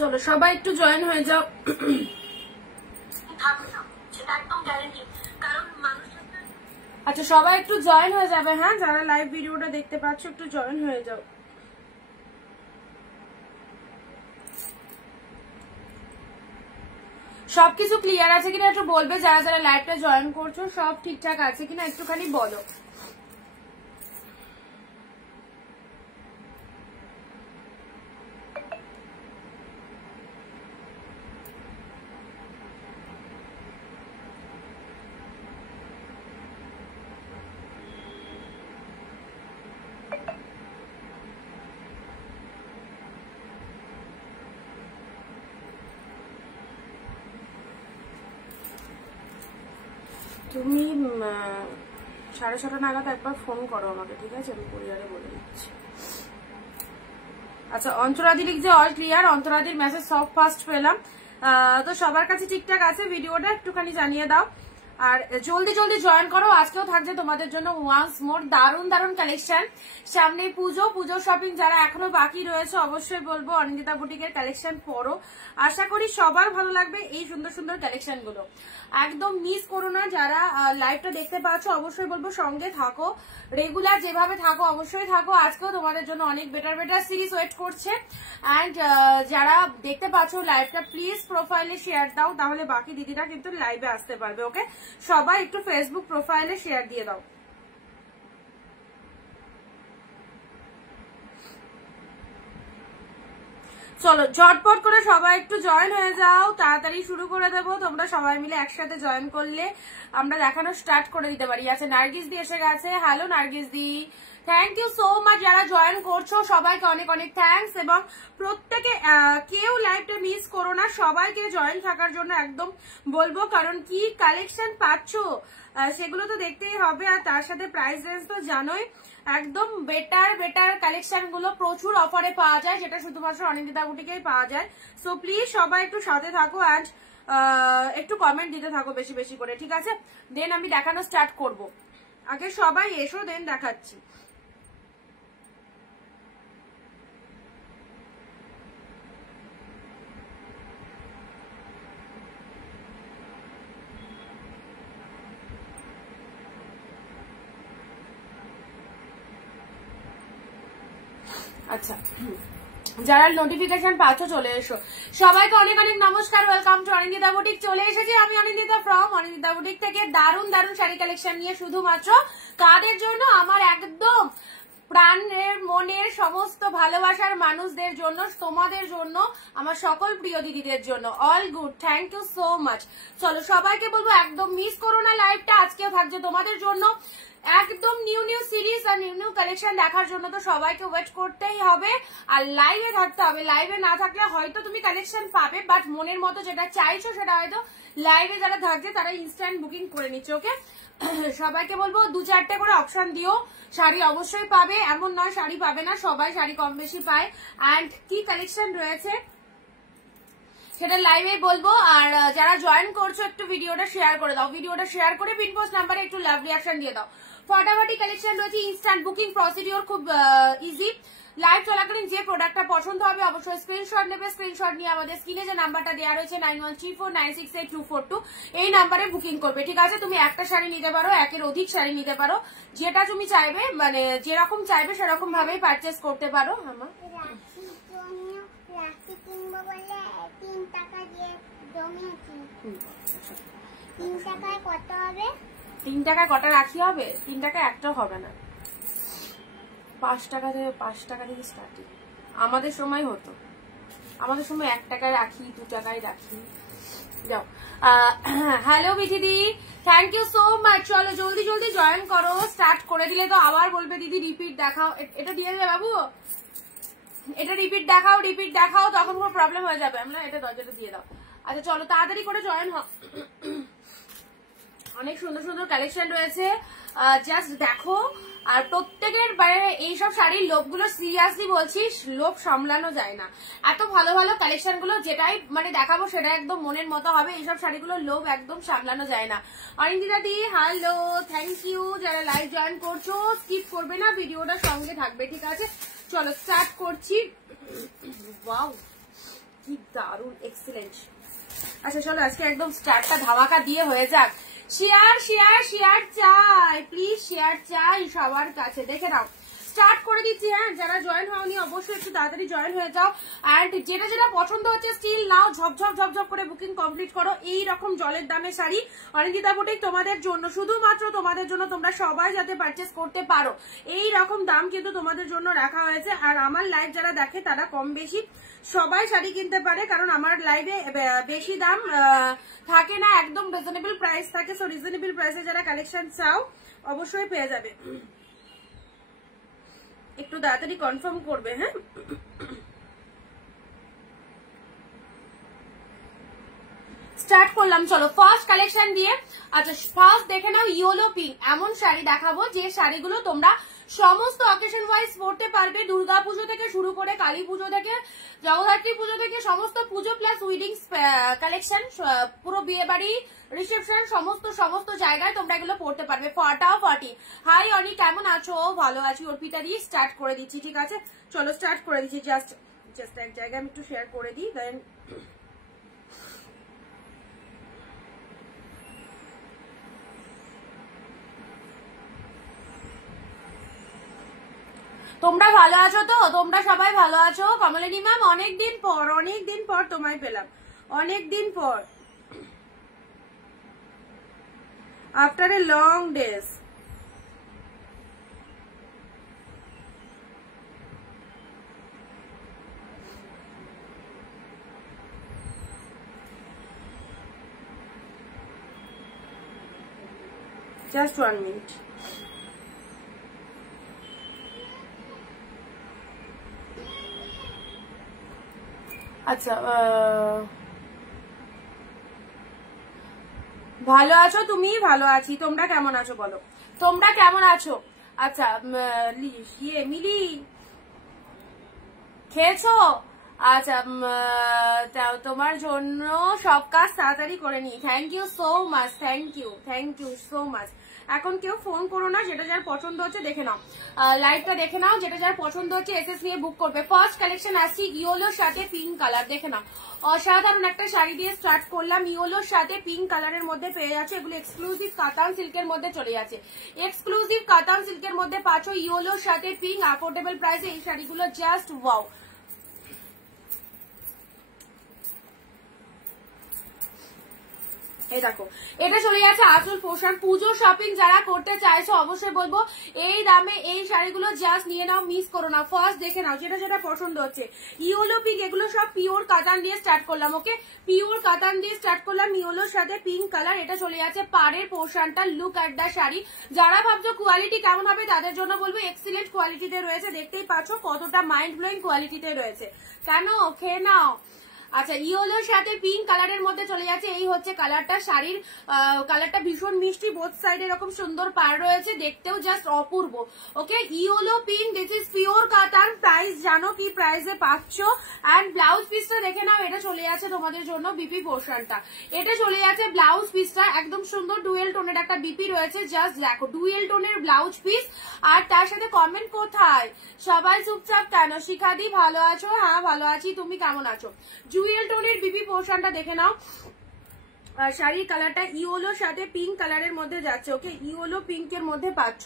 চলো সবাই একটু জয়েন হয়ে যাও। আচ্ছা সবাই একটু জয়েন হয়ে যাবে, হ্যাঁ যারা লাইভ ভিডিওটা দেখতে পাচ্ছ একটু জয়েন হয়ে যাও। সবকিছু ক্লিয়ার আছে কিনা একটু বলবে, যারা যারা লাইভটা জয়েন করছো সব ঠিকঠাক আছে কিনা একটুখানি বলো। তুমি 6:30 নাগাদ একবার ফোন করো আমাকে, ঠিক আছে? আমি পরিবারে বলে দিচ্ছি। আচ্ছা অন্তরাদি লিখছে অল ক্লিয়ার, অন্তরাদির মেসেজ সব ফার্স্ট পেলাম। তো সবার কাছে ঠিকঠাক আছে, ভিডিওটা একটুখানি জানিয়ে দাও আর জলদি জলদি জয়েন করো। আজকেও থাকছে তোমাদের জন্য ওয়ান্স মোর দারুন দারুন কালেকশন। সামনে পুজো শপিং যারা এখনো বাকি রয়েছে অবশ্যই বলবো অনিন্দিতা বুটিকের কালেকশন পরো, আশা করি সবার ভালো লাগবে এই সুন্দর সুন্দর কালেকশন গুলো। একদম মিস করো না, যারা লাইভটা দেখতে পাচ্ছ অবশ্যই বলবো সঙ্গে থাকো, রেগুলার যেভাবে থাকো অবশ্যই থাকো। আজকেও তোমাদের জন্য অনেক বেটার সিরিজ ওয়েট করছে। অ্যান্ড যারা দেখতে পাচ্ছ লাইভটা প্লিজ প্রোফাইলে শেয়ার দাও, তাহলে বাকি দিদিরা কিন্তু লাইভে আসতে পারবে। ওকে সবাই একটু ফেসবুক প্রোফাইলে শেয়ার দিয়ে দাও। চলো ঝটপট করে সবাই একটু জয়েন হয়ে যাও, তাড়াতাড়ি শুরু করে দেবো। তোমরা সবাই মিলে একসাথে জয়েন করলে আমরা দেখানো স্টার্ট করে দিতে পারি। আচ্ছা নার্গিস দি এসে গেছে, hello Nargis di, thank you so much. যারা জয়েন করছো সবাইকে অনেক অনেক থ্যাঙ্কস, এবং প্রত্যেকে কেউ লাইভটা মিস করো না, সবাইকে জয়েন থাকার জন্য একদম বলবো, কারণ কি কালেকশন পাচ্ছ সেগুলো তো দেখতেই হবে। আর তার সাথে প্রাইস রেঞ্জ তো জানোই, একদম বেটার কালেকশন গুলো প্রচুর অফারে পাওয়া যায়, যেটা শুধুমাত্র অনিন্দিতা বুটিকেই পাওয়া যায়। সো প্লিজ সবাই একটু সাথে থাকো অ্যান্ড একটু কমেন্ট দিতে থাকো বেশি বেশি করে, ঠিক আছে? দেন আমি দেখানো স্টার্ট করব। আগে সবাই এসো দেন দেখাচ্ছি। আচ্ছা যারা নোটিফিকেশন পাচ্ছ চলে এসো, সবাইকে অনেক অনেক নমস্কার, ওয়েলকাম টু অনিন্দিতা বুটিক। চলে এসেছি আমি অনিন্দিতা ফ্রম অনিন্দিতা বুটিক থেকে দারুন দারুন শাড়ি কালেকশন নিয়ে, শুধুমাত্র কাদের জন্য? আমার একদম প্রাণের মনের সমস্ত ভালোবাসার মানুষদের জন্য, তোমাদের জন্য, আমার সকল প্রিয় দিদিদের জন্য। All good, thank you so much. চলো সবাইকে বলবো একদম মিস করো না লাইভটা, আজকেও থাকছে তোমাদের জন্য একদম নিউ সিরিজ আর নিউ কালেকশন দেখার জন্য। তো সবাইকে ওয়েট করতেই হবে আর লাইভে থাকতে হবে। লাইভে না থাকলে হয়তো তুমি কালেকশন পাবে, বাট মনের মতো যেটা চাইছো সেটা হয়তো লাইভে যারা থাকছে তারা ইনস্ট্যান্ট বুকিং করে নিচ্ছে। ওকে সবাইকে বলবো 2-4টে করে অপশন দিও, শাড়ি অবশ্যই পাবে, এমন নয় শাড়ি পাবে না, সবাই শাড়ি কম বেশি পায়। অ্যান্ড কি কালেকশন রয়েছে সেটা লাইভে বলবো। আর যারা জয়েন করছো একটু ভিডিওটা শেয়ার করে দাও, ভিডিওটা শেয়ার করে পিন পোস্ট নাম্বারে একটু লাভ রিঅ্যাকশন দিয়ে দাও। ফটাফটি কালেকশন রয়েছে, ইনস্ট্যান্ট বুকিং প্রসিডিওর খুব ইজি। লাইভ চলাকালীন যে প্রোডাক্টটা পছন্দ হবে অবশ্যই স্ক্রিনশট নেবে, স্ক্রিনশট নিয়ে আমাদের স্ক্রিনে যে নাম্বারটা দেওয়া রয়েছে 9134968242 এই নাম্বারে বুকিং করবে, ঠিক আছে? তুমি একটা শাড়ি নিতে পারো, একের অধিক শাড়ি নিতে পারো, যেটা তুমি চাইবে, মানে যেরকম চাইবে সেরকম ভাবেই পারচেস করতে পারো। আমার 3 টাকায় কটা রাখি হবে? 3 টাকায় একটাও হবে না, 5 টাকা থেকে স্টার্টিং। আমাদের সময় হতো, আমাদের সময় 1 টাকায় রাখি, 2 টাকায় রাখি। যাও হ্যালো বিথিদি, থ্যাংক ইউ সো মাচ। চলো জলদি জলদি জয়েন করো, স্টার্ট করে দিলে তো আবার বলবে দিদি রিপিট দেখাও। এটা দিয়ে দেবে বাবু, এটা রিপিট দেখাও, তখন কোনো প্রবলেম হয়ে যাবে। আমরা এটা দরজাটা দিয়ে দাও। আচ্ছা চলো তাড়াতাড়ি করে জয়েন হও, অনেক সুন্দর সুন্দর কালেকশন রয়েছে, জাস্ট দেখো। আর প্রত্যেকের এইসব শাড়ির লোভগুলো সিরিয়াসলি বলছি লোভ সামলানো যায় না, এত ভালো ভালো কালেকশন গুলো, যেটাই মানে দেখাবো সেটা একদম মনের মতো হবে। এইসব শাড়িগুলোর লোভ একদম সামলানো যায় না। অনিন্দিতা দি হ্যালো, থ্যাংক ইউ। যারা লাইভ জয়েন করছো স্কিপ করবে না, ভিডিওটা সঙ্গে থাকবে, ঠিক আছে? চলো স্টার্ট করছি। ওয়াও কি দারুন, এক্সিলেন্ট। আচ্ছা চলো আজকে একদম স্টার্টটা ধামাকা দিয়ে হয়ে যাক। শেয়ার শেয়ার শেয়ার চাই, প্লিজ শেয়ার চাই সবার কাছে। দেখে নাও স্টার্ট করে দিচ্ছি। হ্যাঁ, যারা জয়েন হওনি অবশ্যই একটু তাড়াতাড়ি জয়েন হয়ে যাও। অ্যান্ড যেটা যেটা পছন্দ হচ্ছে স্টিল নাও, ঝপঝপ ঝপঝপ করে বুকিং কমপ্লিট করো। এই রকম জলের দামে শাড়ি অনিন্দিতা বুটিক তোমাদের জন্য, শুধুমাত্র তোমাদের জন্য, তোমরা সবাই যাতে পারচেস করতে পারো এই রকম দাম কিন্তু তোমাদের জন্য রাখা হয়েছে। আর আমার লাইভ যারা দেখে তারা কম বেশি সবাই শাড়ি কিনতে পারে, কারণ আমার লাইভে বেশি দাম থাকে না, একদম রিজনেবল প্রাইস থাকে। সো রিজনেবল প্রাইসে যারা কালেকশন চাও অবশ্যই পেয়ে যাবে। একটু তাড়াতাড়ি কনফার্ম করবে। হ্যাঁ, স্টার্ট করলাম। চলো ফার্স্ট কালেকশন দিয়ে। আচ্ছা ফার্স্ট দেখে নাও ইয়েলো পিঙ্ক। এমন শাড়ি দেখাবো যে শাড়িগুলো তোমরা সমস্ত অকেশন ওয়াইজ পড়তে পারবে। দুর্গা পুজো থেকে শুরু করে কালী পুজো থেকে জগদ্ধাত্রী পুজো থেকে সমস্ত পুজো প্লাস উইডিং কালেকশন, পুরো বিয়ে বাড়ি রিসেপশন সমস্ত জায়গায় তোমরা এগুলো পড়তে পারবে ফাটাফাটি। হাই অনি, কেমন আছো? ভালো আছি। অর্পিতা দিয়ে স্টার্ট করে দিচ্ছি, ঠিক আছে? চলো স্টার্ট করে দিচ্ছি। জাস্ট এক জায়গায় আমি একটু শেয়ার করে দিই, দেন তোমরা ভালো আছো তো? তোমরা সবাই ভালো আছো? কমলিনী ম্যাম অনেকদিন পর তোমায় পেলাম, অনেকদিন পর, after a long days. Just 1 minute. আচ্ছা ভালো আছো তুমি? ভালো আছি। তোমরা কেমন আছো বলো, তোমরা কেমন আছো? আচ্ছা মিলি খেয়েছো? আচ্ছা তোমার জন্য সব কাজ তাড়াতাড়ি করে নি। Thank you so much, thank you so much. এখন কেউ ফোন করো না, যেটা যার পছন্দ হচ্ছে দেখে নাও, লাইভটা দেখে নাও, যেটা যার পছন্দ হচ্ছে এসএস নিয়ে বুক করবে। ফার্স্ট কালেকশন আসছি ইয়েলোর সাথে পিঙ্ক কালার। দেখে নাও অসাধারণ একটা শাড়ি দিয়ে স্টার্ট করলাম। ইয়েলোর সাথে পিঙ্ক কালারের মধ্যে পেয়ে যাচ্ছে। এগুলো এক্সক্লুসিভ কাতান সিল্কের মধ্যে চলে যাচ্ছে, এক্সক্লুসিভ কাতান সিল্কের মধ্যে পাচ্ছ ইয়েলোর সাথে পিঙ্ক, অ্যাফোর্ডেবল প্রাইসে এই শাড়িগুলো জাস্ট ওয়াও। এই দেখো এটা চলে যাচ্ছে আঁচল পোশাক। পুজো শপিং যারা করতে চাইছো অবশ্যই বলবো এই দামে এই শাড়িগুলো জাস্ট নিয়ে নাও, মিস করো না। ফার্স্ট দেখে নাও যেটা যেটা পছন্দ হচ্ছে। ইয়েলো পিঙ্ক, এগুলো সব পিওর কাতান দিয়ে স্টার্ট করলাম। ওকে, পিওর কাতান দিয়ে স্টার্ট করলাম। ইয়েলোর সাথে পিঙ্ক কালার, এটা চলে যাচ্ছে পাড়ের পোর্শনটা। Look at the sari. যারা ভাবছো কোয়ালিটি কেমন হবে তাদের জন্য বলবো এক্সিলেন্ট কোয়ালিটিতে রয়েছে। দেখতেই পাচ্ছ কতটা মাইন্ড ব্লোয়িং কোয়ালিটিতে রয়েছে। কেন খেয়ে নাও। আচ্ছা ইয়েলোর সাথে পিঙ্ক কালারের মধ্যে চলে যাচ্ছে। এই হচ্ছে কালারটা, শাড়ির কালারটা ভীষণ মিষ্টি, বোথ সাইড এরকম সুন্দর পাড় রয়েছে, দেখতেও just Apurba. Okay, yellow pink, this is pure কাতান। প্রাইস জানো কি প্রাইসে পাচ্ছ? অ্যান্ড ব্লাউজ পিসটা দেখে নাও, এটা চলে যাচ্ছে তোমাদের জন্য বিপি পোর্শনটা। এটা চলে যাচ্ছে ব্লাউজ পিসটা, একদম সুন্দর ডুয়েল টোনের একটা বিপি রয়েছে। জাস্ট দেখো ডুয়েল টোনের ব্লাউজ পিস। আর তার সাথে কমেন্ট কোথায়? সবাই চুপচাপ কেন? শিখাদি ভালো আছো? হ্যাঁ ভালো আছি, তুমি কেমন আছো? ডুয়েল টোনের বিপি পোর্শনটা দেখে নাও। শাড়ির কালারটা ইয়েলোর সাথে পিঙ্ক কালারের মধ্যে যাচ্ছে। ওকে, ইয়েলো পিঙ্কের মধ্যে পাচ্ছ।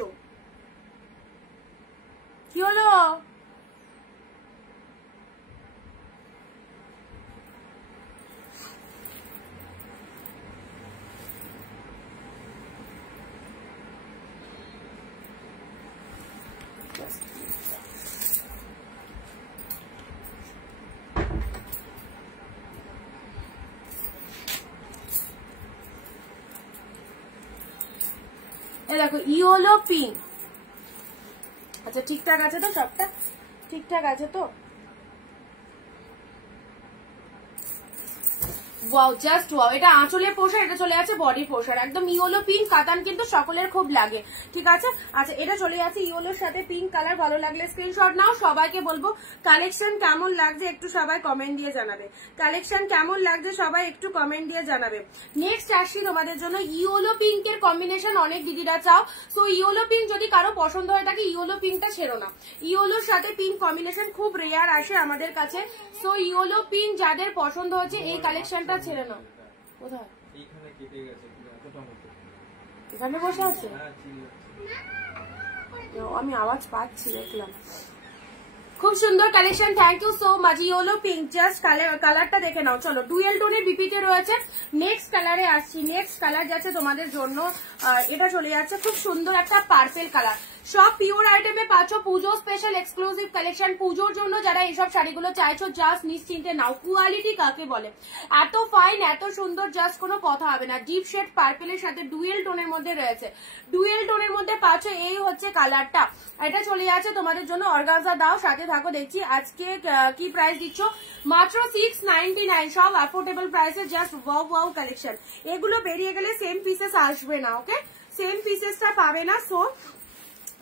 কি হলো? দেখো ইয়েলো পিঙ্ক। আচ্ছা ঠিকঠাক আছে তো? সবটা ঠিকঠাক আছে তো? Wow, just wow. এটা আঁচলের পোশাক, এটা চলে যাচ্ছে বডি পোশাক, একদম ইয়েলো পিঙ্ক কাতান কিন্তু সকলের খুব লাগে, ঠিক আছে। আচ্ছা, এটা চলে যাচ্ছে ইয়েলোর সাথে পিঙ্ক কালার। ভালো লাগলে স্ক্রিনশট নাও। সবাইকে বলবো কালেকশন কেমন লাগছে একটু সবাই কমেন্ট দিয়ে জানাবে, কালেকশন কেমন লাগছে সবাই একটু কমেন্ট দিয়ে জানাবে। নেক্সট আসছি তোমাদের জন্য ইয়েলো পিঙ্কের কম্বিনেশন, অনেক দিদিরা চাও। সো ইয়েলো পিঙ্ক যদি কারো পছন্দ হয়ে থাকে ইয়েলো পিঙ্কটা ছেড়ো না, ইয়েলোর সাথে পিঙ্ক কম্বিনেশন খুব রেয়ার আসে আমাদের কাছে। সো ইয়েলো পিঙ্ক যাদের পছন্দ হচ্ছে এই কালেকশনটা ছেড়ে নাও। কোথায়? এখানে বসে আছে, আমি আওয়াজ পাচ্ছি, দেখলাম। খুব সুন্দর collection, thank you so much. Yellow pink, just কালারটা দেখে নাও। চলো, ডুয়েল টোনের বিপিতে রয়েছে। নেক্সট কালারে আসছি। নেক্সট কালার যাচ্ছে তোমাদের জন্য, এটা চলে যাচ্ছে খুব সুন্দর একটা পার্পেল কালার। সব পিওর আইটেমে পাচ্ছ, পুজো স্পেশাল এক্সক্লুসিভ কালেকশন। পুজোর জন্য যারা এইসব শাড়িগুলো চাইছো জাস্ট নিশ্চিন্তে নাও। কোয়ালিটি কাকে বলে, এত ফাইন এত সুন্দর, জাস্ট কোনো কথা হবে না। ডিপ শেড পার্পেলের সাথে ডুয়েল টোনের মধ্যে রয়েছে, ডুয়েল টোনের মধ্যে পাচ্ছ। এই হচ্ছে কালারটা, এটা চলে যাচ্ছে তোমাদের জন্য অর্গানজা। দাও সাথে থাকো, দেখছি আজকে কি প্রাইস দিচ্ছ। মাত্র 699, সব অ্যাফোর্ডেবল প্রাইসে, জাস্ট ওয়াও ওয়াও কালেকশন। এগুলো বেরিয়ে গেলে সেম পিসেস আসবে না, ওকে, সেম পিসেসটা পাবে না। সো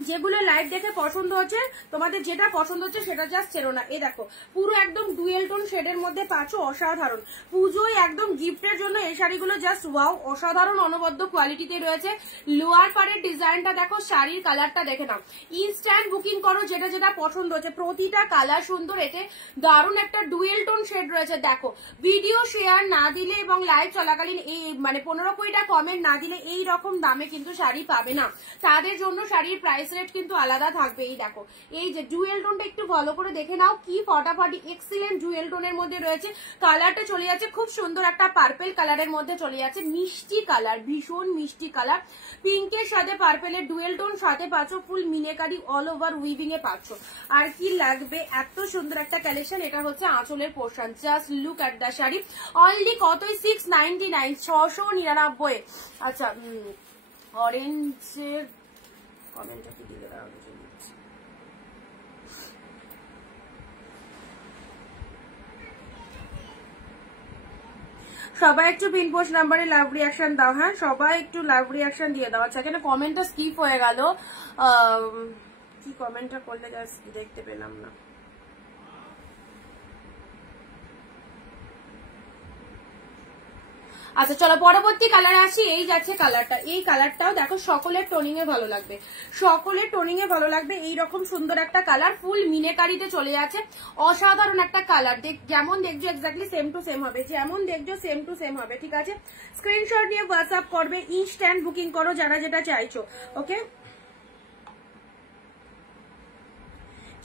যেগুলো লাইভ দেখে পছন্দ হচ্ছে, তোমাদের যেটা পছন্দ হচ্ছে সেটা জাস্ট ছেড়ো না। এই দেখো পুরো একদম ডুয়েল টোন শেডের মধ্যে পাচ্ছ, অসাধারণ। পুজোয় একদম গিফটের জন্য এই শাড়িগুলো জাস্ট ওয়াও, অসাধারণ অনবদ্য কোয়ালিটিতে রয়েছে। লোয়ার পাড়ের ডিজাইনটা দেখো, শাড়ির কালারটা দেখে নাও। ইনস্ট্যান্ট বুকিং করো, যেটা যেটা পছন্দ হচ্ছে। প্রতিটা কালার সুন্দর, এতে দারুণ একটা ডুয়েল টোন শেড রয়েছে। দেখো, ভিডিও শেয়ার না দিলে এবং লাইভ চলাকালীন এই মানে 15-20টা কমেন্ট না দিলে এই রকম দামে কিন্তু শাড়ি পাবে না। তাদের জন্য শাড়ির প্রাইস রেট কিন্তু আলাদা থাকবে। এই দেখো, এই যে ডুয়েল টোনটা একটু ভালো করে দেখে নাও, কি ফটাফটি এক্সিলেন্ট ডুয়েল টোনের মধ্যে রয়েছে। কালারটা চলে যাচ্ছে খুব সুন্দর একটা পার্পেল কালারের মধ্যে চলে যাচ্ছে, মিষ্টি কালার, ভীষণ মিষ্টি কালার। পিঙ্কের সাথে পার্পেলের ডুয়েল টোন, সাথে পাচ্ছ ফুল মিনেকারি অল ওভার উইভিং এ পাচ্ছ। আর কি লাগবে, এত সুন্দর একটা কালেকশন। এটা হচ্ছে আঁচলের portion, just look at the sari. Only কতই 699, 699। আচ্ছা, অরেঞ্জের কমেন্টটা কি দিলে সবাই একটু পিন পোস্ট নাম্বারে লাভ রিয়াকশন দাও। হ্যাঁ, সবাই একটু লাভ রিয়াকশন দিয়ে দাও। আচ্ছা, এখানে কমেন্টটা স্কিপ হয়ে গেল, কি কমেন্টটা করলে দেখতে পেলাম না। আচ্ছা চলো পরবর্তী কালারে আসি। এই যাচ্ছে কালারটা, এই কালারটাও দেখো সকলের টোনিং এ ভালো লাগবে, সকলের টোনিং এ ভালো লাগবে। এইরকম সুন্দর একটা কালার, ফুল মিনেকারিতে চলে যাচ্ছে, অসাধারণ একটা কালার। যেমন দেখছো এক্স্যাক্টলি সেম টু সেম হবে, যেমন দেখছো সেম টু সেম হবে, ঠিক আছে। স্ক্রিনশট নিয়ে হোয়াটসঅ্যাপ করবে, ইনস্ট্যান্ট বুকিং করো যারা যেটা চাইছো, ওকে।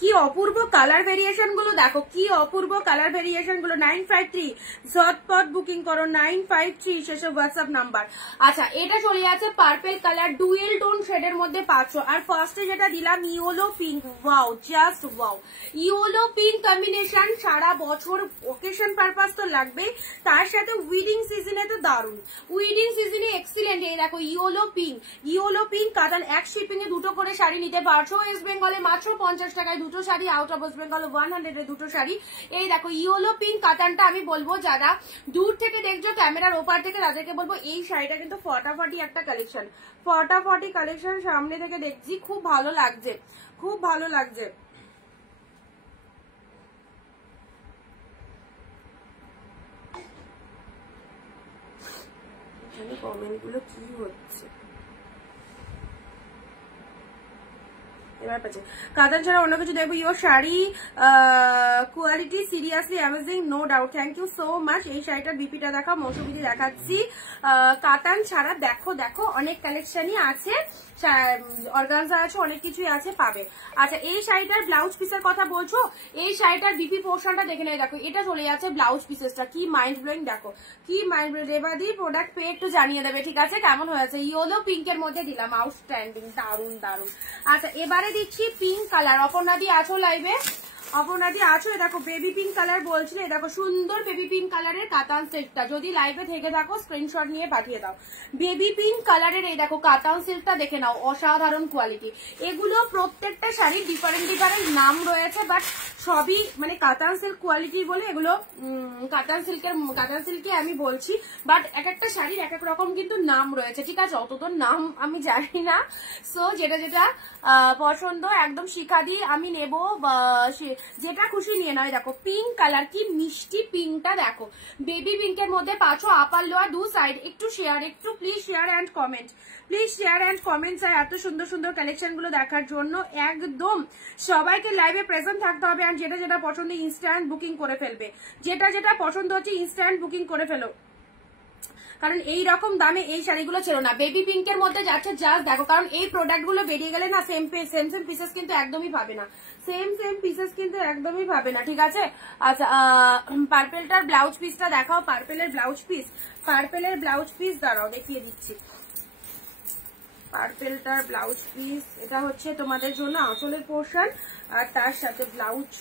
কি অপূর্ব কালার ভেরিয়েশন গুলো দেখো, কি অপূর্ব কালার ভেরিয়েশন গুলো। 953 ঝটপট বুকিং করো, 953 শেষে হোয়াটসঅ্যাপ নাম্বার। আচ্ছা, এটা চলে যাচ্ছে পার্পেল কালার, ডুয়েল টোন শেডের মধ্যে পাচ্ছ। আর ফার্স্টে যেটা দিলাম yellow pink, wow just wow. Yellow pink combination সারা বছর ওকেশন পারপাস তো লাগবেই, তার সাথে উইডিং সিজনে তো দারুন, উইডিং সিজনে এক্সিলেন্ট। এই দেখো ইয়েলো পিঙ্ক, ইয়েলো পিঙ্ক কাতান, এক শিপিং এ দুটো করে শাড়ি নিতে পারছো। ওয়েস্ট বেঙ্গলে মাত্র 50 টাকায় দুটো sari, out of West Bengal 100 এ দুটো শাড়ি। এই দেখো ইয়েলো পিঙ্ক কাতানটা, আমি বলবো যারা দূর থেকে দেখছো ক্যামেরার ওপার থেকে, তাদেরকে বলবো এই শাড়িটা কিন্তু ফটাফটি একটা কালেকশন, ফটাফটি কালেকশন। সামনে থেকে দেখছি, খুব ভালো লাগছে, খুব ভালো লাগছে। এখানে কমেন্ট গুলো কি হচ্ছে, এবার পাচ্ছে কাতান ছাড়া অন্য কিছু দেখবো। Your sari quality seriously amazing, no doubt, thank you so much. এই শাড়িটার বিপিটা দেখা, মৌসুমিদি দেখাচ্ছি। কাতান ছাড়া দেখো দেখো অনেক কালেকশনই আছে, অর্গানজা আছে, অনেক কিছুই আছে, পাবে। আচ্ছা, এই শাড়িটার ব্লাউজ পিসের কথা বলছো, এই শাড়িটার বিপি পোর্শনটা দেখে নেই, দেখো এটা চলে যাচ্ছে ব্লাউজ পিসেসটা, কি মাইন্ড ব্লোয়িং, দেখো কি মাইন্ড ব্লোয়িং। রেবাদি প্রোডাক্ট পেয়ে একটু জানিয়ে দেবে, ঠিক আছে, কেমন হয়েছে। ইয়েলো পিঙ্কের মধ্যে দিলাম, আউটস্ট্যান্ডিং, দারুন দারুন। আচ্ছা, এবারে দিচ্ছি পিঙ্ক কালার। অপর্ণাদি আছো লাইভে? অপর্ণাদি আছো? দেখো বেবি পিঙ্ক কালার বলছিলে, দেখো সুন্দর বেবি পিঙ্ক কালারের কাতান সিল্কটা, যদি লাইভে থেকে থাকো স্ক্রিনশট নিয়ে পাঠিয়ে দাও। বেবি পিঙ্ক কালারের এই দেখো কাতান সিল্কটা দেখে নাও, অসাধারণ কোয়ালিটি। এগুলো প্রত্যেকটা শাড়ি ডিফারেন্ট ডিফারেন্ট নাম রয়েছে, বাট সবই মানে কাতান সিল্ক কোয়ালিটি বলে এগুলো কাতান সিল্কে আমি বলছি, বাট এক একটা শাড়ির এক এক রকম কিন্তু নাম রয়েছে, ঠিক আছে? অত তো নাম আমি জানি না। সো যেটা যেটা পছন্দ একদম শিখা দিই আমি নেব, যেটা খুশি নিয়ে নয়। দেখো পিঙ্ক কালার, কি মিষ্টি পিঙ্কটা দেখো, বেবি পিঙ্কের মধ্যে পাচ্ছো আপার লোয়ার দু সাইড। একটু শেয়ার, একটু please share and comment, please share and comment চাই এত সুন্দর সুন্দর কালেকশন গুলো দেখার জন্য। একদম সবাইকে লাইভে প্রেজেন্ট থাকতে হবে, আর যেটা যেটা পছন্দ ইনস্ট্যান্ট বুকিং করে ফেলবে, যেটা যেটা পছন্দ হচ্ছে ইনস্ট্যান্ট বুকিং করে ফেলো, কারণ এই রকম দামে এই শাড়িগুলো ছিল না। বেবি পিঙ্কের মধ্যে যাচ্ছে জাস্ট দেখো, কারণ এই প্রোডাক্ট গুলো বেরিয়ে গেলে না সেম পিসেস কিন্তু একদমই পাবে না, সেম পিসেস কিন্তু একদমই পাবে না, ঠিক আছে? আচ্ছা পার্পেলটার ব্লাউজ পিসটা দেখাও, পার্পেলের ব্লাউজ পিস দাঁড়াও দেখিয়ে দিচ্ছি। পার্পেলটার ব্লাউজ পিস, এটা হচ্ছে তোমাদের জন্য আঁচলের পোর্শন, আর তার সাথে ব্লাউজ,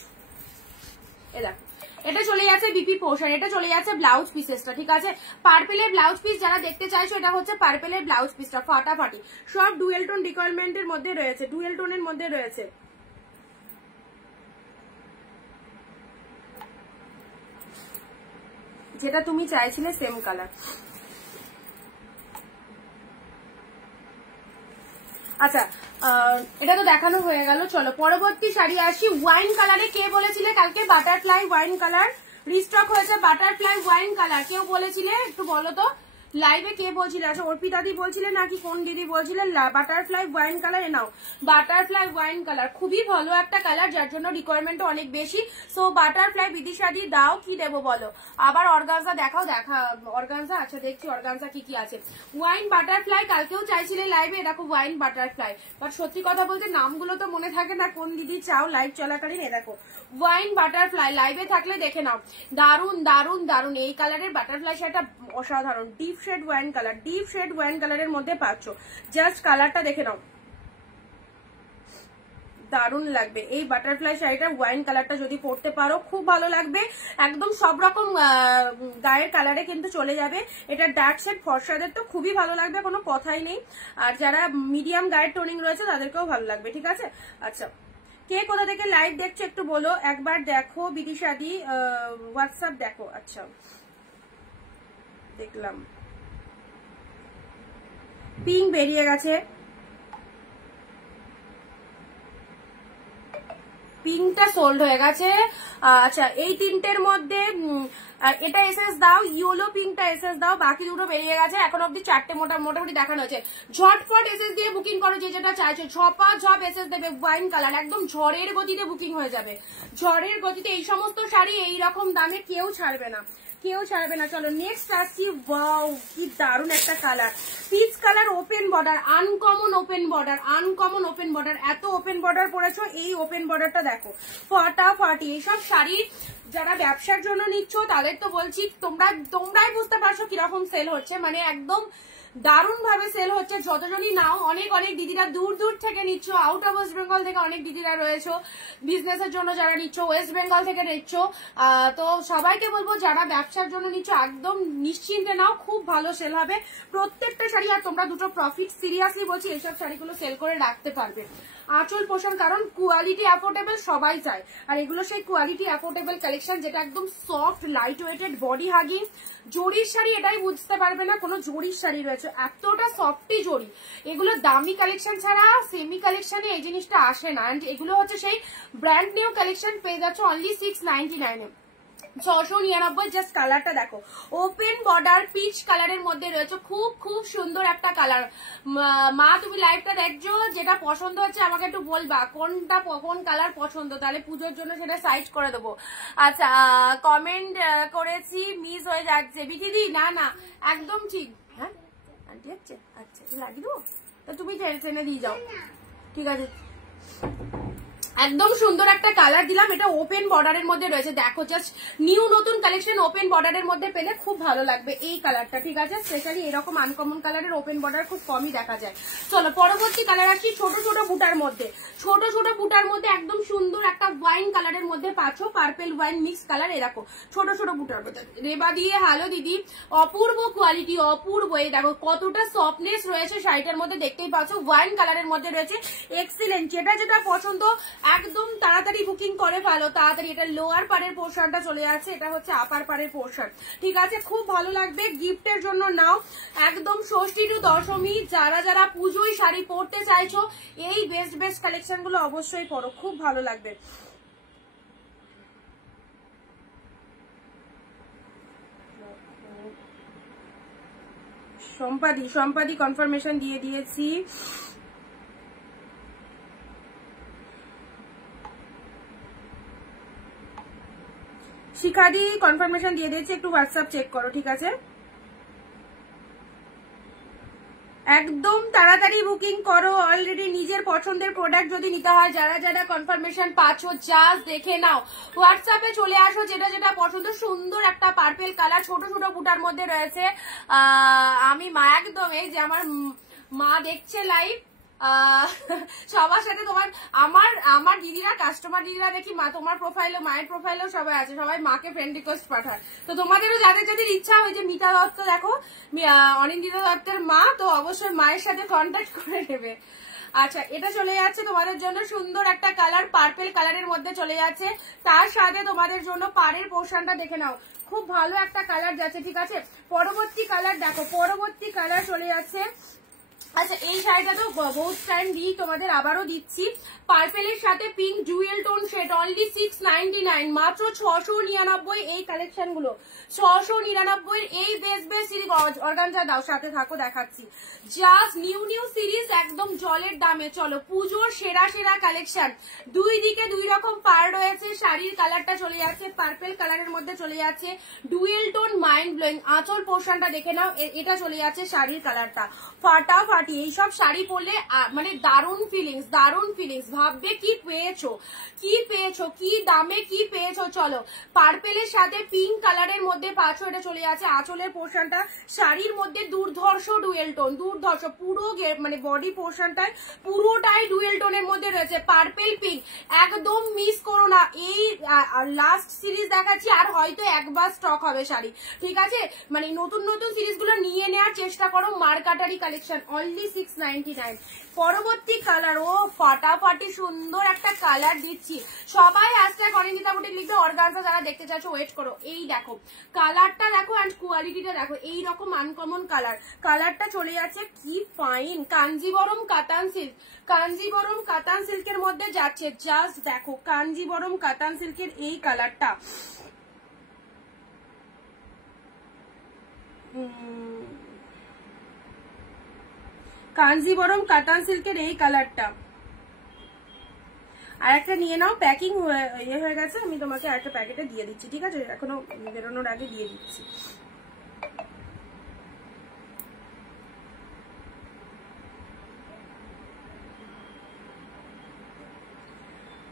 এ দেখো এটা চলে যাচ্ছে বিপি পোর্শন, এটা চলে যাচ্ছে ব্লাউজ পিসেসটা, ঠিক আছে? পার্পেলের ব্লাউজ পিস যারা দেখতে চাইছো, এটা হচ্ছে পার্পেলের ব্লাউজ পিসটা, ফাটাফাটি। সব ডুয়েল টোন ডিকলমেন্টের মধ্যে রয়েছে, ডুয়েল টোনের মধ্যে রয়েছে। যেটা তুমি চাইছিলে সেম কালার। আচ্ছা এটা তো দেখানো হয়ে গেল, চলো পরবর্তী শাড়ি আসি। ওয়াইন কালারে কে বলেছিলে কালকে বাটারফ্লাই ওয়াইন কালার রিস্টক হয়েছে? বাটারফ্লাই ওয়াইন কালার কেউ বলেছিলে একটু বলো তো লাইভে, কে বলছিলে? আচ্ছা অর্পিতাদি বলছিলে নাকি কোন দিদি বলছিলেন? বাটারফ্লাই ওয়াইন কালার, এ নাও বাটারফ্লাই ওয়াইন কালার, খুবই ভালো একটা কালার, যার জন্য রিকোয়ারমেন্টও অনেক বেশি। সো বাটারফ্লাই বিদিশাদি দাও, কি দেবো বলো? আবার অর্গানজা দেখাও, অর্গানজা, আচ্ছা দেখছি অর্গানজা কি কি আছে। ওয়াইন বাটারফ্লাই কালকেও চাইছিলে লাইভে, দেখো ওয়াইন বাটারফ্লাই, বাট সত্যি কথা বলতে নামগুলো তো মনে থাকে না কোন দিদি চাও লাইভ চলাকালীন। এ দেখো ওয়াইন বাটারফ্লাই, লাইভে থাকলে দেখে নাও, দারুন দারুন দারুন এই কালারের বাটারফ্লাই শাড়িটা অসাধারণ। ডিপ শেড ওয়াইন কালারের মধ্যে পাচ্ছ, জাস্ট কালারটা দেখে নাও, দারুণ লাগবে এই বাটারফ্লাই শাড়িটার ওয়াইন কালারটা যদি পরতে পারো খুব ভালো লাগবে, একদম সব রকম গায়ের কালারে কিন্তু চলে যাবে। এটা ডার্ক শেড ফর্সাদের তো খুবই ভালো লাগবে, কোনো কথাই নেই, আর যারা মিডিয়াম গায়ের টোনিং রয়েছে তাদেরকেও ভালো লাগবে, ঠিক আছে? আচ্ছা কে কোথা থেকে লাইভ দেখছো একটু বলো, একবার দেখো বিদিশাদি হোয়াটসঅ্যাপ দেখো। আচ্ছা দেখলাম পিঙ্ক বেরিয়ে গেছে, পিঙ্কটা সোল্ড হয়ে গেছে। আচ্ছা এই তিনটের মধ্যে এটা এসএস দাও, ইয়েলো পিঙ্কটা এসএস দাও, বাকি দুটো বেরিয়ে গেছে। এখন অব্দি চারটে মোটামুটি দেখানো হয়েছে। ঝটপট এসএস দিয়ে বুকিং করো, যে যেটা চাইছো ঝপ এসএস দেবে। ওয়াইন কালার একদম ঝড়ের গতিতে বুকিং হয়ে যাবে, ঝড়ের গতিতে। এই সমস্ত শাড়ি এইরকম দামে কেউ ছাড়বে না, কেউ ছাড়বে না। চলো নেক্সট আসছি, ওয়াও কি দারুণ একটা colour, peach colour, open border, uncommon open border, এত ওপেন বর্ডার পরেছো, এই ওপেন বর্ডারটা দেখো ফাটাফাটি। এইসব শাড়ি যারা ব্যবসার জন্য নিচ্ছ তাদের তো বলছি তোমরাই বুঝতে পারছো কিরকম সেল হচ্ছে, মানে একদম দারুণ ভাবে সেল হচ্ছে। যতজনই নাও, অনেক দিদিরা দূর থেকে নিচ্ছ, আউট অফ ওয়েস্ট বেঙ্গল থেকে অনেক দিদিরা রয়েছে বিজনেসের জন্য, যারা নিচ্ছ ওয়েস্ট বেঙ্গল থেকে নিচ্ছ। তো সবাইকে বলবো যারা ব্যবসার জন্য নিচ্ছ একদম নিশ্চিন্তে নাও, খুব ভালো সেল হবে প্রত্যেকটা শাড়ি। আর তোমরা দুটো প্রফিট সিরিয়াসলি বলছি এইসব শাড়িগুলো সেল করে রাখতে পারবে। আঁচল পোষণ, কারণ কোয়ালিটি অ্যাফোর্ডেবল সবাই চায়, আর এগুলো সেই কোয়ালিটি অ্যাফোর্ডেবল কালেকশন যেটা একদম soft light weighted body hugging. জরির শাড়ি এটাই বুঝতে পারবে না কোনো জরির শাড়ি রয়েছে, এতটা সফটি জরি। এগুলো দামি কালেকশন ছাড়া সেমি কালেকশনে এই জিনিসটা আসে না। এন্ড এগুলো হচ্ছে সেই ব্র্যান্ড নিউ কালেকশন, পেয়ে যাচ্ছে অনলি 699 699। জাস্ট কালারটা দেখো, ওপেন বর্ডার পিচ কালারের মধ্যে রয়েছে, খুব সুন্দর একটা কালার। মা তুমি লাইভটা দেখছো, যেটা পছন্দ হচ্ছে আমাকে একটু বলবা কোন কালার পছন্দ, তাহলে পুজোর জন্য সেটা সাইজ করে দেবো। আচ্ছা কমেন্ট করেছি মিস হয়ে যাচ্ছে বিথিদি, না একদম ঠিক। হ্যাঁ আন্টি হচ্ছে, আচ্ছা লাগিয়ে দেবো, তো তুমি ট্রেনে দিয়ে যাও, ঠিক আছে? একদম সুন্দর একটা কালার দিলাম, এটা ওপেন বর্ডারের মধ্যে রয়েছে। দেখো জাস্ট নিউ নতুন কালেকশন ওপেন বর্ডারের মধ্যে পেলে খুব ভালো লাগবে এই কালারটা, ঠিক আছে? স্পেশালি এরকম আনকমন কালারের ওপেন বর্ডার খুব কমই দেখা যায়। চলো পরবর্তী কালার আসছি ছোট ছোট বুটার মধ্যে। ছোট ছোট বুটার মধ্যে একদম সুন্দর একটা ওয়াইন কালারের মধ্যে পাচ্ছ, পার্পেল ওয়াইন মিক্স কালার। এরকম ছোট ছোট বুটার মধ্যে রেবা দিয়ে হ্যালো দিদি, অপূর্ব কোয়ালিটি, অপূর্ব। এই দেখো কতটা সফটনেস রয়েছে শাড়িটার মধ্যে, দেখতেই পাচ্ছ ওয়াইন কালারের মধ্যে রয়েছে। এক্সিলেন্ট, যেটা যেটা পছন্দ একদম তাড়াতাড়ি বুকিং করে ফেলো, তাড়াতাড়ি। এটা লোয়ার পাড়ের পোর্শনটা চলে যাচ্ছে, এটা হচ্ছে আপার পাড়ের পোর্শন, ঠিক আছে? খুব ভালো লাগবে, গিফটের জন্য নাও। একদম ষষ্ঠী টু দশমী যারা যারা পুজোয় শাড়ি পরতে চাইছো এই বেস্ট বেস্ট কালেকশন গুলো অবশ্যই পরো, খুব ভালো লাগবে। সম্পাদি কনফার্মেশন দিয়ে দিয়েছি। শিখাদি কনফার্মেশন দিয়ে দিয়েছি, একটু হোয়াটসঅ্যাপ চেক করো, ঠিক আছে? একদম তাড়াতাড়ি বুকিং করো, অলরেডি নিজের পছন্দের প্রোডাক্ট যদি নিতে হয়, যারা যারা কনফার্মেশন পাচ্ছ জাস্ট দেখে নাও, হোয়াটসঅ্যাপে চলে আসো, যেটা যেটা পছন্দ। সুন্দর একটা পার্পেল কালার ছোট ছোট বুটার মধ্যে রয়েছে। আমি মা একদম এই যে আমার মা দেখছে লাইভ, সবার সাথে তোমার আমার দিদিরা, কাস্টমার দিদিরা দেখি মা তোমার প্রোফাইলে, মায়ের প্রোফাইলেও সবাই আছে, সবাই মাকে ফ্রেন্ড রিকোয়েস্ট পাঠায়। তো তোমাদেরও যাদের যাদের ইচ্ছা হয় যে মিতা দত্ত দেখো অনিন্দিতা দত্তের মা, তো অবশ্যই মায়ের সাথে কন্ট্যাক্ট করে নেবে। আচ্ছা, এটা চলে যাচ্ছে তোমাদের জন্য সুন্দর একটা কালার, পার্পেল কালারের মধ্যে চলে যাচ্ছে। তার সাথে তোমাদের জন্য পাড়ের পোর্শনটা দেখে নাও, খুব ভালো একটা কালার যাচ্ছে, ঠিক আছে? পরবর্তী কালার দেখো, পরবর্তী কালার চলে যাচ্ছে। আচ্ছা, এই শাড়িটা তো বহুত টাইম দিই, তোমাদের আবারও দিচ্ছি। পার্পেলের সাথে pink dual tone shade, only 699, মাত্র 699 এই কালেকশন গুলো, 699 এই বেস্ট বেস্ট সিরিজ অর্গানজা দাও, সাথে থাকো দেখাচ্ছি। জাস্ট নিউ নিউ সিরিজ একদম জলের দামে। চলো পুজোর সেরা সেরা কালেকশন, দুই দিকে দুই রকম পার রয়েছে। শাড়ির কালারটা চলে যাচ্ছে পার্পেল কালারের মধ্যে চলে যাচ্ছে, ডুয়েল টোন মাইন্ড ব্লোয়িং। আঁচল পোর্শনটা দেখে নাও, এটা চলে যাচ্ছে শাড়ির কালারটা, ফাটাফাটি। এইসব শাড়ি পরলে মানে দারুণ ফিলিংস, দারুণ ফিলিংস। ভাববে কি পেয়েছো, কি পেয়েছো, কি দামে কি পেয়েছো। চলো পার্পেলের সাথে পিঙ্ক কালারের মধ্যে পাচ্ছ, এটা চলে যাচ্ছে আঁচলের পোর্শনটা। শাড়ির মধ্যে দুর্ধর্ষ ডুয়েল টোন, দুর্ধর্ষ পুরো মানে বডি পোর্শনটাই পুরোটাই ডুয়েল টোনের মধ্যে রয়েছে, পার্পেল পিঙ্ক। একদম মিস করো না, এই লাস্ট সিরিজ দেখাচ্ছি, আর হয়তো একবার স্টক হবে শাড়ি, ঠিক আছে? মানে নতুন নতুন সিরিজ গুলো নিয়ে নেওয়ার চেষ্টা করো। মার্কাটারি কালেকশন, অনলি 699। পরবর্তী কালার, ও ফাটাফাটি সুন্দর একটা কালার দিচ্ছি। সবাই হ্যাশট্যাগ অনিন্দিতা বুটিক লিখবে, অর্গানজা যারা দেখতে চাচ্ছ ওয়েট করো। এই দেখো কালারটা দেখো, এন্ড কোয়ালিটিটা দেখো, এইরকম আনকমন কালার। কালারটা চলে যাচ্ছে কি ফাইন, কাঞ্জিবরম কাতান সিল্ক, কাঞ্জিবরম কাতান সিল্কের মধ্যে যাচ্ছে। জাস্ট দেখো কাঞ্জিবরম কাতান সিল্কের এই কালারটা, কাঞ্জিবরম কাতান সিল্কের এই কালারটা। আর একটা নিয়ে নাও, প্যাকিং ইয়ে হয়ে গেছে, আমি তোমাকে একটা প্যাকেটে দিয়ে দিচ্ছি, ঠিক আছে? এখনো বেরোনোর আগে দিয়ে দিচ্ছি।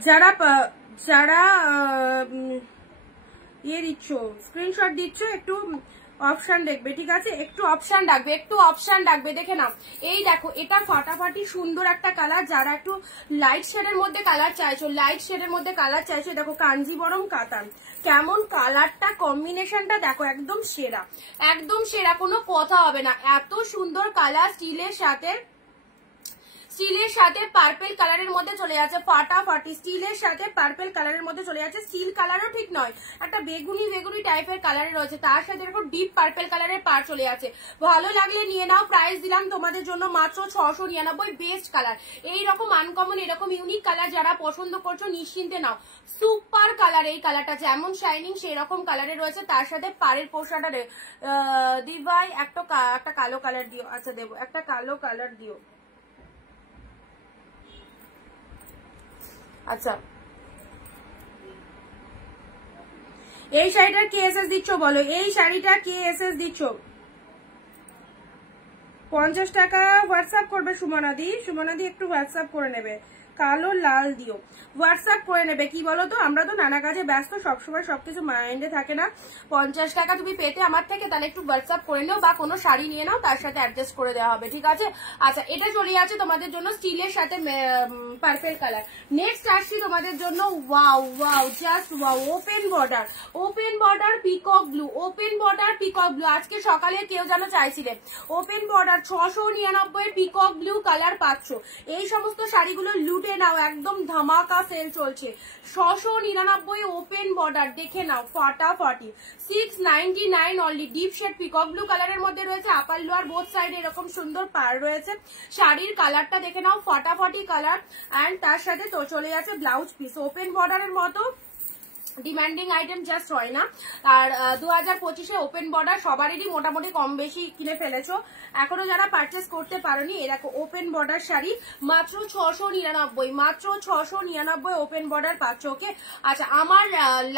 যারা যারা ইয়ে দিচ্ছ, স্ক্রিনশট দিচ্ছ, একটু অপশন দেখবে, ঠিক আছে? একটু অপশন ডাকবে, একটু অপশন ডাকবে, দেখে নাও। এই দেখো এটা ফাটাফাটি সুন্দর একটা কালার। যারা একটু লাইট শেডের মধ্যে কালার চাইছো, লাইট শেডের মধ্যে কালার চাইছো, দেখো কাঞ্জিবরম কাতান, কেমন কালারটা, কম্বিনেশনটা দেখো, একদম সেরা, একদম সেরা, কোনো কথা হবে না। এত সুন্দর কালার, স্টিলের সাথে, স্টিলের সাথে পার্পেল কালারের মধ্যে চলে যাচ্ছে, ফাটাফাটি স্টিলের সাথে পার্পেল কালারের মধ্যে চলে যাচ্ছে। স্টিল কালারও ঠিক নয়, একটা বেগুনি বেগুনি টাইপের কালারে রয়েছে, তার সাথে এরকম ডিপ পার্পেল কালারের পার চলে যাচ্ছে। ভালো লাগলে নিয়ে নাও। প্রাইস দিলাম তোমাদের জন্য মাত্র 699। বেস্ট কালার, এইরকম আনকমন এরকম ইউনিক কালার যারা পছন্দ করছো নিশ্চিন্তে নাও। সুপার কালার, এই কালারটা যেমন শাইনিং সেই রকম কালারে রয়েছে, তার সাথে পাড়ের পোশাকটা দিভাই একটা কালো কালার দিও। আচ্ছা দেবো, একটা কালো কালার দিও। আচ্ছা, এই শাড়িটা কে এসএস দিচ্ছ বলো, এই শাড়িটা কে এসএস দিচ্ছ? 50 টাকা হোয়াটসঅ্যাপ করবে সুমনাদি, সুমনাদি একটু হোয়াটসঅ্যাপ করে নেবে। কালো লাল দিও, হোয়াটসঅ্যাপ করে নেবে। কি বলো তো, আমরা তো নানা কাজে ব্যস্ত, সবসময় সবকিছু মাইন্ডে থাকে না। 50 টাকা তুমি পেতে আমার থেকে, তাহলে একটু হোয়াটসঅ্যাপ করে নাও বা কোনো শাড়ি নিয়ে নাও, তার সাথে অ্যাডজাস্ট করে দেওয়া হবে, ঠিক আছে। আচ্ছা, এটা চলে আছে তোমাদের জন্য স্টিলের সাথে পার্পল কালার। নেক্সট আসছি তোমাদের জন্য, wow wow just wow, open border, open border peacock blue, open border peacock blue. আজকে সকালে কেউ যেন চাইছিলেন open border 699 peacock blue colour পাচ্ছ। এই সমস্ত শাড়িগুলো লুটে নাও, একদম ধামাকা সেল চলছে। 699 ওপেন বর্ডার, দেখে নাও ফাটাফাটি। 699 only. Deep shade peacock blue কালারের মধ্যে রয়েছে, আপার লোয়ার বোথ সাইডে এরকম সুন্দর পাড় রয়েছে। শাড়ির কালারটা দেখে নাও ফাটাফাটি কালার, অ্যান্ড তার সাথে তো চলে যাচ্ছে ব্লাউজ পিস। ওপেন বর্ডারের মতো ডিমান্ডিং আইটেম জাস্ট হয় না। আর 2025-এ ওপেন বর্ডার সবারই মোটামুটি কম বেশি কিনে ফেলেছো, এখনো যারা পারচেস করতে পারোনি, এরকম ওপেন বর্ডার শাড়ি মাত্র 699, মাত্র 699 ওপেন বর্ডার পাচ্ছ, ওকে। আচ্ছা, আমার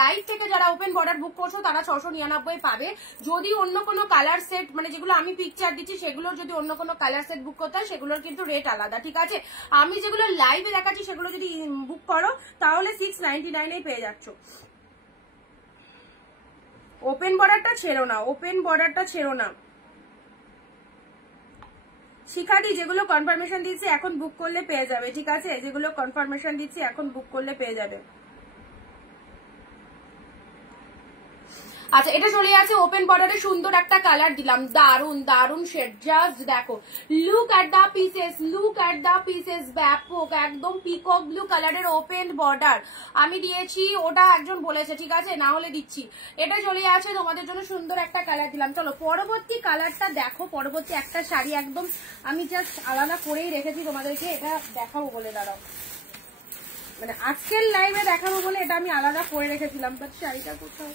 লাইভ থেকে যারা ওপেন বর্ডার বুক করছো তারা 699 পাবে। যদি অন্য কোনো কালার সেট, মানে যেগুলো আমি পিকচার দিচ্ছি সেগুলোর যদি অন্য কোনো কালার সেট বুক করতে হয় সেগুলোর কিন্তু রেট আলাদা, ঠিক আছে। আমি যেগুলো লাইভে দেখাচ্ছি সেগুলো যদি বুক করো তাহলে 699 পেয়ে যাচ্ছ। ওপেন বর্ডারটা ছেড়ো না, ওপেন বর্ডারটা ছেড়ো না। শিখাদি, যেগুলো কনফার্মেশন দিচ্ছি এখন বুক করলে পেয়ে যাবে, ঠিক আছে। যেগুলো কনফার্মেশন দিচ্ছি এখন বুক করলে পেয়ে যাবে। আচ্ছা, এটা চলে আছে ওপেন বর্ডারে, সুন্দর একটা কালার দিলাম, দারুন দারুন শেড, জাস্ট দেখো, look at the pieces, look at the pieces, ব্যাপক একদম পিকক ব্লু কালারের ওপেন বর্ডার আমি দিয়েছি, ওটা একজন বলেছে, ঠিক আছে, না হলে দিচ্ছি। এটা চলে আছে তোমাদের জন্য, সুন্দর একটা কালার দিলাম। চলো পরবর্তী কালারটা দেখো, পরবর্তী একটা শাড়ি একদম আমি জাস্ট আলাদা করেই রেখেছি তোমাদেরকে, এটা দেখাবো বলে, দাঁড়াও, মানে আজকের লাইভে দেখাবো বলে এটা আমি আলাদা করে রেখেছিলাম, বাট শাড়িটা কোথাও,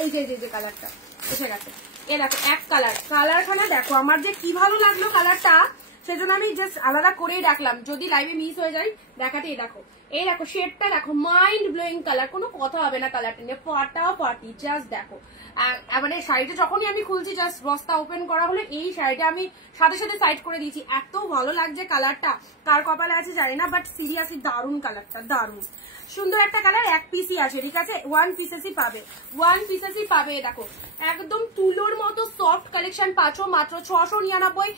এই যে কালারটা এসে গেছে। এ দেখো এক কালারখানা দেখো, আমার যে কি ভালো লাগলো কালারটা, সেজন্য আমি জাস্ট আলাদা করেই রাখলাম, যদি লাইভে মিস হয়ে যায় দেখাতে। এই দেখো শেডটা দেখো, মাইন্ড ব্লোয়িং কালার, কোনো কথা হবে না কালারটা নিয়ে, ফাটাফাটি, জাস্ট দেখো। মানে শাড়িটা যখনই আমি খুলছি, জাস্ট বস্তা ওপেন করা হলে এই শাড়িটা আমি সাথে সাথে সাইড করে দিয়েছি, এত ভালো লাগছে কালারটা। কার কপালে আছে জানি না, বাট সিরিয়াসলি দারুন কালারটা, দারুন সুন্দর একটা কালার। এক পিসই আছে, ঠিক আছে, ওয়ান পিসেসই পাবে, ওয়ান পিসেসই পাবে। দেখো একদম তুলোর মতো সফট কালেকশন পাচ্ছ মাত্র 699।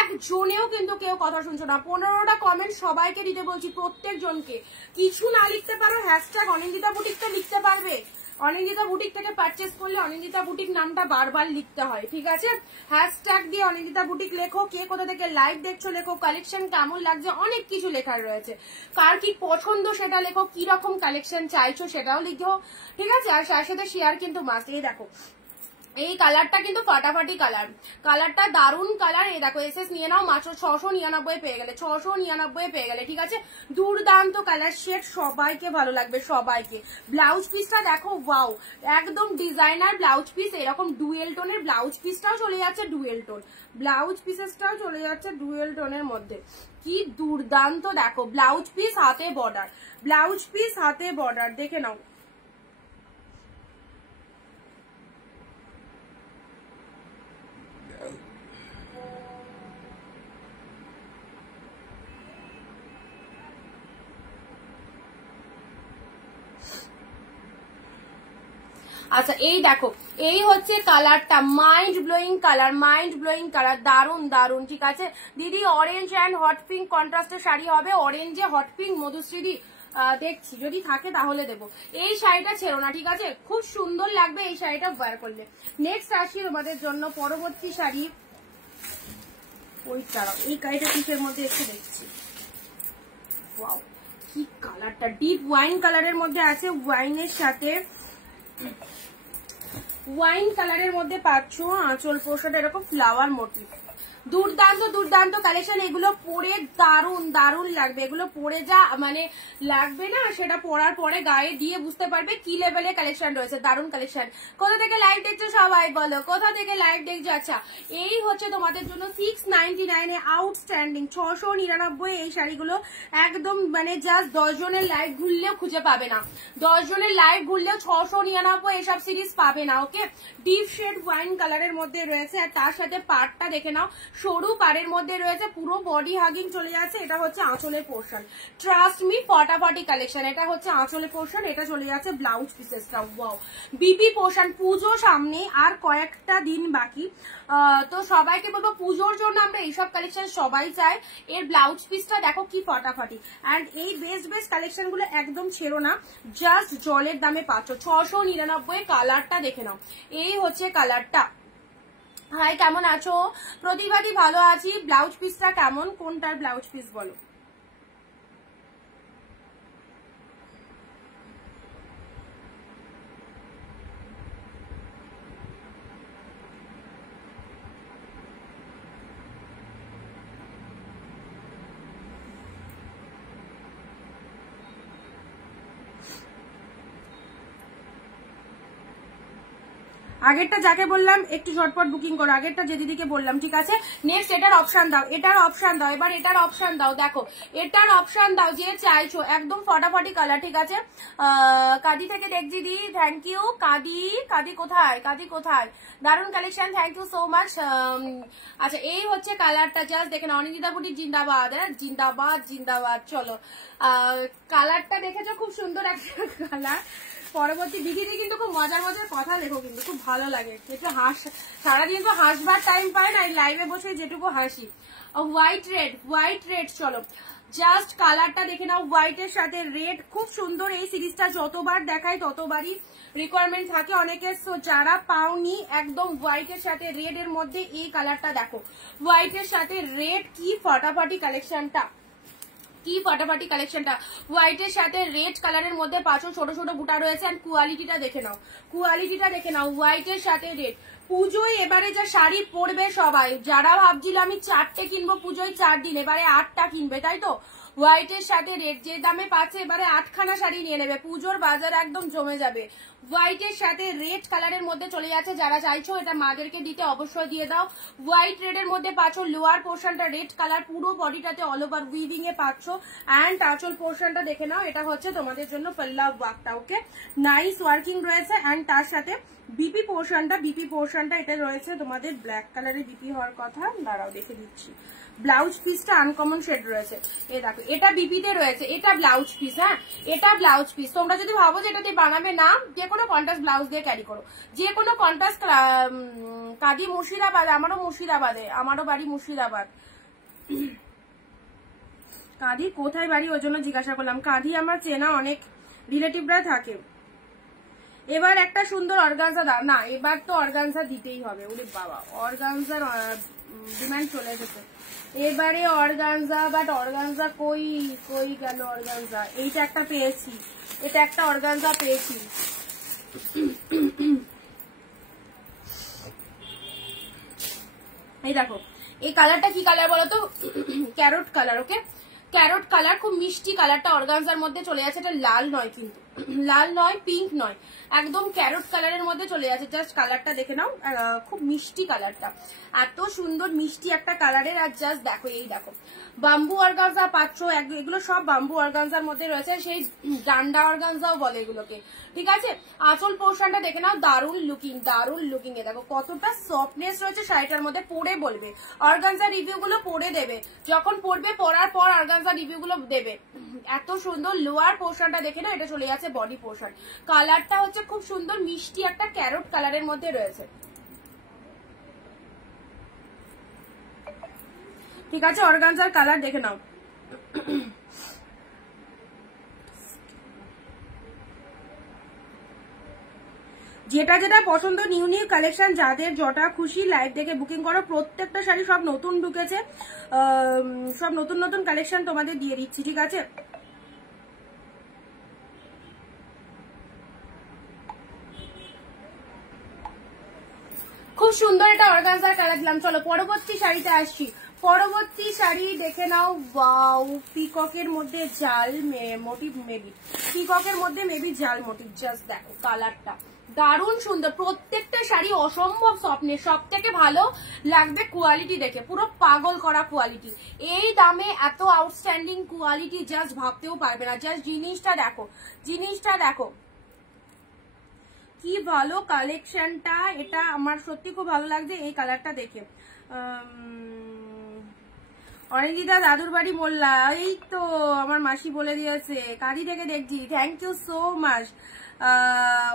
একজনেও কিন্তু কেউ কথা শুনছো না, 15টা কমেন্ট সবাইকে দিতে বলছি, প্রত্যেকজনকে। কিছু না লিখতে পারো, হ্যাশট্যাগ অনিন্দিতা বুটিকটা লিখতে পারবে। অনিন্দিতা বুটিক থেকে পারচেস করলে অনিন্দিতা বুটিক নামটা বারবার লিখতে হয়, ঠিক আছে। হ্যাশট্যাগ দিয়ে অনিন্দিতা বুটিক লেখো, কে কোথা থেকে লাইভ দেখছো লেখো, কালেকশন কেমন লাগছে অনেক কিছু লেখার রয়েছে, কার কি পছন্দ সেটা লেখো, কি রকম কালেকশন চাইছো সেটাও লিখো, ঠিক আছে। আর সাথে সাথে শেয়ার কিন্তু মাস্ট। এই দেখো এই কালারটা কিন্তু ফাটাফাটি কালার, কালারটা দারুন কালার। এই দেখো এসএস নিয়ে নাও, মাত্র 699 পেয়ে গেলে, 699 পেয়ে গেলে, ঠিক আছে। দুর্দান্ত কালার শেড, সবাইকে ভালো লাগবে, সবাইকে। ব্লাউজ পিসটা দেখো, ওয়াও, একদম ডিজাইনার ব্লাউজ পিস, এরকম ডুয়েল টোনের ব্লাউজ পিসটাও চলে যাচ্ছে, ডুয়েল টোন ব্লাউজ পিসেসটাও চলে যাচ্ছে ডুয়েল টোনের মধ্যে, কি দুর্দান্ত। দেখো ব্লাউজ পিস হাতে বর্ডার, ব্লাউজ পিস হাতে বর্ডার, দেখে নাও। আচ্ছা এই দেখো, এই হচ্ছে কালারটা, mind blowing colour, mind blowing colour, দারুন দারুন, ঠিক আছে দিদি। অরেঞ্জ অ্যান্ড হট পিঙ্ক কন্ট্রাস্টের শাড়ি হবে, অরেঞ্জে হট পিঙ্ক, মধুশ্রী দেখছি যদি থাকে তাহলে দেবো। এই শাড়িটা ছেড়ো না, ঠিক আছে, খুব সুন্দর লাগবে এই শাড়িটা ওয়্যার করলে। নেক্সট আসি তোমাদের জন্য পরবর্তী শাড়ি, ওই তারা এই কাইটা পিসের মধ্যে একটু দেখছি, ওয়াও কি কালারটা, ডিপ ওয়াইন কালারের মধ্যে আছে, ওয়াইনের সাথে ওয়াইন কালারের মধ্যে পাচ্ছ আঁচল পোশাকটা এরকম ফ্লাওয়ার মোটিভ, দুর্দান্ত দুর্দান্ত কালেকশন। এগুলো পরে দারুন দারুন লাগবে, এগুলো পরে যা মানে লাগবে না, সেটা পরার পরে গায়ে দিয়ে বুঝতে পারবে কি লেভেলের কালেকশন রয়েছে, দারুন কালেকশন। কোথা থেকে লাইভ দেখছো সবাই বলো, কোথা থেকে লাইভ দেখছো। আচ্ছা এই হচ্ছে তোমাদের জন্য 699 এ আউটস্ট্যান্ডিং, 699 এই শাড়িগুলো একদম মানে জাস্ট 10 জনের লাইভ ঘুরলেও খুঁজে পাবে না, 10 জনের লাইভ ঘুরলেও 699 এসব সিরিজ পাবে না, ওকে। ডিপ শেড ওয়াইন কালারের মধ্যে রয়েছে, আর তার সাথে পাড়টা দেখে নাও, সরু পাড়ের মধ্যে রয়েছে, পুরো বডি হাগিং চলে যাচ্ছে। এটা হচ্ছে আঁচলের পোর্শন, ট্রাস্ট মি ফটাফটি কালেকশন। এটা হচ্ছে আঁচলের পোর্শন, এটা চলে যাচ্ছে ব্লাউজ পিসেসটা। Wow, BP portion. পুজো সামনে আর কয়েকটা দিন বাকি, তো সবাইকে বলবো পুজোর জন্য আমরা এইসব কালেকশন সবাই চাই। এর ব্লাউজ পিসটা দেখো কি ফটাফটি। অ্যান্ড এই বেস্ট কালেকশন গুলো একদম ছেড়ো না, জাস্ট জলের দামে পাচ্ছ 699। কালারটা দেখে নাও, এই হচ্ছে কালারটা। হাই, কেমন আছো? প্রতিবাদী ভালো আছি। ব্লাউজ পিসটা কেমন? কোনটার ব্লাউজ পিস বলো? আগেরটা যাকে বললাম একটু ঝটপট বুকিং করো, আগেরটা যে দিদিকে বললাম, ঠিক আছে? নেক্সট এটার অপশন দাও, এটার অপশন দাও, এবার এটার অপশন দাও। দেখো এটার অপশন দাও যে চাইছো, একদম ফটাফটি কালার, ঠিক আছে? কাদি থেকে দেখছি দি, থ্যাংক ইউ। কাদি কোথায়? কাদি কোথায়? দারুন collection, thank you so much. আচ্ছা, এই হচ্ছে কালারটা, জাস্ট দেখেন। অনিন্দিতা বুটিক জিন্দাবাদ, জিন্দাবাদ জিন্দাবাদ। চলো, কালারটা দেখেছো, খুব সুন্দর একটা কালার। পরবর্তী দিদিদি কিন্তু খুব মজার কথা লেখো, কিন্তু খুব ভালো লাগে। একটু সারাদিন তো হাসবার টাইম পায় না, লাইভে বসে যেটুকু হাসি। হোয়াইট রেড, চলো জাস্ট কালারটা দেখে নাও। হোয়াইটের সাথে রেড, খুব সুন্দর। এই সিরিজটা যতবার দেখাই ততবারই রিকোয়ারমেন্ট থাকে অনেকের, সো যারা পাওনি একদম হোয়াইটের সাথে রেড এর মধ্যে এই কালারটা দেখো। হোয়াইটের সাথে রেড, কি ফটাফটি কালেকশনটা, কি ফটাফটি কালেকশনটা। হোয়াইটের সাথে রেড কালারের মধ্যে পাঁচও ছোট ছোট বুটা রয়েছে। আর কোয়ালিটিটা দেখে নাও, কোয়ালিটিটা দেখে নাও। হোয়াইটের সাথে রেড। পুজোয় এবারে যা শাড়ি পরবে সবাই, যারা ভাবছিল আমি 4টে কিনবো পুজোয় 4 দিন, এবারে 8টা কিনবে, তাই তো? হোয়াইটের সাথে রেড যে দামে পাচ্ছে, এবারে 8খানা শাড়ি নিয়ে নেবে, পুজোর বাজার একদম জমে যাবে। হোয়াইটের সাথে রেড কালারের মধ্যে চলে যাচ্ছে, যারা চাইছো এটা মাদেরকে দিতে অবশ্যই দিয়ে দাও। হোয়াইট রেড এর মধ্যে পাচ্ছ লোয়ার পোর্শনটা রেড কালার, পুরো বডিটাতে অল ওভার উইভিং এ পাচ্ছ। অ্যান্ড আঁচল পোর্শনটা দেখে নাও, এটা হচ্ছে তোমাদের জন্য পাল্লা ওয়ার্কটা। ওকে, নাইস ওয়ার্কিং রয়েছে। অ্যান্ড তার সাথে বিপি পোর্শনটা এটা রয়েছে তোমাদের ব্ল্যাক কালারের বিপি হওয়ার কথা, দাঁড়াও দেখে দিচ্ছি। ব্লাউজ পিসটা আনকমন শেড রয়েছে, এই দেখো এটা বিপিতে রয়েছে, এটা ব্লাউজ পিস। হ্যাঁ, এটা ব্লাউজ পিস। তোমরা যদি ভাবো যে এটা দিয়ে বানাবে, না, যে কোনো কন্ট্রাস্ট ব্লাউজ দিয়ে ক্যারি করো, যে কোনো কন্ট্রাস্ট। কাদি মুর্শিদাবাদ, আমারও বাড়ি মুর্শিদাবাদ। কাদি কোথায় বাড়ি ওই জন্য জিজ্ঞাসা করলাম। কাদি আমার চেনা অনেক রিলেটিভরা থাকে। এবার একটা সুন্দর অর্গানজা দাও না, এবার তো অর্গানজা দিতেই হবে। ওরে বাবা, অর্গানজার ডিমান্ড চলে এসেছে এবারে অর্গানজা। বাট অর্গানজা কই গেল অর্গানজা? এইটা একটা পেয়েছি, এটা একটা অর্গানজা পেয়েছি। এই দেখো, এই কালারটা কি কালার বলো তো? Carrot colour. Okay, carrot colour, খুব মিষ্টি কালারটা অর্গানজার মধ্যে চলে যাচ্ছে। এটা লাল নয় কিন্তু, লাল নয়, পিঙ্ক নয়, একদম ক্যারট কালারের মধ্যে চলে যাচ্ছে। জাস্ট কালারটা দেখে নাও, খুব মিষ্টি কালারটা, এত সুন্দর মিষ্টি একটা কালারের। আর জাস্ট দেখো, এই দেখো বাম্বু অর্গানজা পাচ্ছ, এগুলো সব বাম্বু অর্গানজার মধ্যে রয়েছে, সেই ডান্ডা অর্গানজাও বলে এগুলোকে, ঠিক আছে? আঁচল পোর্শনটা দেখে নাও, দারুণ লুকিং। এ দেখো কতটা সফটনেস রয়েছে শাড়িটার মধ্যে, পরে বলবে। অর্গানজা রিভিউ গুলো পরে দেবে, যখন পরবে পরার পর অর্গানজা রিভিউ গুলো দেবে। এত সুন্দর লোয়ার পোর্শনটা দেখে নাও, এটা চলে যাচ্ছে বডি পোর্শন। কালারটা হচ্ছে খুব সুন্দর মিষ্টি একটা ক্যারট কালারের মধ্যে রয়েছে, ঠিক আছে? অর্গানজার কালার দেখে নাও। যেটা যেটা পছন্দ, নিউ কালেকশন, যাদের যটা খুশি লাইভ দেখে বুকিং করো। প্রত্যেকটা শাড়ি সব নতুন ঢুকেছে, সব নতুন কালেকশন তোমাদের দিয়ে দিচ্ছি, ঠিক আছে? খুব সুন্দর এটা অর্গানজার কালার দিলাম। চলো পরবর্তী শাড়িতে আসছি। পরবর্তী শাড়ি দেখে নাও। ওয়াও, পিককের মধ্যে জাল মোটিভ, পিককের মধ্যে মেবি জাল মোটিভ। জাস্ট দেখো কালারটা, দারুণ সুন্দর। প্রত্যেকটা শাড়ি অসম্ভব সফটনেস, সব থেকে ভালো লাগবে কোয়ালিটি দেখে, পুরো পাগল করা কোয়ালিটি। এই দামে এত আউটস্ট্যান্ডিং কোয়ালিটি জাস্ট ভাবতেও পারবে না। জাস্ট জিনিসটা দেখো কি ভালো কালেকশনটা। এটা আমার সত্যি খুব ভালো লাগছে এই কালারটা দেখে। অনিন্দিতা দাদুর বাড়ি মোল্লা, এই তো আমার মাসি বলে দিয়েছে, কাঁদি থেকে দেখছি। Thank you so much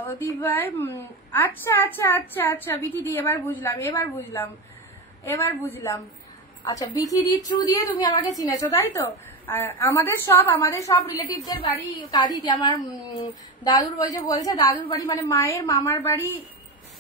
Adip ভাই। আচ্ছা আচ্ছা আচ্ছা আচ্ছা বিথি দি, এবার বুঝলাম। আচ্ছা বিথি দি থ্রু দিয়ে তুমি আমাকে চিনেছো, তাই তো? আমাদের সব রিলেটিভদের বাড়ি কাঁদিতে। আমার দাদুর ওই যে বলছে দাদুর বাড়ি মানে মায়ের মামার বাড়ি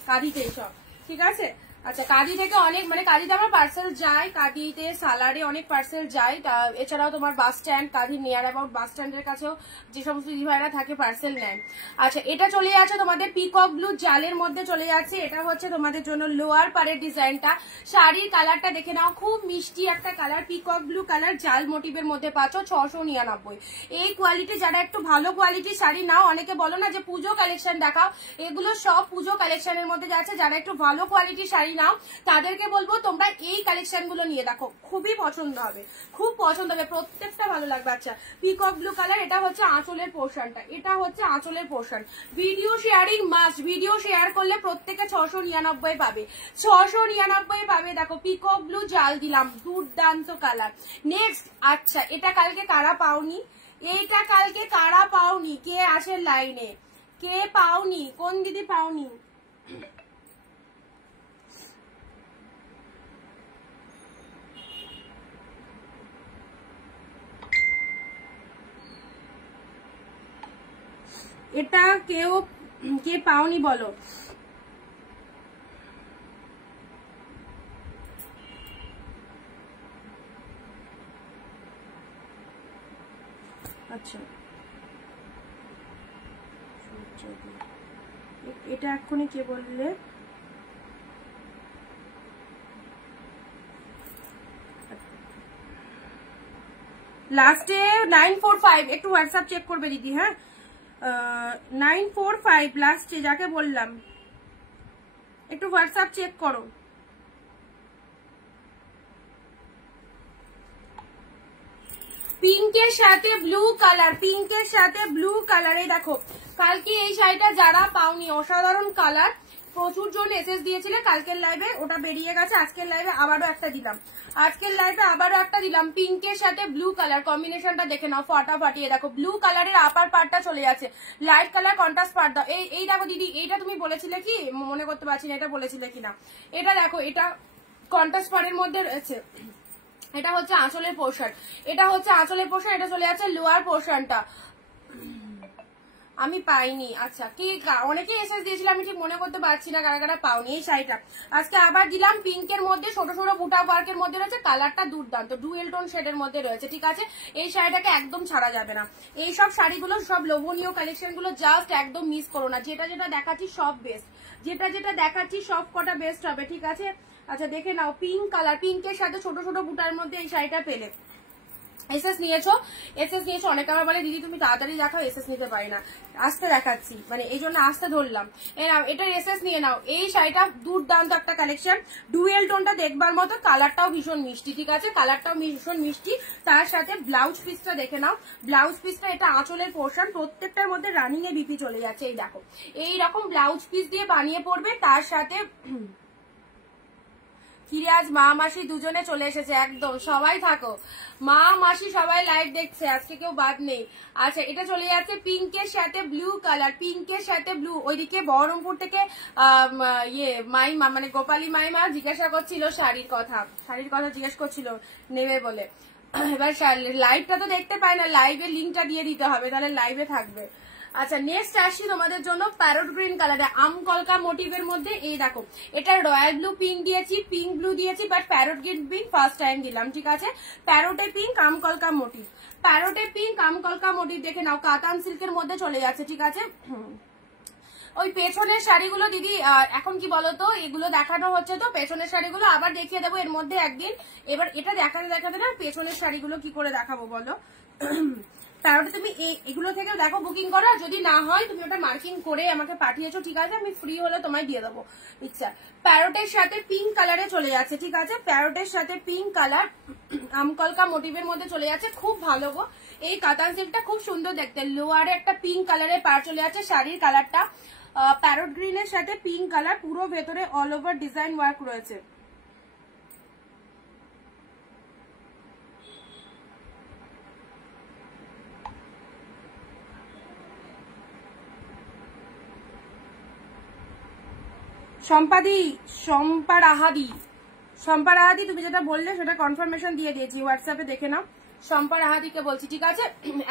কাঁদিতে সব, ঠিক আছে? আচ্ছা কাঁদি থেকে অনেক মানে কাঁদিতে আমার পার্সেল যায়, কাঁদিতে সালারে অনেক পার্সেল যায়। এছাড়াও তোমার বাস স্ট্যান্ড, কাঁদি নিয়ার অ্যাবাউট বাস স্ট্যান্ডের কাছেও যে সমস্ত দিদিভাইরা থাকে পার্সেল নেন। আচ্ছা এটা চলে যাচ্ছে তোমাদের পিকক ব্লু জালের মধ্যে চলে যাচ্ছে। এটা হচ্ছে তোমাদের জন্য লোয়ার পারের ডিজাইনটা। শাড়ির কালারটা দেখে নাও, খুব মিষ্টি একটা কালার, পিকক ব্লু কালার, জাল মোটিভের মধ্যে পাচ্ছ 699। এই কোয়ালিটি যারা একটু ভালো কোয়ালিটির শাড়ি নাও, অনেকে বলো না যে পুজো কালেকশন দেখাও, এগুলো সব পুজো কালেকশনের মধ্যে যাচ্ছে। যারা একটু ভালো কোয়ালিটির শাড়ি নাও তাদেরকে বলবো তোমরা এই কালেকশন গুলো নিয়ে দেখো, খুবই পছন্দ হবে, খুব পছন্দ হবে, প্রত্যেকটা ভালো লাগবে। আচ্ছা পিকক ব্লু কালার, এটা হচ্ছে আঁচলের পোর্শনটা, এটা হচ্ছে আঁচলের portion. Video sharing must, video share করলে প্রত্যেকে 699 পাবে, 699 পাবে। দেখো পিকক ব্লু জাল দিলাম, দুর্দান্ত কালার। নেক্সট আচ্ছা এটা কালকে কারা পাওনি, এইটা কালকে কারা পাওনি, কে আসে লাইনে, কে পাওনি, কোন দিদি পাওনি? এটা কে পাওনি বলো। আচ্ছা এটা এক্ষুনি কে বললে? লাস্টে 945, একটু হোয়াটসঅ্যাপ চেক করবে দিদি, হ্যাঁ 945 লাস্টে যাকে বললাম, একটু হোয়াটসঅ্যাপ চেক করো। পিঙ্কের সাথে ব্লু কালার, পিঙ্কের সাথে ব্লু কালারে দেখো, কালকে এই শাড়িটা যারা পাওনি অসাধারণ কালার, প্রচুর জন এসএস দিয়েছিলে কালকের লাইভে, ওটা বেরিয়ে গেছে। আজকের লাইভে আবারও একটা দিলাম, পিঙ্কের সাথে ব্লু কালার কম্বিনেশনটা দেখে নাও, ফাটাফাটিয়ে দেখো ব্লু কালারের আপার পার্টটা চলে যাচ্ছে, লাইট কালার কন্ট্রাস্ট পার্ট দাও। এই দেখো দিদি, এইটা তুমি বলেছিলে কি, মনে করতে পারছি না এটা বলেছিলে কিনা। এটা দেখো, এটা কন্ট্রাস্ট পার্টের মধ্যে রয়েছে, এটা হচ্ছে আঁচলের পোর্শন, এটা চলে যাচ্ছে লোয়ার পোর্শনটা। আমি পাইনি, আচ্ছা কি অনেকে এসএস দিয়েছিল, আমি ঠিক মনে করতে পারছি না কারা কারা পাওনি এই শাড়িটা। আজকে আবার দিলাম, পিঙ্কের মধ্যে ছোট ছোট বুটা ওয়ার্কের মধ্যে রয়েছে, কালারটা দুর্দান্ত ডুয়েল টোন শেডের মধ্যে রয়েছে, ঠিক আছে? এই শাড়িটাকে একদম ছাড়া যাবে না। এই সব শাড়িগুলো সব লোভনীয় কালেকশন গুলো, জাস্ট একদম মিস করো না। যেটা দেখাচ্ছি সব বেস্ট, যেটা দেখাচ্ছি সব কটা বেস্ট হবে, ঠিক আছে? আচ্ছা দেখে নাও, পিঙ্ক কালার, পিঙ্কের সাথে ছোট ছোট বুটার মধ্যে এই শাড়িটা পেলে। এসএস নিয়েছো, অনেকে আমার বলে দিদি তুমি তাড়াতাড়ি দেখাও, এসএস নিতে পারি না, আসতে দেখাচ্ছি, মানে এই জন্য আসতে ধরলাম। এটা এসএস নিয়ে নাও। এই শাড়িটা দুর্দান্ত একটা কালেকশন, ডুয়েল টোনটা দেখবার মতো, কালারটাও ভীষণ মিষ্টি, ঠিক আছে? কালারটাও ভীষণ মিষ্টি। তার সাথে ব্লাউজ পিসটা দেখে নাও, ব্লাউজ পিসটা এটা আঁচলের পোর্শন, প্রত্যেকটার মধ্যে রানিং এ বিপি চলে যাচ্ছে। এই দেখো এইরকম ব্লাউজ পিস দিয়ে বানিয়ে পড়বে, তার সাথে কিরে আজ মা মাসি দুজনে চলে এসেছে, একদম সবাই থাকো, মা মাসি সবাই লাইভ দেখছে, আজকে কেউ বাদ নেই। আচ্ছা এটা চলে যাচ্ছে পিঙ্কের সাথে ব্লু কালার, পিঙ্কের সাথে ব্লু। ওইদিকে বহরমপুর থেকে মাইমা মানে গোপালী মাইমা জিজ্ঞাসা করছিল শাড়ির কথা জিজ্ঞেস করছিল নেবে বলে। এবার লাইভটা তো দেখতে পাই না, লাইভের লিঙ্কটা দিয়ে দিতে হবে, তাহলে লাইভে থাকবে। আচ্ছা নেক্সট আসছি তোমাদের জন্য প্যারট গ্রিন কালারে, আম কলকা মোটিভের মধ্যে। এই দেখো এটা রয়্যাল ব্লু পিঙ্ক দিয়েছি, পিঙ্ক ব্লু দিয়েছি, but parrot green pink first time দিলাম, ঠিক আছে? প্যারটে পিঙ্ক আম কলকা মোটিভ, প্যারটে পিঙ্ক আম কলকা মোটিভ দেখে নাও, কাতান সিল্কের মধ্যে চলে যাচ্ছে, ঠিক আছে? ওই পেছনের শাড়িগুলো দিদি এখন কি বলতো, এগুলো দেখানো হচ্ছে তো, পেছনের শাড়িগুলো আবার দেখিয়ে দেবো এর মধ্যে একদিন। এবার এটা দেখাতে না, পেছনের শাড়িগুলো কি করে দেখাবো বলো? প্যারোটে তুমি এগুলো থেকে দেখো বুকিং করো, যদি না হয় তুমি ওটা মার্কিং করে আমাকে পাঠিয়েছো, ঠিক আছে? আমি ফ্রি হলে তোমায় দিয়ে দেবো ইচ্ছা। প্যারোটের সাথে পিঙ্ক কালারে চলে যাচ্ছে, ঠিক আছে? প্যারোটের সাথে পিঙ্ক কালার আমকলকা মোটিভের মধ্যে চলে যাচ্ছে, খুব ভালো গো। এই কাতান সিল্কটা খুব সুন্দর দেখতে, লোয়ারে একটা পিঙ্ক কালারের পার চলে যাচ্ছে, শাড়ির কালারটা প্যারট গ্রিনের সাথে পিঙ্ক কালার, পুরো ভেতরে অল ওভার ডিজাইন ওয়ার্ক রয়েছে। শম্পা রাহাদি তুমি যেটা বললে সেটা কনফার্মেশন দিয়ে দিয়েছি, হোয়াটসঅ্যাপে দেখে নাও। শম্পা রাহাদিকে বলছি, ঠিক আছে?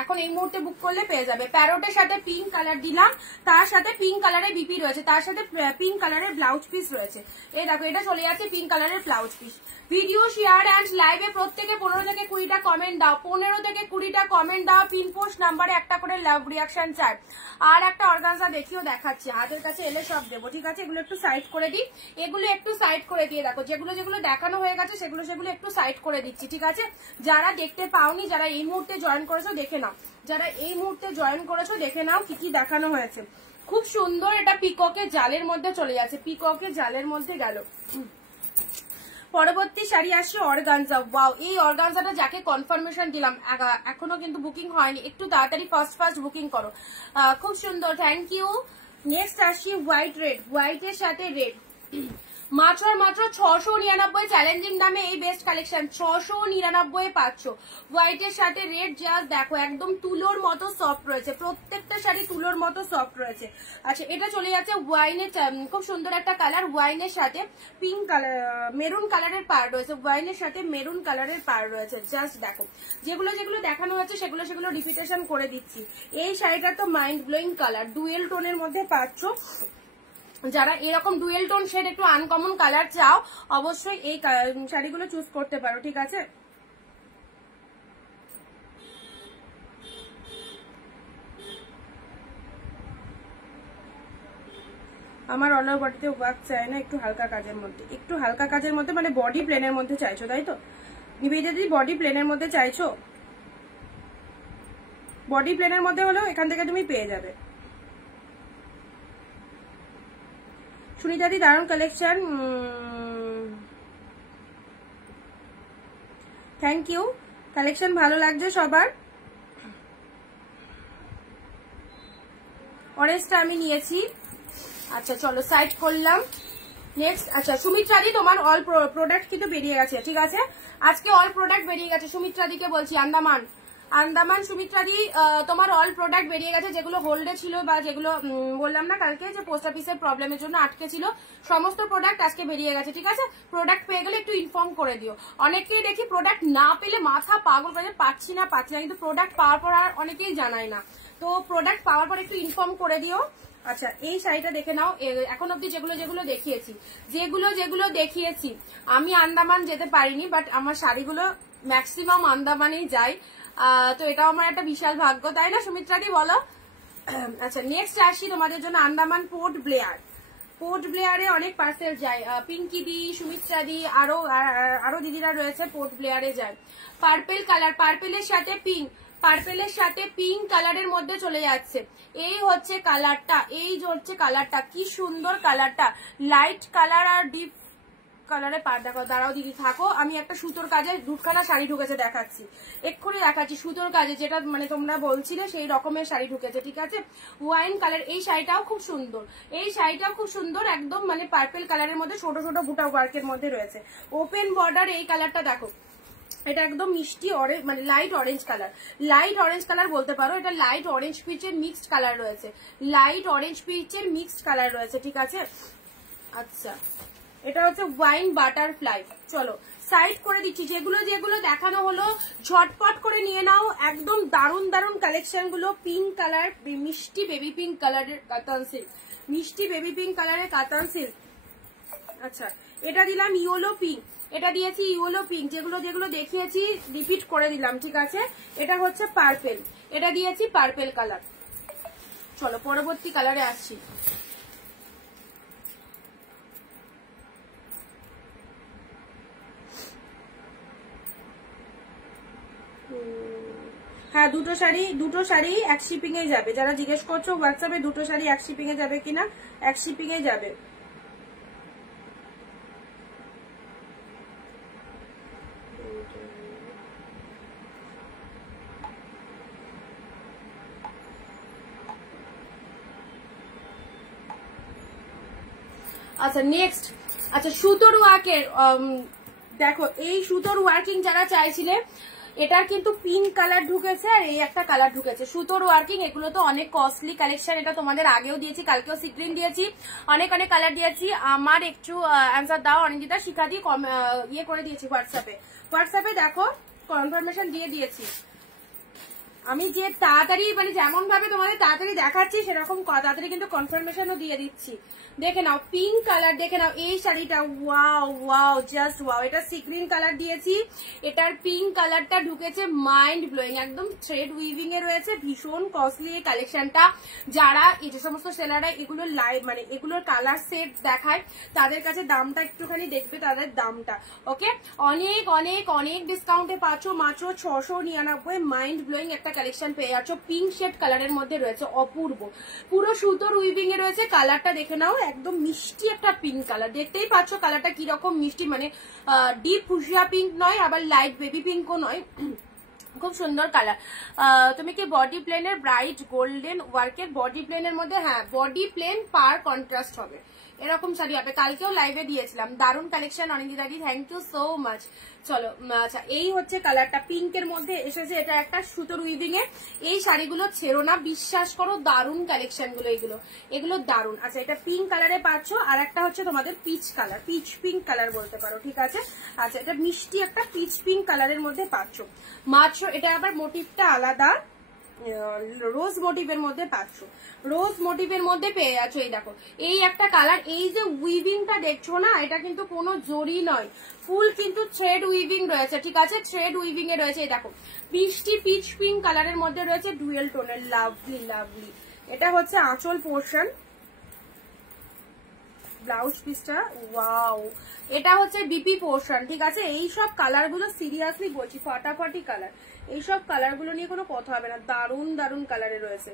এখন এই মুহূর্তে বুক করলে পেয়ে যাবে। প্যারোটের সাথে পিঙ্ক কালার দিলাম, তার সাথে পিঙ্ক কালারের বিপি রয়েছে, তার সাথে পিঙ্ক কালারের ব্লাউজ পিস রয়েছে। এই দেখো, এটা চলে যাচ্ছে পিঙ্ক কালারের blouse piece. Video share and লাইভে প্রত্যেকে 15 থেকে 20টা কমেন্ট দাও, 15 থেকে 20টা কমেন্ট দাও। পিন পোস্ট নাম্বারে একটা করে লাভ রিয়াকশন চাই। আর একটা অর্গানজা দেখিও দেখাচ্ছি, হাতের কাছে এলে সব দেবো, ঠিক আছে? এগুলো একটু সাইড করে দিই, এগুলো একটু সাইড করে দিয়ে দেখো, যেগুলো যেগুলো দেখানো হয়ে গেছে সেগুলো একটু সাইড করে দিচ্ছি, ঠিক আছে? যারা দেখতে পাওনি, যারা এই মুহূর্তে জয়েন করেছো দেখে নাও, যারা এই মুহূর্তে জয়েন করেছো দেখে নাও কি কি দেখানো হয়েছে। খুব সুন্দর, এটা পিককের জালের মধ্যে চলে যাচ্ছে, পিককের জালের মধ্যে গেল। পরবর্তী শাড়ি আসছে অর্গানজা। ওয়াও, এই অর্গানজাটা যাকে কনফার্মেশন দিলাম, এখনো কিন্তু বুকিং হয়নি, একটু তাড়াতাড়ি ফার্স্ট বুকিং করো। খুব সুন্দর, থ্যাংক ইউ। নেক্সট আসছি হোয়াইটের সাথে রেড। মাত্র 699 চ্যালেঞ্জিং দামে এই বেস্ট কালেকশন 699 পাচ্ছ। হোয়াইটের সাথে রেড, জাস্ট দেখো একদম তুলোর মতো সফট রয়েছে, প্রত্যেকটা শাড়ি তুলোর মতো সফট রয়েছে। আচ্ছা, এটা চলে যাচ্ছে ওয়াইনের, খুব সুন্দর একটা কালার, ওয়াইনের সাথে পিঙ্ক কালার, মেরুন কালারের পার রয়েছে, ওয়াইনের সাথে মেরুন কালারের পার রয়েছে। জাস্ট দেখো, যেগুলো দেখানো হচ্ছে সেগুলো রিপিটেশন করে দিচ্ছি। এই শাড়িটা তো মাইন্ড ব্লোয়িং কালার, ডুয়েল টোনের মধ্যে পাচ্ছ। যারা এরকম ডুয়েল টোন শেড একটু আনকমন কালার চাও, অবশ্যই এই শাড়িগুলো চুজ করতে পারো, ঠিক আছে? আমার অল ওভার বডিতে ওয়ার্ক চাই না, একটু হালকা কাজের মধ্যে, মানে বডি প্লেনের মধ্যে চাইছো, তাই তো? নিবেদিতা দিদি, বডি প্লেনের মধ্যে চাইছো? বডি প্লেনের মধ্যে হলেও এখান থেকে তুমি পেয়ে যাবে। সুনিতাদি, দারুণ কালেকশন, থ্যাংক ইউ। কালেকশন ভালো লাগছে সবার। অরেঞ্জটা আমি নিয়েছি, আচ্ছা চলো সাইড করলাম। নেক্সট, আচ্ছা সুমিত্রাদি, তোমার অল প্রোডাক্ট কিন্তু বেরিয়ে গেছে, ঠিক আছে? আজকে অল প্রোডাক্ট বেরিয়ে গেছে, সুমিত্রাদিকে বলছি, আন্দামান সুমিত্রাদি, তোমার অল প্রোডাক্ট বেরিয়ে গেছে, যেগুলো হোল্ডে ছিল বা যেগুলো বললাম না কালকে যে পোস্ট অফিসের প্রবলেমের জন্য আটকে ছিল, সমস্ত প্রোডাক্ট আজকে বেরিয়ে গেছে, ঠিক আছে? প্রোডাক্ট পেয়ে গেলে একটু ইনফর্ম করে দিও। অনেকেই দেখি প্রোডাক্ট না পেলে মাথা পাগল করে, পাচ্ছি না, কিন্তু প্রোডাক্ট পাওয়ার পর আর অনেকেই জানায় না, তো প্রোডাক্ট পাওয়ার পর একটু ইনফর্ম করে দিও। আচ্ছা, এই শাড়িটা দেখে নাও। এখন অব্দি যেগুলো দেখিয়েছি আমি আন্দামান যেতে পারিনি, বাট আমার শাড়িগুলো ম্যাক্সিমাম আন্দামানেই যায়, তো এটাও আমার একটা বিশাল ভাগ্য, তাই না সুমিত্রাদি, বলো? আচ্ছা, নেক্সট আসি তোমাদের জন্য আন্দামান পোর্ট ব্লেয়ারে অনেক পার্সেল যায়, পিঙ্কি দি, সুমিত্রাদি, আরো দিদিরা রয়েছে, পোর্ট ব্লেয়ারে যায়। পার্পেল কালার, পার্পেলের সাথে পিঙ্ক কালারের মধ্যে চলে যাচ্ছে। এই হচ্ছে কালারটা, কি সুন্দর কালারটা, লাইট কালার আর ডিপ কালারে পার। দেখো, দাঁড়াও দিদি, থাকো, আমি একটা সুতোর কাজে দুখানা শাড়ি ঢুকেছে দেখাচ্ছি, এক্ষুনি দেখাচ্ছি। সুতোর কাজে যেটা মানে তোমরা বলছিলে সেই রকমের শাড়ি ঢুকেছে, ঠিক আছে? ওয়াইন কালার, এই শাড়িটাও খুব সুন্দর, একদম মানে পার্পেল কালারের মধ্যে ছোট ছোট বুটা ওয়ার্কের মধ্যে রয়েছে। ওপেন বর্ডার, এই কালারটা দেখো, এটা একদম মিষ্টি অরেঞ্জ, মানে লাইট অরেঞ্জ কালার বলতে পারো, এটা লাইট অরেঞ্জ পিচের মিক্সড কালার রয়েছে, ঠিক আছে? আচ্ছা, এটা হচ্ছে ওয়াইন বাটারফ্লাই। চলো সাইড করে দিচ্ছি, যেগুলো দেখানো হলো ঝটপট করে নিয়ে নাও, একদম দারুণ কালেকশন গুলো। পিঙ্ক কালার, মিষ্টি বেবি পিঙ্ক কালারের কাতান সিল্ক, আচ্ছা এটা দিলাম ইয়েলো পিঙ্ক, এটা দিয়েছি ইয়েলো পিঙ্ক, যেগুলো দেখিয়েছি রিপিট করে দিলাম, ঠিক আছে? এটা হচ্ছে পার্পেল, এটা দিয়েছি পার্পেল কালার। চলো পরবর্তী কালারে আসছি। হ্যাঁ, দুটো শাড়ি এক শিপিং এ যাবে। যারা জিজ্ঞেস করছো হোয়াটসঅ্যাপে দুটো শাড়ি এক শিপিং এ যাবে কিনা, এক শিপিং এ যাবে। আচ্ছা নেক্সট, আচ্ছা সুতোর ওয়ার্কের, দেখো এই সুতোর ওয়ার্কিং যারা চাইছিলে এটার কিন্তু পিঙ্ক কালার ঢুকেছে আর এই একটা কালার ঢুকেছে, সুতোর ওয়ার্কিং। এগুলো তো অনেক কস্টলি কালেকশন, এটা তোমাদের আগেও দিয়েছি, কালকেও সিক্রিন দিয়েছি, অনেক অনেক কালার দিয়েছি। আমার একটু অ্যান্সার দাও অনিন্দিতা, শিখা দিয়ে ইয়ে করে দিয়েছি হোয়াটসঅ্যাপে দেখো কনফার্মেশন দিয়ে দিয়েছি আমি, যে তাড়াতাড়ি মানে যেমন ভাবে তোমাদের তাড়াতাড়ি দেখাচ্ছি সেরকম তাড়াতাড়ি কিন্তু কনফার্মেশনও দিয়ে দিচ্ছি। দেখে নাও পিঙ্ক কালার, দেখে নাও এই শাড়িটা, ওয়াও ওয়াও জাস্ট ওয়াও। এটা সিক্রিন কালার দিয়েছি, এটার পিঙ্ক কালারটা ঢুকেছে, মাইন্ড ব্লোয়িং, একদম থ্রেড উইভিং এ রয়েছে, ভীষণ কস্টলি এই কালেকশনটা। যারা এই যে সমস্ত সেলাররা এগুলো লাইভ মানে এগুলোর কালার সেট দেখায় তাদের কাছে দামটা একটুখানি দেখবে, তাদের দামটা ওকে। অনেক অনেক অনেক ডিসকাউন্টে পাচ্ছ, মাত্র 699, মাইন্ড ব্লোয়িং একটা কালেকশন পেয়ে যাচ্ছ। পিঙ্ক শেড কালারের মধ্যে রয়েছে, অপূর্ব, পুরো সুতোর উইভিং এ রয়েছে। কালারটা দেখে নাও, একদম মিষ্টি একটা পিঙ্ক কালার, দেখতেই পাচ্ছ কালারটা কিরকম মিষ্টি, মানে ডিপ ফুশিয়া পিঙ্ক নয় আবার লাইট বেবি পিঙ্কও নয়, খুব সুন্দর কালার। তুমি কি বডি প্লেনের ব্রাইট গোল্ডেন ওয়ার্কের বডি প্লেনের মধ্যে, হ্যাঁ বডি প্লেন পার কন্ট্রাস্ট হবে এরকম শাড়ি হবে, কালকেও লাইভে দিয়েছিলাম। দারুণ কালেকশন অনিন্দিতাদি, থ্যাংক ইউ সো মাচ। চলো আচ্ছা, এই হচ্ছে কালারটা, পিঙ্কের মধ্যে এসেছে, এটা একটা সুতোর উইভিং এ। এই শাড়িগুলো ছেড়ো না, বিশ্বাস করো, দারুণ কালেকশন গুলো এগুলো দারুণ। আচ্ছা, এটা পিঙ্ক কালারে পাচ্ছ, আর একটা হচ্ছে তোমাদের peach colour, pitch pink colour বলতে পারো, ঠিক আছে। আচ্ছা, এটা মিষ্টি একটা পিচ পিঙ্ক কালারের মধ্যে পাচ্ছ মাত্র, এটা আবার মোটিভটা আলাদা, রোজ মোটিভের মধ্যে পাচ্ছ, রোজ মোটিভের মধ্যে পেয়ে যাচ্ছ। এই দেখো এই একটা কালার, এই যে উইভিংটা দেখছো না, এটা কিন্তু কোনো জরি নয়, ফুল কিন্তু থ্রেড উইভিং রয়েছে, ঠিক আছে, থ্রেড উইভিং এ রয়েছে। এই দেখো মিষ্টি পিচ পিঙ্ক কালারের মধ্যে রয়েছে, ডুয়েল টোনের, লাভলি লাভলি। এটা হচ্ছে আঁচল পোর্শন, ব্লাউজ পিসটা ওয়াও, এটা হচ্ছে বিপি পোর্শন, ঠিক আছে। এইসব কালার গুলো সিরিয়াসলি বলছি ফাটাফাটি কালার, এইসব কালার গুলো নিয়ে কোনো কথা হবে না, দারুণ দারুণ কালারে রয়েছে।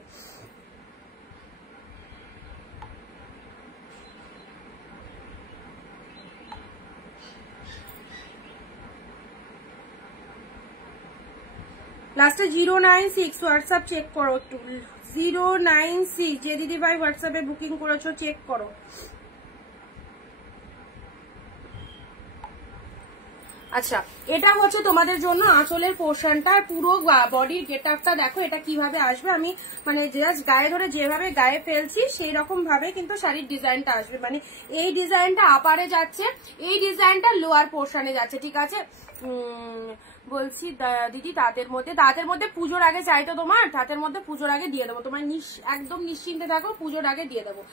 লাস্টে 096 হোয়াটসঅ্যাপ চেক করো একটু, 096 যে দিদি ভাই হোয়াটসঅ্যাপে বুকিং করেছো চেক করো। আচ্ছা, এটা হচ্ছে তোমাদের জন্য আঁচলের পোর্শনটা, পুরো বডির গেটআপটা দেখো এটা কিভাবে আসবে। আমি মানে জাস্ট গায়ে ধরে যেভাবে গায়ে ফেলছি সেই রকম ভাবে কিন্তু শাড়ির ডিজাইনটা আসবে, মানে এই ডিজাইনটা আপারে যাচ্ছে, এই ডিজাইনটা লোয়ার পোর্শনে যাচ্ছে, ঠিক আছে। বলছি দিদি তাঁতের মধ্যে পুজোর আগে চাই তো তোমার, তাঁতের মধ্যে পুজোর আগে দিয়ে দেবো তোমার, একদম নিশ্চিন্তে থাকো, পুজোর আগে দিয়ে দেবো।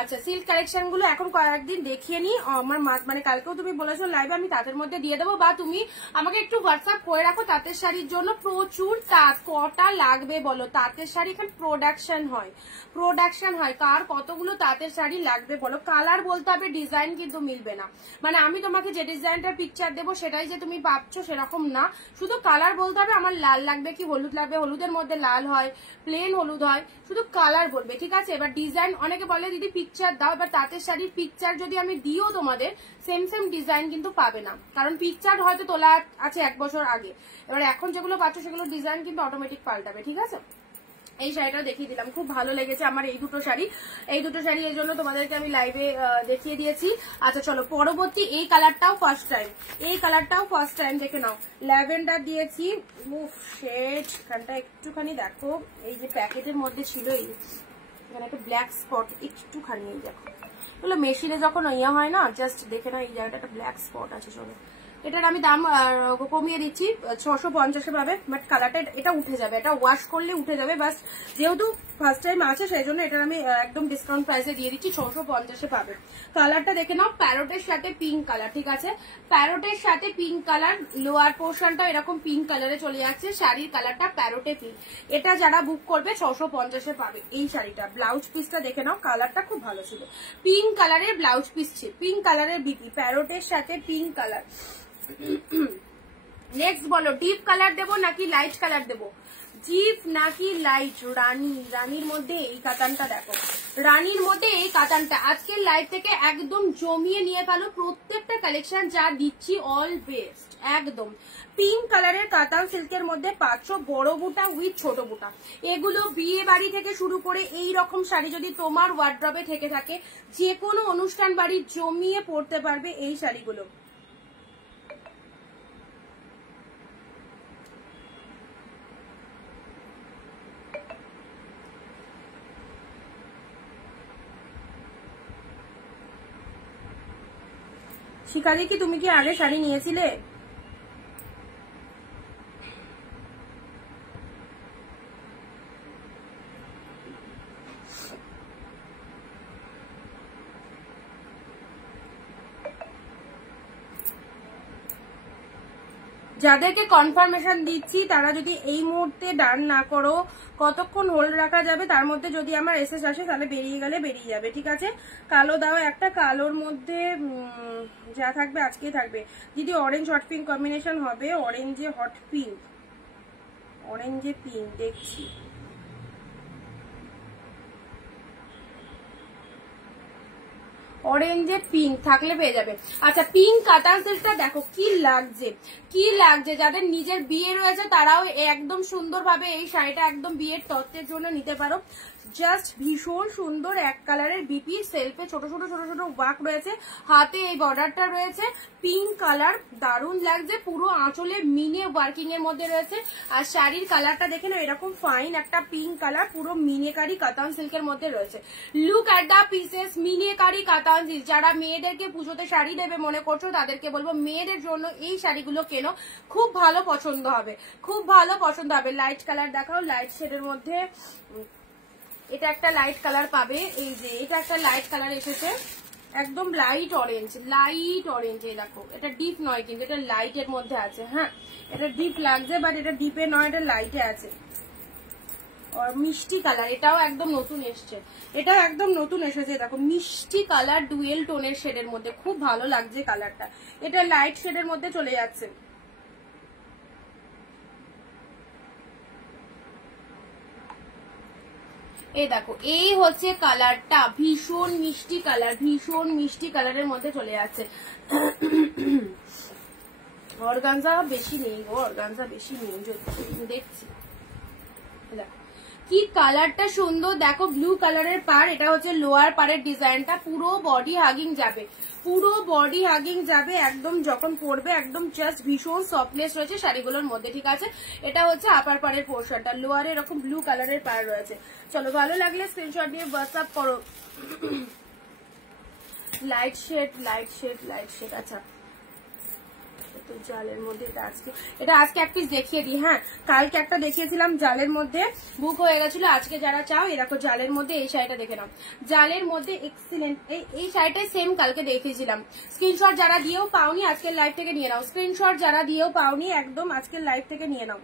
আচ্ছা, সিল্ক কালেকশন গুলো এখন কয়েকদিন দেখিয়ে নি, আমার মানে কালকেও তুমি বলেছো লাইভে, আমি তাঁতের মধ্যে দিয়ে দেবো, বা তুমি আমাকে একটু হোয়াটসঅ্যাপ করে রাখো তাঁতের শাড়ির জন্য প্রচুর তাঁত কটা লাগবে বলো। তাঁতের শাড়ি এখানে প্রোডাকশন হয়, কার কতগুলো তাঁতের শাড়ি লাগবে বলো। কালার বলতে হবে, ডিজাইন কিন্তু মিলবে না, মানে আমি তোমাকে যে ডিজাইনটার পিকচার দেবো সেটাই যে তুমি পাচ্ছ সেরকম না, শুধু কালার বলতে হবে, আমার লাল লাগবে কি হলুদ লাগবে, হলুদের মধ্যে লাল হয়, প্লেন হলুদ হয়, শুধু কালার বলবে, ঠিক আছে। এবার ডিজাইন অনেকে বলে দিদি পিকচার দাও, এবার তাঁতের শাড়ির পিকচার যদি আমি দিও তোমাদের সেম ডিজাইন কিন্তু পাবে না, কারণ পিকচার হয়তো তোলা আছে 1 বছর আগে, এবার এখন যেগুলো পাচ্ছ সেগুলো ডিজাইন কিন্তু অটোমেটিক পাল্টাবে, ঠিক আছে। এই শাড়িটা দেখিয়ে দিলাম, খুব ভালো লেগেছে আমার এই দুটো শাড়ি এর জন্য তোমাদেরকে আমি লাইভে দেখিয়ে দিয়েছি। আচ্ছা চলো পরবর্তী, এই কালারটাও ফার্স্ট টাইম দেখে নাও, ল্যাভেন্ডার দিয়েছি, শেড খানটা একটুখানি দেখো, এই যে প্যাকেটের মধ্যে ছিল এখানে একটা ব্ল্যাক স্পট একটুখানি, এই দেখো এগুলো মেশিনে যখন ইয়ে হয় না, জাস্ট দেখে না এই জায়গাটা একটা ব্ল্যাক স্পট আছে। চলো এটার আমি দাম কমিয়ে দিচ্ছি 650 পাবে, বাট কালারটা এটা উঠে যাবে, এটা ওয়াশ করলে উঠে যাবে, বাস যেহেতু ফার্স্ট টাইম আছে সেই জন্য এটা আমি একদম ডিসকাউন্ট প্রাইসে দিয়ে দিচ্ছি, 650 পাবে। কালারটা দেখে নাও, প্যারোটের সাথে পিঙ্ক কালার, ঠিক আছে, প্যারোটের সাথে পিঙ্ক কালার, লোয়ার পোর্শনটা এরকম পিঙ্ক কালারে চলে যাচ্ছে, শাড়ির কালারটা প্যারোটে পিঙ্ক, এটা যারা বুক করবে 650 পাবে এই শাড়িটা। ব্লাউজ পিসটা দেখে নাও, কালারটা খুব ভালো ছিল, পিঙ্ক কালারের ব্লাউজ পিস ছিল, পিঙ্ক কালারের বিপি, প্যারোটের সাথে পিঙ্ক কালার। নেক্সট বলো, ডিপ কালার দেবো নাকি লাইট কালার দেবো, ডিপ নাকি লাইট? রানীর মধ্যে এই কাতানটা দেখো, রানীর মধ্যে এই কাতানটা আজকের লাইভ থেকে একদম জমিয়ে নিয়ে ফেলো, প্রত্যেকটা কালেকশন যা দিচ্ছি অল বেস্ট, একদম পিঙ্ক কালারের কাতান সিল্কের মধ্যে পাচ্ছ, বড় বুটা উইথ ছোট বুটা। এগুলো বিয়ে বাড়ি থেকে শুরু করে এই রকম শাড়ি যদি তোমার ওয়ার্ড্রবে থেকে থাকে, যে কোনো অনুষ্ঠান বাড়ি জমিয়ে পড়তে পারবে এই শাড়িগুলো। শিকারি কি তুমি কি আগে শাড়ি নিয়েছিলে? যাদেরকে কনফার্মেশন দিচ্ছি তারা যদি এই মুহূর্তে ডান না করো, কতক্ষণ হোল্ড রাখা যাবে, তার মধ্যে যদি আমার এসএস আসে তাহলে বেরিয়ে গেলে বেরিয়ে যাবে, ঠিক আছে? কালো দাও একটা, কালোর মধ্যে যা থাকবে আজকেই থাকবে। যদি অরেঞ্জ হট পিঙ্ক কম্বিনেশন হবে, অরেঞ্জে হট পিঙ্ক, অরেঞ্জে পিঙ্ক দেখছি। অরেঞ্জে পিঙ্ক থাকলে পেয়ে যাবে। আচ্ছা, পিঙ্ক কাতান সিল্কটা দেখো কি লাগছে, কি লাগছে। যাদের নিজের বিয়ে রয়েছে তারাও একদম সুন্দরভাবে এই শাড়িটা একদম বিয়ের তত্ত্বের জন্য নিতে পারো। জাস্ট ভীষণ সুন্দর এক কালারের বিপি সেলফে ছোট ছোট ছোট ছোট ওয়ার্ক রয়েছে, হাতে এই বর্ডারটা রয়েছে, পিঙ্ক কালার দারুণ লাগছে, পুরো আঁচলে মিনে ওয়ার্কিং এর মধ্যে রয়েছে। আর শাড়ির কালারটা দেখে না, এরকম ফাইন একটা পিঙ্ক কালার, পুরো মিনেকারি কাতান সিল্কের মধ্যে রয়েছে। Look at the pieces, meenakari katan silk. যারা মেয়েদেরকে পুজোতে শাড়ি দেবে মনে করছো তাদেরকে বলবো মেয়েদের জন্য এই শাড়িগুলো কেনো, খুব ভালো পছন্দ হবে, খুব ভালো পছন্দ হবে। লাইট কালার দেখাও, লাইট শেডের মধ্যে এটা একটা লাইট কালার পাবে। এই যে এটা একটা লাইট কালার এসেছে, একদম লাইট অরেঞ্জ, লাইট অরেঞ্জ। এই দেখো, এটা ডিপ নয় কিন্তু এটা লাইটের মধ্যে আছে। হ্যাঁ, এটা ডিপ লাগছে বাট এটা ডিপে নয়, এটা লাইটে আছে। আর মিষ্টি কালার, এটাও একদম নতুন এসছে, এটাও একদম নতুন এসেছে। দেখো মিষ্টি কালার, ডুয়েল টোনের শেডের মধ্যে, খুব ভালো লাগছে কালারটা। এটা লাইট শেডের মধ্যে চলে যাচ্ছে। এই দেখো, এই হচ্ছে কালারটা, ভীষণ মিষ্টি কালার, ভীষণ মিষ্টি কালারের মধ্যে চলে যাচ্ছে। অর্গানজা বেশি নেই গো, অর্গানজা বেশি নেই, দেখছি। কি কালারটা সুন্দর দেখো, ব্লু কালারের পার। এটা হচ্ছে লোয়ার পারের ডিজাইনটা, পুরো বডি হাগিং যাবে, পুরো বডি হাগিং যাবে একদম যখন পরবে, একদম জাস্ট ভীষণ সফটনেস রয়েছে শাড়িগুলোর মধ্যে, ঠিক আছে? এটা হচ্ছে আপার পারের পোর্শনটা, লোয়ারে এরকম ব্লু কালারের পার রয়েছে। চলো, ভালো লাগলে স্ক্রিনশট দিয়ে হোয়াটসঅ্যাপ করো। Light shade, light shade, light shade. আচ্ছা, জালের মধ্যে এটা আজকে এক পিস দেখিয়ে দিই। হ্যাঁ, কালকে একটা দেখিয়েছিলাম জালের মধ্যে, বুক হয়ে গেছিল। আজকে যারা চাও এরকম জালের মধ্যে এই শাড়িটা দেখে নাও, জালের মধ্যে এক্সিলেন্ট। এই শাড়িটাই সেম কালকে দেখিয়েছিলাম। স্ক্রিনশট যারা দিয়েও পাওনি আজকের লাইভ থেকে নিয়ে নাও, স্ক্রিনশট যারা দিয়েও পাওনি একদম আজকের লাইভ থেকে নিয়ে নাও।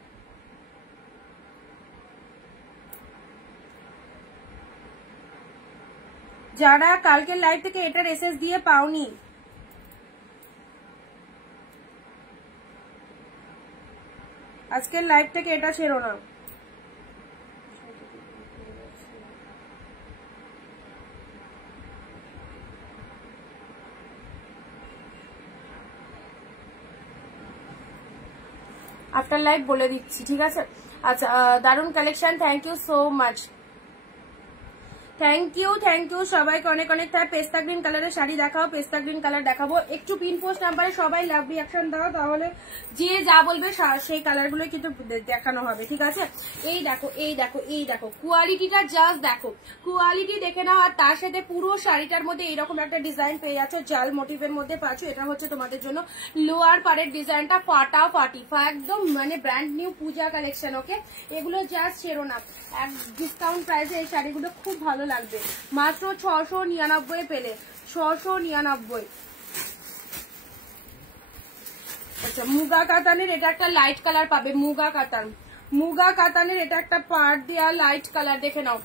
যারা কালকের লাইভ থেকে এটার এসএস দিয়ে পাওনি, আজকের লাইভ থেকে এটা ছেড়ো না। আফটার লাইভ বলে দিচ্ছি, ঠিক আছে? আচ্ছা, দারুন collection, thank you so much, thank you, thank you সবাইকে অনেক অনেক। তার পেস্তা গ্রিন কালারের শাড়ি দেখাও, পেস্তা গ্রিন কালার দেখাবো। একটু পিন পোস্ট নাম্বারে সবাই লাভ রিয়াকশন দাও, তাহলে যে যা বলবে সেই কালারগুলো কিন্তু দেখানো হবে, ঠিক আছে? এই দেখো, এই দেখো, এই দেখো, কোয়ালিটিটা জাস্ট দেখো, কোয়ালিটি দেখে নাও। আর তার সাথে পুরো শাড়িটার মধ্যে এইরকম একটা ডিজাইন পেয়ে যাচ্ছ, জাল মোটিভের মধ্যে পাচ্ছ। এটা হচ্ছে তোমাদের জন্য লোয়ার পারের ডিজাইনটা, ফাটাফাটি একদম মানে ব্র্যান্ড নিউ পূজা কালেকশন। ওকে, এগুলো জাস্ট ছেড়ো না, এক ডিসকাউন্ট প্রাইসে এই শাড়িগুলো খুব ভালো লাগবে। মাত্র 699 পেলে, 699। আচ্ছা, মুগা কাতানের এটা একটা লাইট কালার পাবে, মুগা কাতান, মুগা কাতানের এটা একটা পাড় দেওয়া লাইট কালার, দেখে নাও।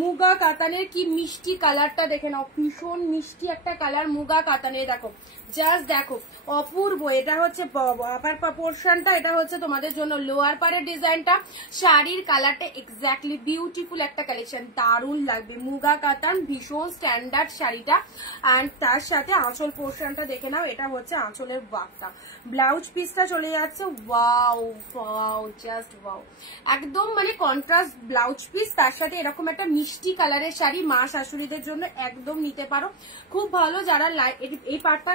মুগা কাতানের কি মিষ্টি কালারটা দেখে নাও, ভীষণ মিষ্টি একটা কালার মুগা কাতানের। দেখো জাস্ট দেখো, অপূর্ব। এটা হচ্ছে আপার পোর্শনটা, এটা হচ্ছে তোমাদের জন্য লোয়ার পারের ডিজাইনটা। শাড়ির কালারটা এক্স্যাক্টলি বিউটিফুল একটা কালেকশন, দারুণ লাগবে। মুগা কাতান, ভীষণ স্ট্যান্ডার্ড শাড়িটা। অ্যান্ড তার সাথে আঁচল পোর্শনটা দেখে নাও, এটা হচ্ছে আঁচলের ওয়ার্কটা। ব্লাউজ পিসটা চলে যাচ্ছে, ওয়াও ওয়াও, জাস্ট ওয়াও, একদম মানে কন্ট্রাস্ট ব্লাউজ পিস, তার সাথে এরকম একটা মিষ্টি কালারের শাড়ি মা শাশুড়িদের জন্য একদম নিতে পারো, খুব ভালো। যারা এই পার্টটা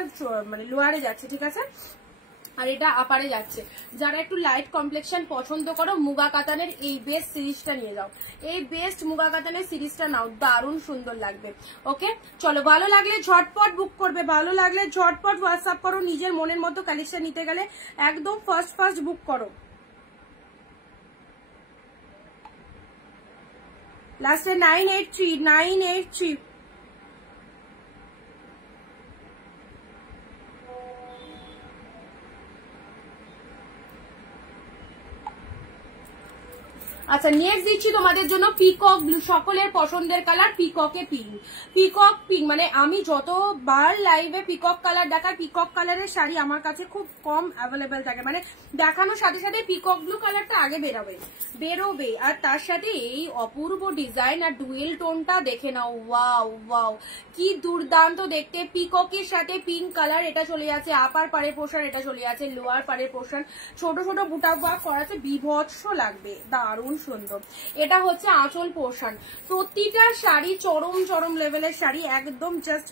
মানে লোয়ারে যাচ্ছে, ঠিক আছে? আর এটা আপারে যাচ্ছে। যারা একটু লাইট কমপ্লেক্সন পছন্দ করো মুগা কাতানের এই বেস্ট সিরিজটা নিয়ে যাও, এই বেস্ট মুগা কাতানের সিরিজটা নাও, দারুণ সুন্দর লাগবে। ওকে চলো, ভালো লাগলে ঝটপট বুক করবে, ভালো লাগলে ঝটপট হোয়াটসঅ্যাপ করো। নিজের মনের মতো কালেকশন নিতে গেলে একদম ফার্স্ট বুক করো। লাস্টে 983। আচ্ছা নেক্সট দিচ্ছি তোমাদের জন্য পিকক ব্লু, সকলের পছন্দের কালার পিককে পিঙ্ক। পিকক পিঙ্ক মানে আমি যতবার লাইভে পিকক কালার দেখাই, পিকক কালারের শাড়ি আমার কাছে খুব কম অ্যাভেলেবেল থাকে, মানে দেখানোর সাথে সাথে পিকক ব্লু কালারটা আগে বেরোবে। আর তার সাথে এই অপূর্ব ডিজাইন আর ডুয়েল টোনটা দেখে নাও, ওয়াও কি দুর্দান্ত দেখতে। পিককের সাথে পিঙ্ক কালার, এটা চলে যাচ্ছে আপার পাড়ের পোর্শন, এটা চলে যাচ্ছে লোয়ার পাড়ের পোর্শন, ছোট ছোট বুটা ওয়ার্ক করা আছে, বিভৎস লাগবে, দারুণ সুন্দর। এটা হচ্ছে আঁচল পোর্শন, প্রতিটা শাড়ি চরম লেভেলের শাড়ি, একদম জাস্ট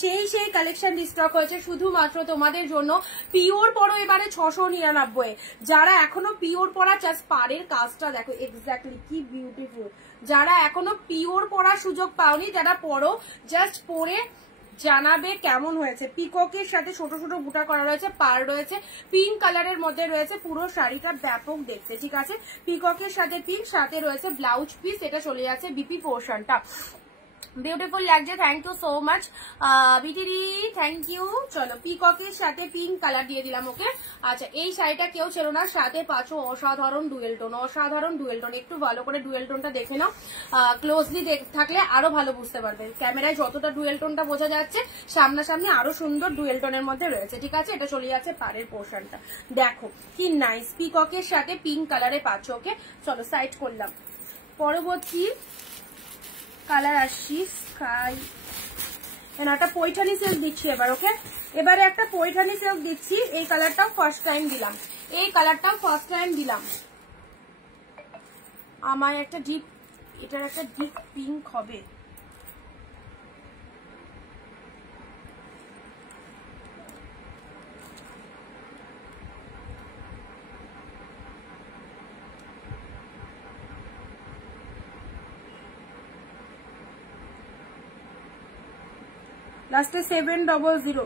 সেই কালেকশন স্টক হয়েছে শুধুমাত্র তোমাদের জন্য। পিওর পরো এবারে 699। যারা এখনো পিওর পরা, জাস্ট পাড়ের কাজটা দেখো এক্স্যাক্টলি কি বিউটিফুল। যারা এখনো পিওর পরার সুযোগ পাওনি, যারা পরো জাস্ট পরে জানাবে কেমন হয়েছে। পিককের সাথে ছোট ছোট বুটা করা রয়েছে, পার রয়েছে, পিঙ্ক কালারের মধ্যে রয়েছে, পুরো শাড়িটা ব্যাপক দেখতে, ঠিক আছে। পিককের সাথে পিঙ্ক, সাথে রয়েছে ব্লাউজ পিস, এটা চলে যাচ্ছে বিপি পোর্শনটা, বিউটিফুল লাগছে। Thank you so much BTW, thank you. চলো পিককের সাথে পিঙ্ক কালার দিয়ে দিলাম, ওকে। আচ্ছা এই শাড়িটা কেউ ছিল না, সাথে পাচ্ছ অসাধারণ ডুয়েল টোন, একটু ভালো করে ডুয়েল টোনটা দেখে নাও, ক্লোজলি থাকলে আরো ভালো বুঝতে পারবে। ক্যামেরায় যতটা ডুয়েল টোনটা বোঝা যাচ্ছে, সামনাসামনি আরো সুন্দর ডুয়েল টোনের মধ্যে রয়েছে, ঠিক আছে। এটা চলে যাচ্ছে পাড়ের পোর্শনটা, দেখো কি নাইস, পিককের সাথে পিঙ্ক কালারে পাচ্ছ, ওকে। চলো সাইড করলাম, পরবর্তী কালার আসছি স্কাই, একটা পৈঠানি সিল্ক দিচ্ছি এবার, ওকে। এবারে একটা পৈঠানি সিল্ক দিচ্ছি, এই কালারটাও ফার্স্ট টাইম দিলাম, আমার একটা ডিপ, এটার একটা ডিপ পিঙ্ক হবে, লাস্টে 700।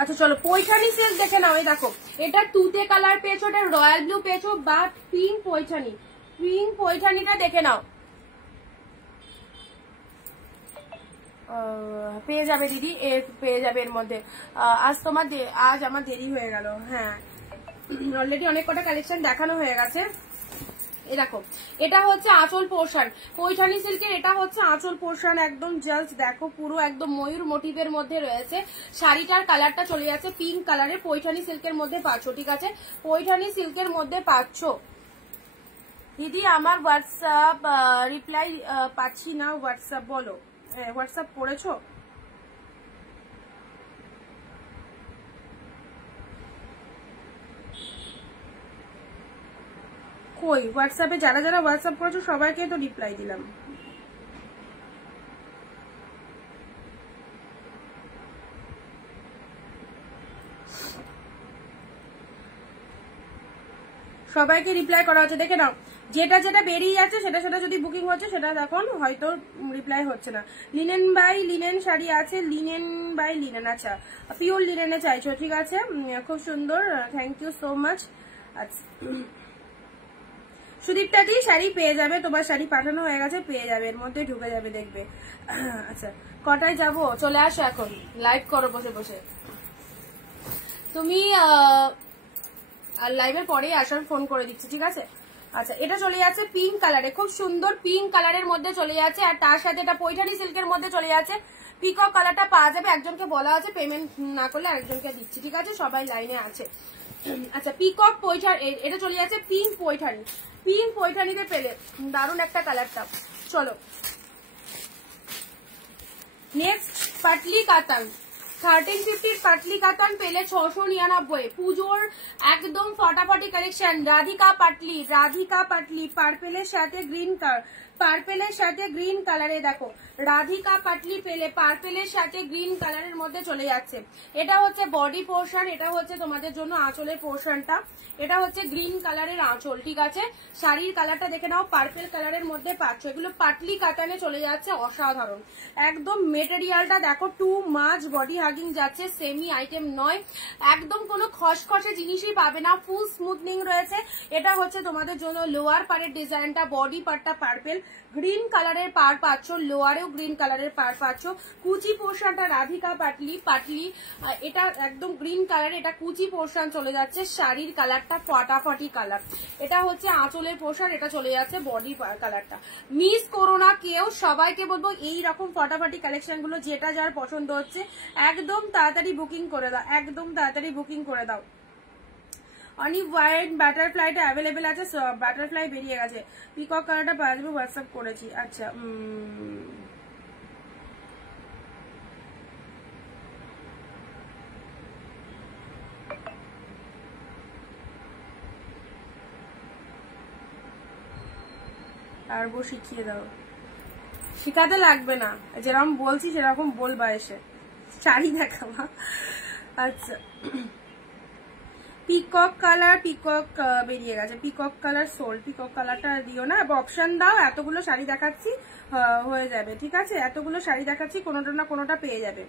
আচ্ছা চলো পৈঠানি সিল্ক দেখে নাও, এই দেখো এটা তুতে কালার পেয়েছো, এটা রয়্যাল ব্লু পেয়েছো, বাট পিঙ্ক পৈঠানিটা দেখে নাও, পেয়ে যাবে দিদি, পেয়ে যাবে এর মধ্যে। আজ আমার দেরি হয়ে গেল, হ্যাঁ অলরেডি অনেক কটা কালেকশন দেখানো হয়ে গেছে। এই দেখো এটা হচ্ছে আঁচল পোর্শন, পৈঠানি সিল্কের এটা হচ্ছে আঁচল পোর্শন, একদম জাস্ট দেখো পুরো একদম ময়ূর মোটিভের মধ্যে রয়েছে। শাড়িটার কালারটা চলে যাচ্ছে পিঙ্ক কালারের, পৈঠানি সিল্কের মধ্যে পাচ্ছ, ঠিক আছে, পৈঠানি সিল্কের মধ্যে পাচ্ছ। দিদি আমার হোয়াটসঅ্যাপ রিপ্লাই পাচ্ছি না, হোয়াটসঅ্যাপ বলো, হোয়াটসঅ্যাপ করেছো? কই হোয়াটসঅ্যাপে যারা যারা হোয়াটসঅ্যাপ করেছো সবাইকে তো রিপ্লাই দিলাম। সবাইকে রিপ্লাই করা হচ্ছে, দেখে নাও যেটা যেটা বেরিয়ে যাচ্ছে সেটা সেটা যদি বুকিং হচ্ছে সেটা দেখুন হয়তো রিপ্লাই হচ্ছে না। লিনেন বাই লিনেন শাড়ি আছে, লিনেন বাই লিনেন, আচ্ছা পিওর লিনেনে চাইছো, ঠিক আছে, খুব সুন্দর, থ্যাংক ইউ সো মাচ। আচ্ছা সুদীপ্তা দি শাড়ি পেয়ে যাবে, তোমার শাড়ি পাঠানো হয়ে গেছে, পেয়ে যাবে, এর মধ্যে ঢুকে যাবে দেখবে। আচ্ছা কটায় যাবো, চলে আসো এখন লাইভ করো বসে বসে তুমি, আর লাইভের পরেই আসার ফোন করে দিচ্ছি, ঠিক আছে। আচ্ছা এটা চলে যাচ্ছে পিঙ্ক কালারে, খুব সুন্দর পিঙ্ক কালারের মধ্যে চলে যাচ্ছে, আর তার সাথে এটা পৈঠানি সিল্কের মধ্যে চলে যাচ্ছে। পিকক কালারটা পাওয়া যাবে, একজনকে বলা আছে পেমেন্ট না করলে আরেকজনকে দিচ্ছি, ঠিক আছে, সবাই লাইনে আছে। আচ্ছা পিকক পৈঠানি, এটা চলে যাচ্ছে পিঙ্ক পৈঠানি, পিঙ্ক পৈঠানিতে পেলে দারুণ একটা কালারটা। চলো নেক্সট পাটলি কাতান, 1350 পাটলি কাতান পেলে 699। পুজোর একদম ফটাফটি কালেকশন। রাধিকা পাটলি পার্পেলের সাথে গ্রিন কালার, পার্পেলের সাথে গ্রিন কালারে দেখো রাধিকা পাটলি পেলে পার্পেলের সাথে গ্রিন কালারের মধ্যে চলে যাচ্ছে। এটা হচ্ছে বডি পোর্শন, এটা হচ্ছে তোমাদের জন্য আঁচলের পোর্শনটা। এটা হচ্ছে গ্রিন কালারের আঁচল, ঠিক আছে। শাড়ির কালারটা দেখে নাও, পার্পেল কালারের মধ্যে পাচ্ছ। এগুলো পাটলি কাতানে চলে যাচ্ছে, অসাধারণ একদম। মেটেরিয়ালটা দেখো টু মাচ বডি হাগিং যাচ্ছে, সেমি আইটেম নয়, একদম কোনো খসখসে জিনিসই পাবে না, ফুল স্মুথনিং রয়েছে। এটা হচ্ছে তোমাদের জন্য লোয়ার পারের ডিজাইনটা, বডি পার্টটা পার্পেল, গ্রিন কালারের পার পাচ্ছ, লোয়ারেও গ্রিন কালারের পার পাচ্ছ। কুচি পোর্শনটা রাধিকা পাটলি এটা একদম গ্রিন কালার, এটা কুচি পোর্শন চলে যাচ্ছে। শাড়ির কালারটা ফটাফটি কালার। এটা হচ্ছে আঁচলের পোর্শন, এটা চলে যাচ্ছে বডি কালারটা। মিস করো না কেউ, সবাইকে বলবো এই রকম ফটাফটি কালেকশন গুলো যেটা যার পছন্দ হচ্ছে একদম তাড়াতাড়ি বুকিং করে দাও, একদম তাড়াতাড়ি বুকিং করে দাও। অনিভ হোয়াইট বাটারফ্লাইটা অ্যাভেলেবেল আছে, বাটারফ্লাই বেরিয়ে গেছে। পিকক কালারটা পাওয়া যাবে, হোয়াটসঅ্যাপ করেছি। আচ্ছা পারবো, শিখিয়ে দাও। শিখাতে লাগবে না, যেরকম বলছি সেরকম বলবা এসে, শাড়ি দেখাবা। আচ্ছা পিকক কালার, পিকক বেরিয়ে গেছে, পিকক কালার সোল, পিকক কালারটা দিও না, অপশন দাও। এতগুলো শাড়ি দেখাচ্ছি হয়ে যাবে, ঠিক আছে। এতগুলো শাড়ি দেখাচ্ছি, কোনোটা না কোনোটা পেয়ে যাবে।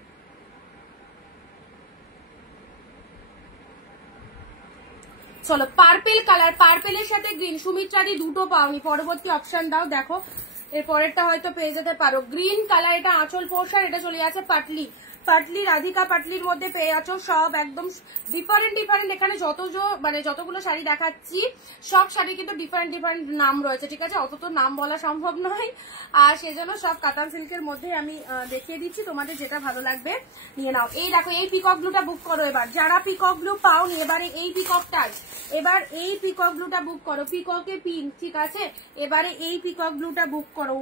চলো পার্পেল কালার, পার্পেলের সাথে গ্রিন, সুমিত্রাদি দুটো পাওনি, পরবর্তী অপশন দাও। দেখো এর পরেরটা হয়তো পেয়ে যেতে পারো। গ্রিন কালার, এটা আঁচল পোর্শন, এটা চলে যাচ্ছে পাটলি, রাধিকা পাটলির মধ্যে পেয়ে যাচ্ছ সব একদম ডিফারেন্ট। এখানে যতগুলো শাড়ি দেখাচ্ছি সব শাড়ি কিন্তু ডিফারেন্ট নাম রয়েছে, ঠিক আছে। অত তো নাম বলা সম্ভব নয়, আর সেজন্য সব কাতান সিল্কের মধ্যে আমি দেখিয়ে দিচ্ছি, তোমাদের যেটা ভালো লাগবে নিয়ে নাও। এই দেখো এই পিকক ব্লুটা বুক করো এবার, যারা পিকক ব্লু পাওনি এবারে এই পিককটাই, এবার এই পিকক ব্লুটা বুক করো, পিককে পিঙ্ক, ঠিক আছে। এবারে এই পিকক ব্লুটা বুক করো।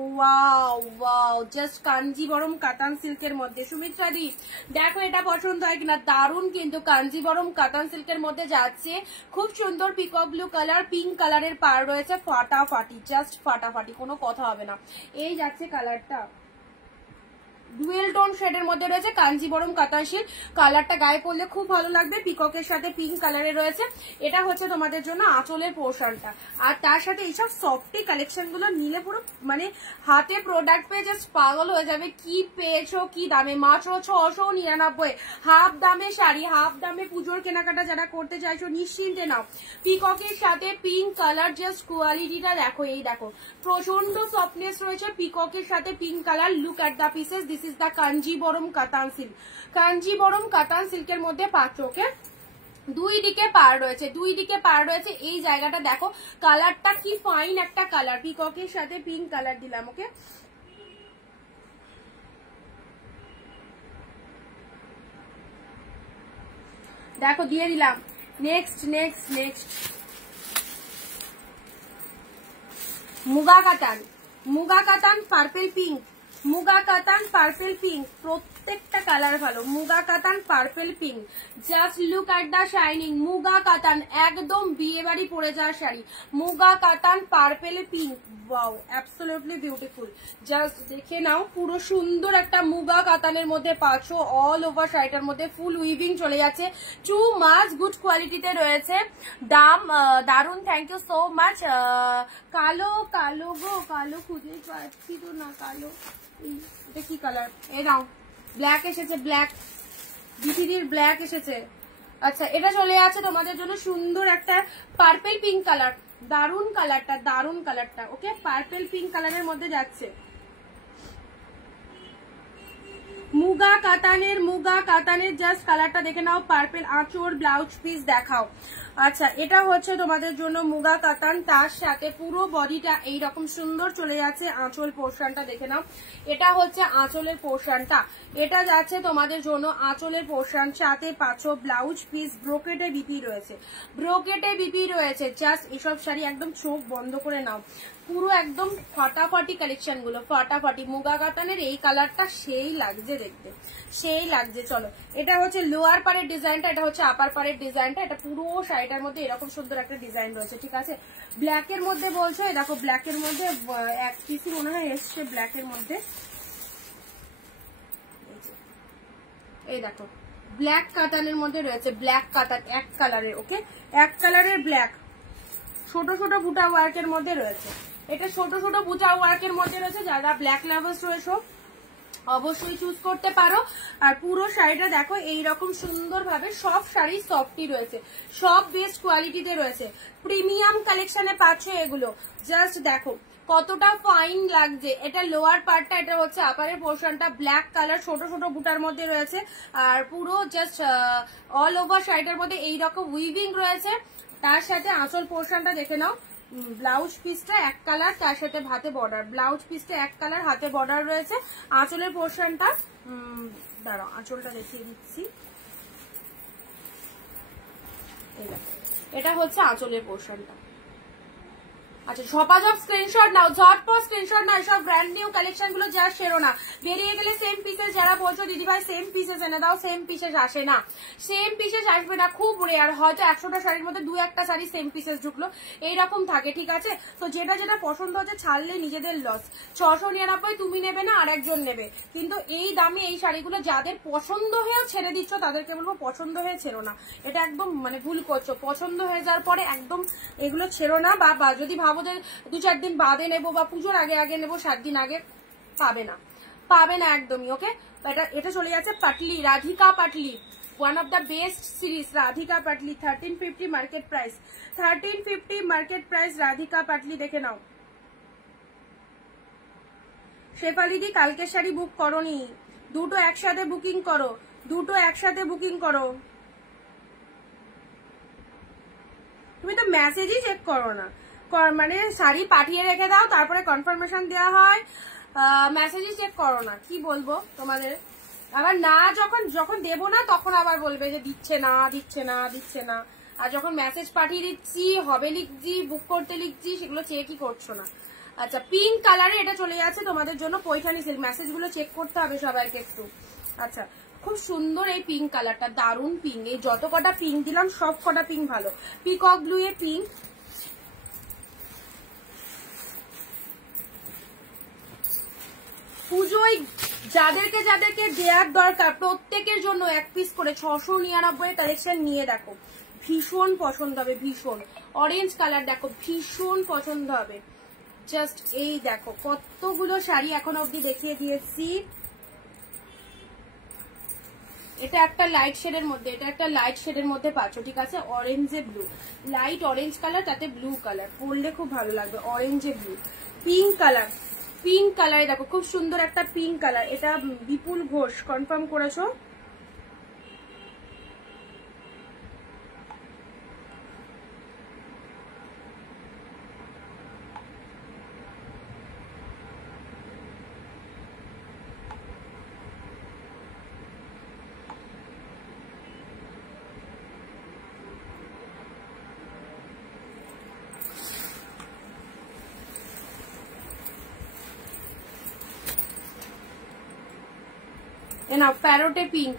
ওয়াও জাস্ট কাঞ্জিবরম কাতান সিল্কের মধ্যে। সুমিত্রা দি দেখো এটা পছন্দ হয় কিনা, দারুন কিন্তু কাঞ্জিবরম কাতান সিল্কের মধ্যে যাচ্ছে, খুব সুন্দর পিকক ব্লু কালার, পিঙ্ক কালারের পার রয়েছে, ফাটাফাটি, জাস্ট ফাটাফাটি, কোনো কথা হবে না। এই যাচ্ছে কালারটা, ডুয়েল টোন শেডের মধ্যে রয়েছে, কাঞ্জিবরম কাতান সিল্ক। কালারটা গায়ে পরলে খুব ভালো লাগবে, পিককের সাথে পিঙ্ক কালারে রয়েছে। এটা হচ্ছে তোমাদের জন্য আঁচলের পোর্শনটা, আর তার সাথে এইসব সফটি কালেকশন গুলো নিলে পুরো মানে হাতে প্রোডাক্ট পেয়ে জাস্ট পাগল হয়ে যাবে। কি পেয়েছো, কি দামে, মাত্র 699, হাফ দামে শাড়ি, হাফ দামে পুজোর কেনাকাটা যারা করতে চাইছো নিশ্চিন্তে নাও। পিককের সাথে পিঙ্ক কালার, জাস্ট কোয়ালিটিটা দেখো, এই দেখো প্রচন্ড সফটনেস রয়েছে, পিককের সাথে pink colour. Look at the pieces, this is the Kanjeevaram katan silk, Kanjeevaram কাতান সিল্কের মধ্যে পাচ্ছ, ওকে। দুই দিকে পার রয়েছে, এই জায়গাটা দেখো, কালারটা কি ফাইন একটা কালার, পিককের সাথে পিঙ্ক কালার দিলাম, ওকে। দেখো দিয়ে দিলাম। Next muga katan purple pink, muga katan purple pink, প্রত্যেকটা কালার ভালো। Muga katan purple pink, just look at the shining. Muga katan একদম বিয়ে বাড়ি পরে যাওয়ার sari, muga katan purple pink, wow absolutely beautiful. জাস্ট দেখে নাও, পুরো সুন্দর একটা মুগা কাতানের মধ্যে পাচ্ছ, অল ওভার শাড়িটার মধ্যে ফুল উইভিং চলে যাচ্ছে, টু মাচ গুড কোয়ালিটিতে রয়েছে। দাম দারুন, থ্যাংক ইউ সো মাচ। কালো গো, কালো খুঁজে পাচ্ছি তো না, কালো এটা কি কালার, এই নাও ব্ল্যাক এসেছে, ব্ল্যাক বিটিডির ব্ল্যাক এসেছে। আচ্ছা এটা চলে আছে তোমাদের জন্য সুন্দর একটা পার্পেল পিঙ্ক কালার, দারুন কালারটা, ওকে। পার্পেল পিঙ্ক কালারের মধ্যে যাচ্ছে। মুগা কাতানের জাস্ট কালারটা দেখে নাও, পার্পেল আঁচড়, ব্লাউজ পিস দেখাও। আচ্ছা, এটা হচ্ছে তোমাদের জন্য মুগা কাতান, তার সাথে পুরো বডিটা এইরকম সুন্দর চলে যাচ্ছে। আঁচল পোর্শনটা দেখে নাও, এটা হচ্ছে আঁচলের পোর্শনটা, এটা যাচ্ছে তোমাদের জন্য আঁচলের পোর্শন, সাথে পাচ্ছ ব্লাউজ পিস, ব্রোকেটে বিপি রয়েছে, ব্রোকেটে বিপি রয়েছে। জাস্ট এসব শাড়ি একদম চোখ বন্ধ করে নাও, পুরো একদম ফাটাফাটি কালেকশন গুলো, ফাটাফাটি। মুগা কাতানের এই কালারটা সেই লাগছে দেখতে, সেই লাগছে। চলো, এটা হচ্ছে লোয়ার পারের ডিজাইনটা, এটা হচ্ছে আপার পারের ডিজাইনটা। এটা পুরো শাড়িটার মধ্যে এরকম সুন্দর একটা ডিজাইন রয়েছে, ঠিক আছে। ব্ল্যাকের মধ্যে বলছো, দেখো ব্ল্যাকের মধ্যে এক পিসি মনে হয় এসছে ব্ল্যাকের মধ্যে, এই দেখো ব্ল্যাক কাতানের মধ্যে রয়েছে, ব্ল্যাক কাতান এক কালারের, ওকে, এক কালারের ব্ল্যাক, ছোট ছোট বুটা ওয়ার্কের মধ্যে রয়েছে। এটা ছোট ছোট বুটা ওয়ার্কের মধ্যে রয়েছে, যারা ব্ল্যাক লাভার্স রয়েছে অবশ্যই চুজ করতে পারো। আর পুরো শাড়িটা দেখো এইরকম সুন্দর ভাবে, সব শাড়ি সফটই রয়েছে, সব বেস্ট কোয়ালিটিতে রয়েছে, প্রিমিয়াম কালেকশনে পাচ্ছ এগুলো। জাস্ট দেখো কতটা ফাইন লাগছে। এটা লোয়ার পার্টটা, এটা হচ্ছে আপারের পোর্শনটা, ব্ল্যাক কালার ছোট ছোট বুটার মধ্যে রয়েছে। আর পুরো জাস্ট অল ওভার শাড়িটার মধ্যে এইরকম উইভিং রয়েছে। তার সাথে আঁচল পোর্শনটা দেখে নাও, ব্লাউজ পিসটা এক কালার, তার সাথে হাতে বর্ডার, ব্লাউজ পিসটা এক কালার, হাতে বর্ডার রয়েছে। আঁচলের পোর্শনটা দাঁড়াও আঁচলটা দেখিয়ে দিচ্ছি, এটা হচ্ছে আঁচলের পোর্শনটা। আচ্ছা, ঝপাঝপ স্ক্রিনশট নাও, ঝটপট স্ক্রিনশট নাও, সব ব্র্যান্ড নিউ কালেকশন গুলো যা সেরো না, বেরিয়ে গেলে সেম পিসেস। যারা বলছো দিদি ভাই সেম পিসেস এনে দাও, সেম পিসেস আসে না, সেম পিসেস আসবে না, খুব রেয়ার, হয়তো 100টা শাড়ির মধ্যে 2-1টা শাড়ি সেম পিসেস ঢুকলো, এইরকম থাকে, ঠিক আছে। তো যেটা যেটা পছন্দ হচ্ছে ছাড়লে নিজেদের লস। 699 তুমি নেবে না, আর একজন নেবে, কিন্তু এই দামে এই শাড়িগুলো যাদের পছন্দ হয়েও ছেড়ে দিচ্ছ তাদেরকে বলবো পছন্দ হয়ে ছেড়ো না, এটা একদম মানে ভুল করছো। পছন্দ হয়ে যাওয়ার পরে একদম এগুলো ছেড়ো না, বা যদি ভাবো যে 2-4 দিন বাদে নেবো বা পুজোর আগে আগে নেবো, 7 দিন আগে, পাবে না, পাবে না একদমই, ওকে। এটা চলে যাচ্ছে Patli, Radhika Patli, one of the best series, Radhika Patli, 1350 market price, 1350 market price Radhika Patli, দেখে নাও। শেফালিদি কালকে শাড়ি বুক করোনি, দুটো একসাথে বুকিং করো, দুটো একসাথে বুকিং করো, তুমি তো মেসেজই চেক করো না, মানে শাড়ি পাঠিয়ে রেখে দাও, তারপরে কনফার্মেশন দেওয়া হয়, মেসেজই চেক করো না, কি বলবো তোমাদের। আবার না যখন দেবো না তখন আবার বলবে যে দিচ্ছে না দিচ্ছে না দিচ্ছে না, আর যখন মেসেজ পাঠিয়ে দিচ্ছি, হবে লিখছি, বুক করতে লিখছি, সেগুলো চেকই করছো না। আচ্ছা, পিঙ্ক কালারে এটা চলে যাচ্ছে তোমাদের জন্য পৈঠানি সিল্ক, মেসেজ গুলো চেক করতে হবে সবাইকে একটু। আচ্ছা, খুব সুন্দর এই পিঙ্ক কালারটা, দারুন পিঙ্ক, এই যত কটা পিঙ্ক দিলাম সব কটা পিঙ্ক ভালো, পিকক ব্লু এ পিঙ্ক। পুজোয় যাদেরকে যাদেরকে দেওয়ার দরকার প্রত্যেকের জন্য এক পিস করে 699 কালেকশন নিয়ে দেখো, ভীষণ পছন্দ হবে, ভীষণ। অরেঞ্জ কালার দেখো, ভীষণ পছন্দ হবে। জাস্ট এই দেখো কতগুলো শাড়ি এখন অবধি দেখিয়ে দিয়েছি। এটা একটা লাইট শেডের মধ্যে, এটা একটা লাইট শেডের মধ্যে পাচ্ছ, ঠিক আছে। অরেঞ্জে ব্লু, লাইট অরেঞ্জ কালার, তাতে ব্লু কালার, পরলে খুব ভালো লাগবে। অরেঞ্জে ব্লু, পিঙ্ক কালার, পিঙ্ক কালারে দেখো খুব সুন্দর একটা পিঙ্ক কালার, এটা বিপুল ঘোষ কনফার্ম করেছো। না প্যারোটে পিঙ্ক,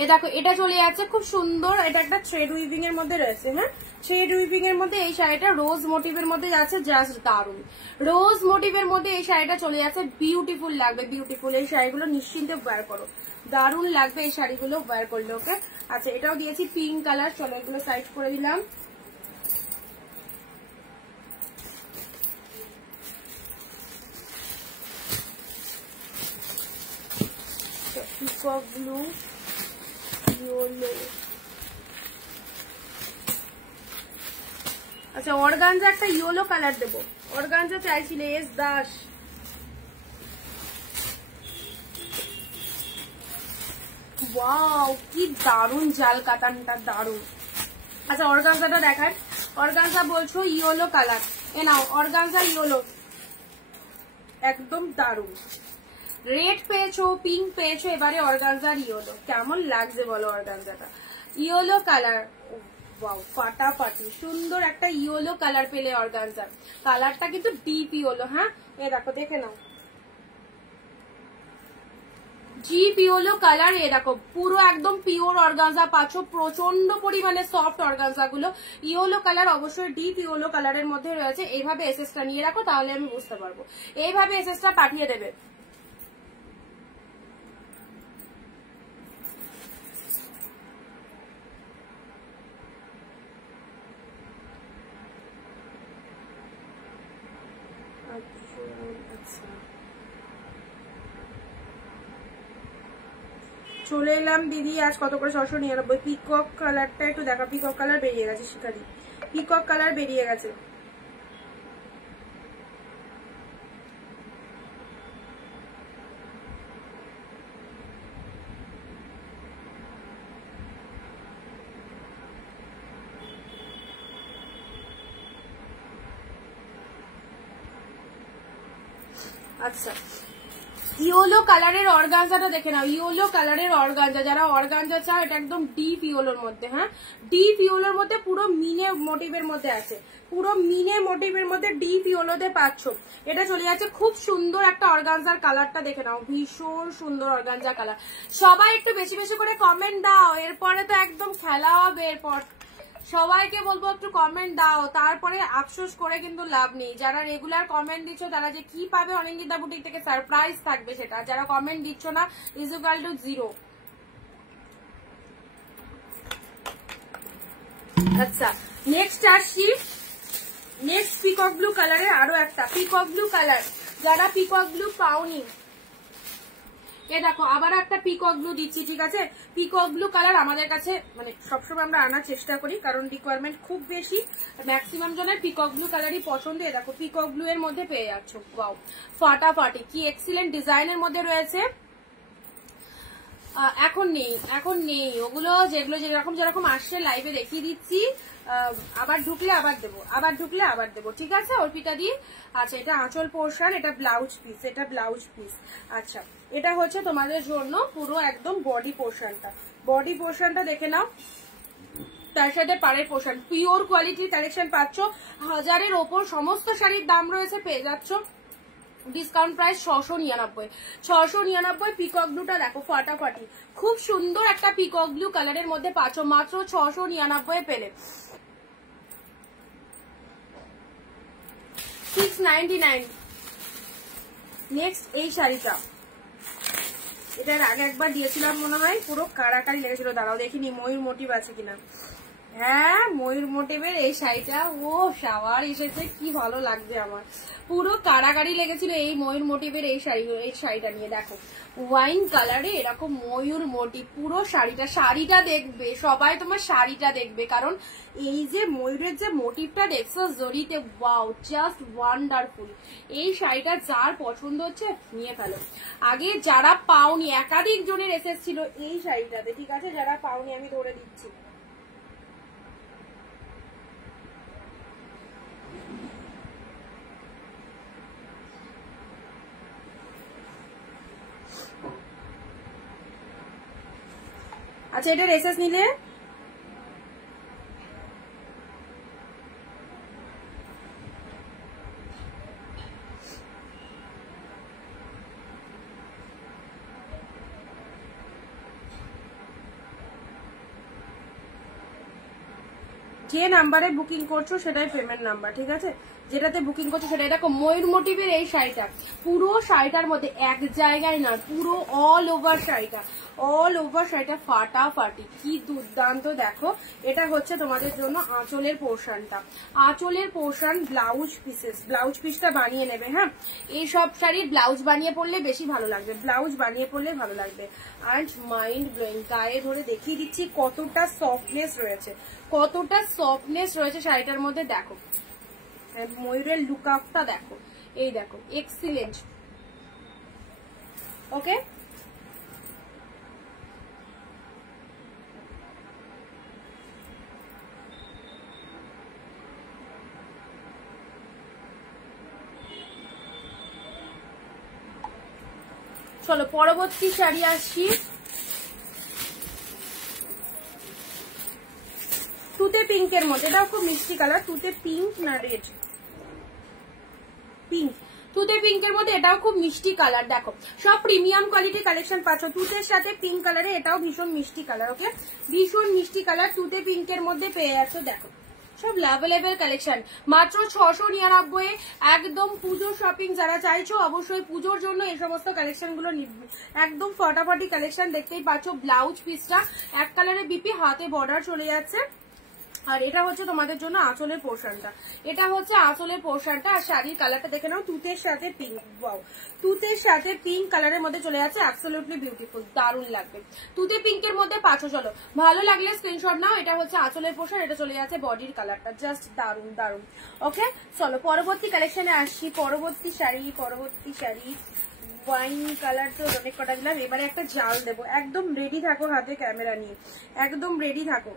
এ দেখো এটা চলে যাচ্ছে খুব সুন্দর, এটা একটা থ্রেড উইভিং এর মধ্যে রয়েছে, হ্যাঁ থ্রেড উইভিং এর মধ্যে এই শাড়িটা রোজ মোটিভের মধ্যে যাচ্ছে, জাস্ট দারুন। রোজ মোটিভের মধ্যে এই শাড়িটা চলে যাচ্ছে, বিউটিফুল লাগবে, বিউটিফুল। এই শাড়িগুলো নিশ্চিন্তে ওয়্যার করো, দারুন লাগবে এই শাড়িগুলো ওয়্যার করলে, ওকে। আচ্ছা, এটাও দিয়েছি পিঙ্ক কালার, চলো এগুলো সাইড করে দিলাম। পিকক ব্লু, ইয়েলো, আচ্ছা অর্গানজা একটা ইয়েলো কালার দেবো, অর্গানজা চাইছিলে এস দাস, ওয়াও কি দারুন জাল কাতানটা, দারুন। আচ্ছা অর্গানজাটা দেখান। অর্গানজা বলছো ইয়েলো কালার, এ নাও অর্গানজা ইয়েলো, একদম দারুন। রেড পেয়েছো, পিঙ্ক পেয়েছো, এবারে অর্গানজার ইয়েলো। কেমন লাগছে বলো অর্গানজাটা? ইয়েলো কালার, ওয়াও ফাটাফাটি সুন্দর একটা ইয়েলো কালার পেলে অর্গানজার। কালারটা কিন্তু ডিপ ইয়েলো। হ্যাঁ এ দেখো দেখে নাও, ডিপ ইয়েলো কালার। এ দেখো পুরো একদম পিওর অর্গানজা পাচ্ছ, প্রচন্ড পরিমাণে সফট অর্গানজা গুলো। ইয়েলো কালার অবশ্যই ডিপ ইয়েলো কালারের মধ্যে রয়েছে। এইভাবে এসএসটা নিয়ে রাখো, তাহলে আমি বুঝতে পারবো। এইভাবে এসএসটা পাঠিয়ে দেবে। চলে এলাম দিদি, আজ কত করে? 699। পিকক কালারটা একটু দেখা, পিকক কালার বেরিয়ে গেছে শিকারি, পিকক কালার বেরিয়ে গেছে। আচ্ছা ইয়েলো কালারের অর্গানজাটা দেখে নাও, ইয়েলো কালারের অর্গানজা। যারা অর্গানজা চাও, এটা একদম ডিপ ইয়েলোর মধ্যে। হ্যাঁ ডিপ ইয়েলোর মধ্যে, পুরো মিনে মোটিভের মধ্যে আছে, পুরো মিনে মোটিভের মধ্যে ডিপ ইয়েলোতে পাচ্ছ। এটা চলে যাচ্ছে খুব সুন্দর একটা অর্গানজার কালারটা দেখে নাও, ভীষণ সুন্দর অর্গানজা কালার। সবাই একটু বেশি বেশি করে কমেন্ট দাও, এরপরে তো একদম খেলা হবে। এরপর সবাইকে বলবো একটু কমেন্ট দাও, তারপরে আফসোস করে কিন্তু লাভ নেই। যারা রেগুলার কমেন্ট দিচ্ছ তারা যে কি পাবে অনিন্দিতা বুটিক থেকে সারপ্রাইজ থাকবে সেটা। যারা কমেন্ট দিচ্ছ না ইজ ইকুয়াল টু 0। আচ্ছা নেক্সট আসছি, নেক্সট পিকক ব্লু কালারের আরো একটা পিকক ব্লু কালার। যারা পিকক ব্লু পাওনি, এ দেখো আবার একটা পিকক ব্লু দিচ্ছি, ঠিক আছে? পিকক ব্লু কালার আমাদের কাছে মানে সবসময় আমরা আনার চেষ্টা করি, কারণ রিকোয়ারমেন্ট খুব বেশি, ম্যাক্সিমাম জনের পিকক ব্লু কালারই পছন্দ। এ দেখো পিকক ব্লু এর মধ্যে পেয়ে যাচ্ছ, ওয়াও ফাটাফাটি, কি এক্সিলেন্ট ডিজাইনের মধ্যে রয়েছে। এখন নেই, এখন নেই ওগুলো, যেগুলো যেরকম যেরকম আসছে লাইভে দেখিয়ে দিচ্ছি। আবার ঢুকলে আবার দেবো, আবার ঢুকলে আবার দেবো, ঠিক আছে অর্পিতা দি? আচ্ছা এটা আঁচল পোর্শন, এটা ব্লাউজ পিস, এটা ব্লাউজ পিস। আচ্ছা এটা হচ্ছে তোমাদের জন্য পুরো একদম বডি পোর্শনটা, বডি পোর্শনটা দেখে নাও। তার সাথে পাড়ের পোর্শন, পিওর কোয়ালিটির কালেকশন পাচ্ছ। 1000-এর ওপর সমস্ত শাড়ির দাম রয়েছে, পেয়ে যাচ্ছ ডিসকাউন্ট প্রাইস 699। 699 পিকক ব্লুটা দেখো ফাটাফাটি, খুব সুন্দর একটা পিকক ব্লু কালারের মধ্যে পাচ্ছ মাত্র 699 পেলে। 699। নেক্সট এই শাড়িটা, এটার আগে একবার দিয়েছিলাম মনে হয়, পুরো কারাকারি লেগেছিল। দাঁড়াও দেখিনি ময়ূর মোটিভ আছে কিনা। হ্যাঁ ময়ূর মোটিভের এই শাড়িটা, ও শাওয়ার এসেছে, কি ভালো লাগবে আমার, পুরো কারাকারি লেগেছিল এই ময়ূর মোটিভের এই শাড়িটা নিয়ে। দেখো ওয়াইন কালারে এরকম ময়ূর মোটিভ পুরো শাড়িটা। শাড়িটা দেখবে সবাই, তোমার শাড়িটা দেখবে, কারণ এই যে ময়ূরের যে মোটিভটা দেখছো জরিতে, ওয়াও জাস্ট ওয়ান্ডারফুল। এই শাড়িটা যার পছন্দ হচ্ছে নিয়ে ফেলো। আগে যারা পাওনি, একাধিক জনের এসেছিল এই শাড়িটাতে, ঠিক আছে? যারা পাওনি আমি ধরে দিচ্ছি। আচ্ছা এটার এসএস নিলে যে নাম্বারে বুকিং করছো সেটাই পেমেন্ট নাম্বার, ঠিক আছে? যেটাতে বুকিং করছো সেটাই। দেখো ময়ূর মোটিভের এই শাড়িটা, পুরো শাড়িটার মধ্যে এক জায়গায় না, পুরো অল ওভার শাড়িটা, অল ওভার শাড়িটা ফাটাফাটি, কি দুর্দান্ত। দেখো এটা হচ্ছে তোমাদের জন্য আঁচলের পোর্শনটা, আঁচলের পোর্শন ব্লাউজ পিসেস, ব্লাউজ পিসটা বানিয়ে নেবে। হ্যাঁ এইসব শাড়ির ব্লাউজ বানিয়ে পড়লে বেশি ভালো লাগবে, ব্লাউজ বানিয়ে পড়লে ভালো লাগবে। আর মাইন্ড ব্লোয়িং, গায়ে ধরে দেখিয়ে দিচ্ছি কতটা সফটনেস রয়েছে, কতটা সফটনেস রয়েছে শাড়িটার মধ্যে। দেখো ময়ূরের লুক আপটা দেখো, এই দেখো এক্সিলেন্ট। ওকে চলো পরবর্তী শাড়ি আসছি। তুতে পিঙ্কের মধ্যে, এটাও খুব মিষ্টি কালার, তুতে পিঙ্ক না রেড, পিঙ্ক, তুতে পিঙ্কের মধ্যে এটাও খুব মিষ্টি কালার। দেখো সব প্রিমিয়াম কোয়ালিটি কালেকশন পাচ্ছ তুতের সাথে পিঙ্ক কালারে, এটাও ভীষণ মিষ্টি কালার। ওকে, ভীষণ মিষ্টি কালার তুতে পিঙ্কের মধ্যে পেয়ে যাচ্ছ। দেখো সব লেভেল কালেকশন, মাত্র 699। একদম পুজো শপিং যারা চাইছো অবশ্যই পুজোর জন্য এই সমস্ত কালেকশন গুলো একদম ফটাফটি কালেকশন। দেখতেই পাচ্ছ ব্লাউজ পিসটা এক কালারে বিপি, হাতে বর্ডার চলে যাচ্ছে। আর এটা হচ্ছে তোমাদের জন্য আঁচলের পোর্শনটা, এটা হচ্ছে আঁচলের পোর্শনটা। আর শাড়ির কালারটা দেখে নাও, তুতের সাথে পিঙ্ক, ওয়াও, তুতের সাথে পিঙ্ক কালারের মধ্যে চলে যাচ্ছে, অ্যাবসলিউটলি বিউটিফুল, দারুণ লাগবে। তুতে পিঙ্কের মধ্যে পাঁচো, চলো ভালো লাগলে স্ক্রিনশট নাও। এটা হচ্ছে আঁচলের পোর্শন, এটা চলে যাচ্ছে বডির কালারটা, জাস্ট দারুণ দারুণ। ওকে, চলো পরবর্তী কালেকশনে আসছি। পরবর্তী শাড়ি ওয়াইন কালার তো অনেক কটা দিলাম, এবারে একটা জাল দেবো। একদম রেডি থাকো, হাতে ক্যামেরা নিয়ে একদম রেডি থাকো।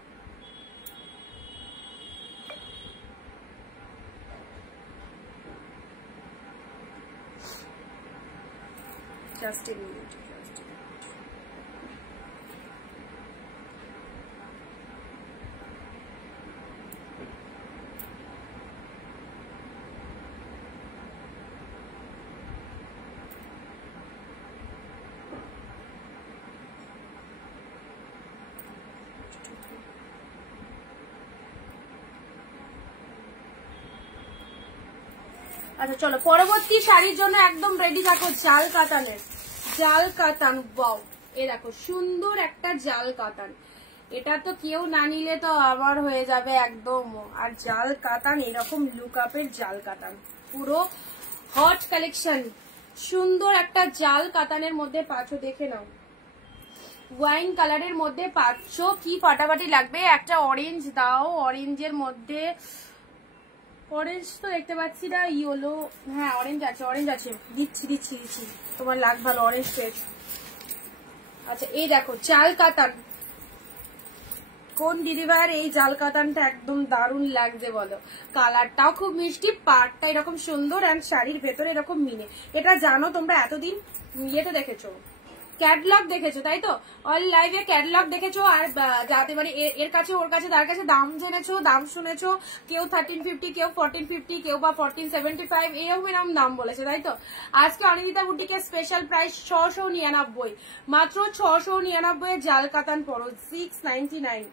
Just a minute. আচ্ছা চলো পরবর্তী শাড়ির জন্য একদম রেডি থাকো। জাল কাতানের, জাল কাতান, ওয়াও, এ দেখো সুন্দর একটা জাল কাতান। এটা তো কেউ না নিলে তো আবার হয়ে যাবে একদম। আর জাল কাতান, এরকম লুক আপের জাল কাতান, পুরো হট কালেকশন। সুন্দর একটা জাল কাতানের মধ্যে পাচ্ছ, দেখে নাও, ওয়াইন কালারের মধ্যে পাচ্ছ। কি ফাটাফাটি লাগবে। একটা অরেঞ্জ দাও, অরেঞ্জের মধ্যে, অরেঞ্জ তো দেখতে পাচ্ছি না, ইয়েলো, হ্যাঁ অরেঞ্জ আছে, অরেঞ্জ আছে, দিচ্ছি দিচ্ছি দিচ্ছি, তোমার লাগ ভালো অরেঞ্জ পেয়েছ। আচ্ছা এই দেখো জাল কাতান, কোন দিদিভাইয়ের এই জাল কাতানটা একদম দারুণ লাগছে বলো। কালারটাও খুব মিষ্টি, পাড়টা এরকম সুন্দর, আর শাড়ির ভেতরে এরকম মিনে। এটা জানো তোমরা এতদিন ইয়েতে দেখেছো, ক্যাটলগ দেখেছো তাই তো, অল লাইভে ক্যাটলগ দেখেছো। আর যাতে মানে এর কাছে ওর কাছে তার কাছে দাম জেনেছো, দাম শুনেছো, কেউ 1350, কেউ 1450, কেউ বা 1475, এরকম দাম বলেছে তাই তো। আজকে অনিন্দিতা বুটিকের স্পেশাল প্রাইস 699, মাত্র 699 জাল কাতান পরো, 699।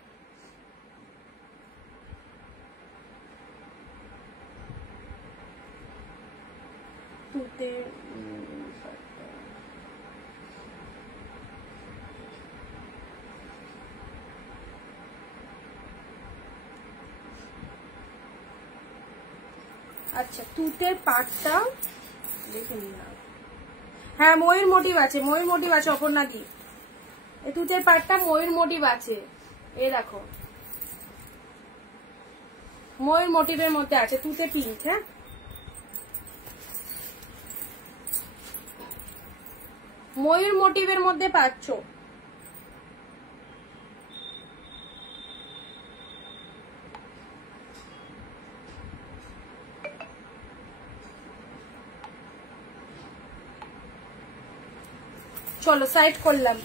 তুতে আচ্ছা তুতের পাটটা দেখে নিলাম, হ্যাঁ ময়ূর মোটিভ আছে, ময়ূর মোটিভ আছে অপর্ণা দি, এই তুতের পাটটা ময়ূর মোটিভ আছে। এ দেখো ময়ূর মোটিভের মধ্যে আছে, তুতে পিঙ্ক, হ্যাঁ ময়ূর মোটিভের মধ্যে পাচ্ছ। চলো সাইড করলাম।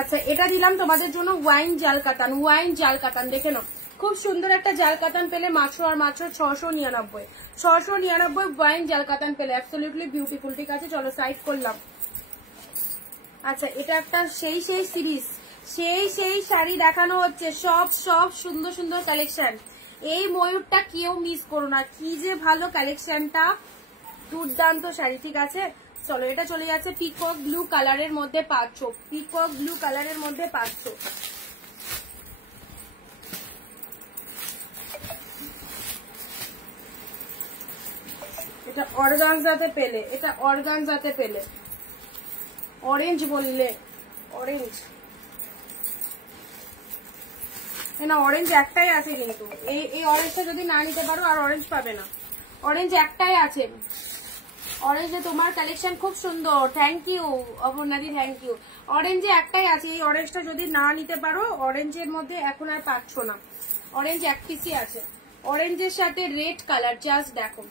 আচ্ছা এটা দিলাম তোমাদের জন্য ওয়াইন জাল কাতান, ওয়াইন জাল কাতান দেখে নাও, খুব সুন্দর একটা জাল কাতান পেলে মাত্র আর মাত্র 699, 699 ওয়াইন জাল কাতান পেলে, অ্যাবসলিউটলি বিউটিফুল। ঠিক আছে চলো সাইড করলাম। আচ্ছা এটা একটা সেই সিরিজ, সেই শাড়ি দেখানো হচ্ছে, সব সুন্দর সুন্দর কালেকশন। এই ময়ূরটা কেউ মিস করো না, কি যে ভালো কালেকশনটা, দুর্দান্ত শাড়ি। ঠিক আছে চলো এটা চলে যাচ্ছে পিকক ব্লু কালারের মধ্যে পাচ্ছ, পিকক ব্লু কালারের মধ্যে পাচ্ছ। এটা অর্গানজাতে পেলে, এটা অর্গানজাতে পেলে, অরেঞ্জ বললে অরেঞ্জ, না অরেঞ্জ একটাই আছে কিন্তু, এই অরেঞ্জটা যদি না নিতে পারো আর অরেঞ্জ পাবে না, অরেঞ্জ একটাই আছে। অরেঞ্জে তোমার কালেকশন খুব সুন্দর, থ্যাংক ইউ অপর্ণাদি, থ্যাংক ইউ। অরেঞ্জে একটাই আছে, এই অরেঞ্জটা যদি না নিতে পারো অরেঞ্জের মধ্যে এখন আর পাচ্ছ না, অরেঞ্জ এক পিসই আছে। অরেঞ্জের সাথে রেড কালার, জাস্ট দেখো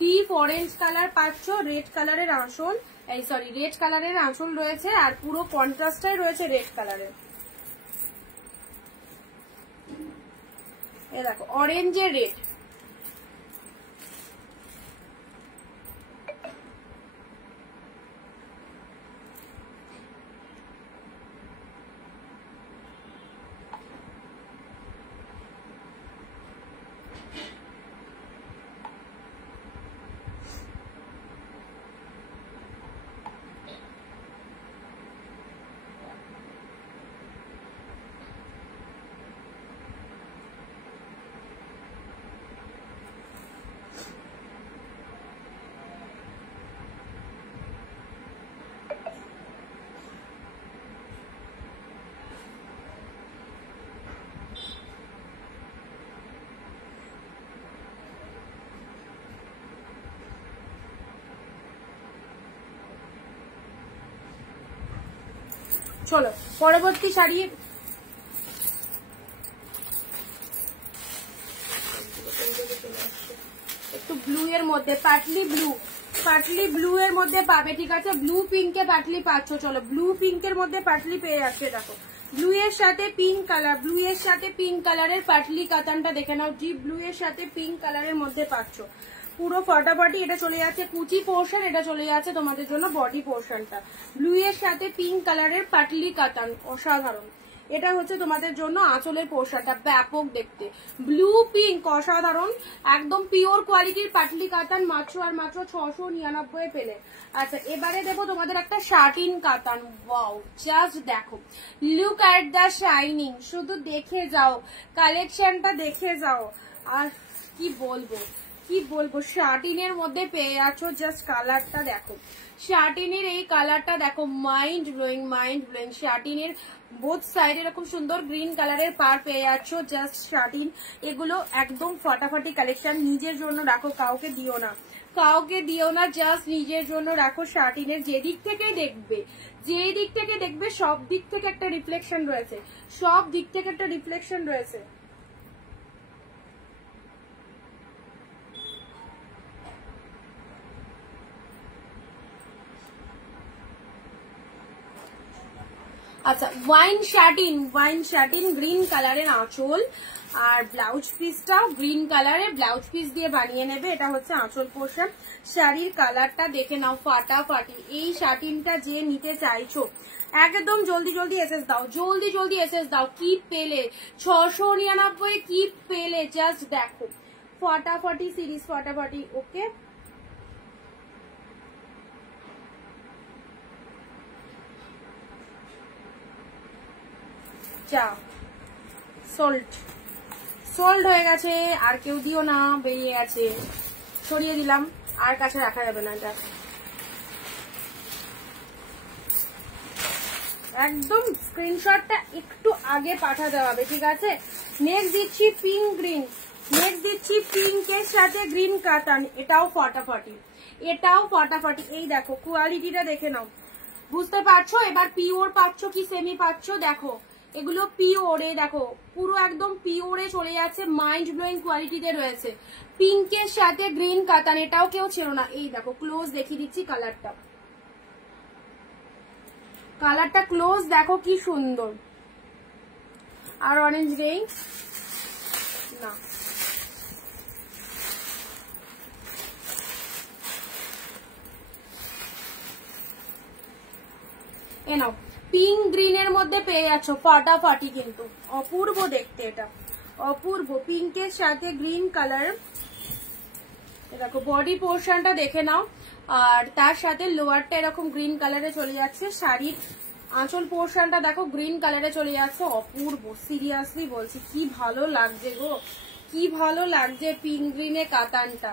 ডিপ অরেঞ্জ কালার পাচ্ছ, রেড কালারের আঁচল, এই সরি রেড কালারের আঁচল রয়েছে, আর পুরো কন্ট্রাস্টটাই রয়েছে রেড কালারের। এই দেখো অরেঞ্জের রেড, চলো পরবর্তী শাড়ি। একটু ব্লু এর মধ্যে, পাটলি ব্লু এর মধ্যে পাবে, ঠিক আছে। ব্লু পিঙ্কে পাটলি পাচ্ছ, চলো ব্লু পিঙ্কের মধ্যে পাটলি পেয়ে যাচ্ছে। দেখো ব্লু এর সাথে পিঙ্ক কালার, ব্লু এর সাথে পিঙ্ক কালারের পাটলি কাতানটা দেখে নাও, ডিপ ব্লু এর সাথে পিঙ্ক কালারের মধ্যে পাচ্ছ। পুরো ফটাফটি এটা চলে যাচ্ছে কুচি পোর্শন, এটা চলে যাচ্ছে তোমাদের জন্য বডি পোর্শনটা। ব্লু এর সাথে পিঙ্ক কালারের পাটলি কাতান, অসাধারণ। এটা হচ্ছে তোমাদের জন্য আঁচলের পোর্শনটা, ব্যাপক দেখতে। ব্লু পিঙ্ক অসাধারণ, একদম পিওর কোয়ালিটির পাটলি কাতান, মাত্র আর মাত্র 699 পেলে। আচ্ছা এবারে দেবো তোমাদের একটা শাটিন কাতান। ওয়াও, জাস্ট দেখো, লুক এট দ্য শাইনিং, শুধু দেখে যাও, কালেকশনটা দেখে যাও। আর কি বলবো, শাটিনের মধ্যে পেয়ে যাচ্ছ, জাস্ট কালারটা দেখো, শাটিনের এই কালারটা দেখো, মাইন্ড ব্লোয়িং। শাটিনের বোথ সাইড এরকম সুন্দর গ্রিন কালারের পার পেয়ে যাচ্ছ, জাস্ট শাটিন। এগুলো একদম ফাটাফাটি কালেকশন, নিজের জন্য রাখো, কাউকে দিও না, জাস্ট নিজের জন্য রাখো। শাটিনের যে দিক থেকে দেখবে সব দিক থেকে একটা রিফ্লেকশন রয়েছে, আচ্ছা ওয়াইন শাটিন গ্রিন কালারের আঁচল, আর ব্লাউজ পিসটাও গ্রিন কালারের ব্লাউজ পিস দিয়ে বানিয়ে নেবে। এটা হচ্ছে আঁচল পোর্শন। শাড়ির কালারটা দেখে নাও, ফাটাফাটি। এই শাটিনটা যে নিতে চাইছো একদম জলদি এসএস দাও। কি পেলে 699, কি পেলে, জাস্ট দেখো, ফাটাফাটি সিরিজ, ফাটাফাটি। ওকে চা সোল্ড হয়ে গেছে, আর কেউ দিও না, বেরিয়ে গেছে, সরিয়ে দিলাম, আর কাছে রাখা যাবে না। এটা একদম স্ক্রিনশটটা একটু আগে পাঠাতে হবে, ঠিক আছে। নেক্সট দিচ্ছি পিঙ্ক গ্রিন, পিঙ্কের সাথে গ্রিন কাতান, এটাও ফাটাফাটি। এই দেখো কোয়ালিটিটা দেখে নাও, বুঝতে পারছো। এবার পিওর পাচ্ছ কি সেমি পাচ্ছ, দেখো এগুলো পিওরে, দেখো পুরো একদম পিওরে চলে যাচ্ছে, মাইন্ড ব্লোয়িং কোয়ালিটিতে রয়েছে। পিঙ্কের সাথে গ্রিন কাতান, এটাও কেউ ছিল না। এই দেখো ক্লোজ দেখিয়ে দিচ্ছি কালারটা ক্লোজ দেখো কি সুন্দর। আর অরেঞ্জ নেই না, এ নাও পিঙ্ক গ্রিনের মধ্যে পেয়ে যাচ্ছ, ফাটাফাটি কিন্তু অপূর্ব দেখতে, এটা অপূর্ব। পিঙ্কের সাথে গ্রিন কালার, দেখো বডি পোর্শনটা দেখে নাও, আর তার সাথে লোয়ারটা এরকম গ্রিন কালারে চলে যাচ্ছে। শাড়ির আঁচল পোর্শনটা দেখো গ্রিন কালারে চলে যাচ্ছে, অপূর্ব। সিরিয়াসলি বলছি, কি ভালো লাগছে গো, কি ভালো লাগছে পিঙ্ক গ্রিনে কাতানটা।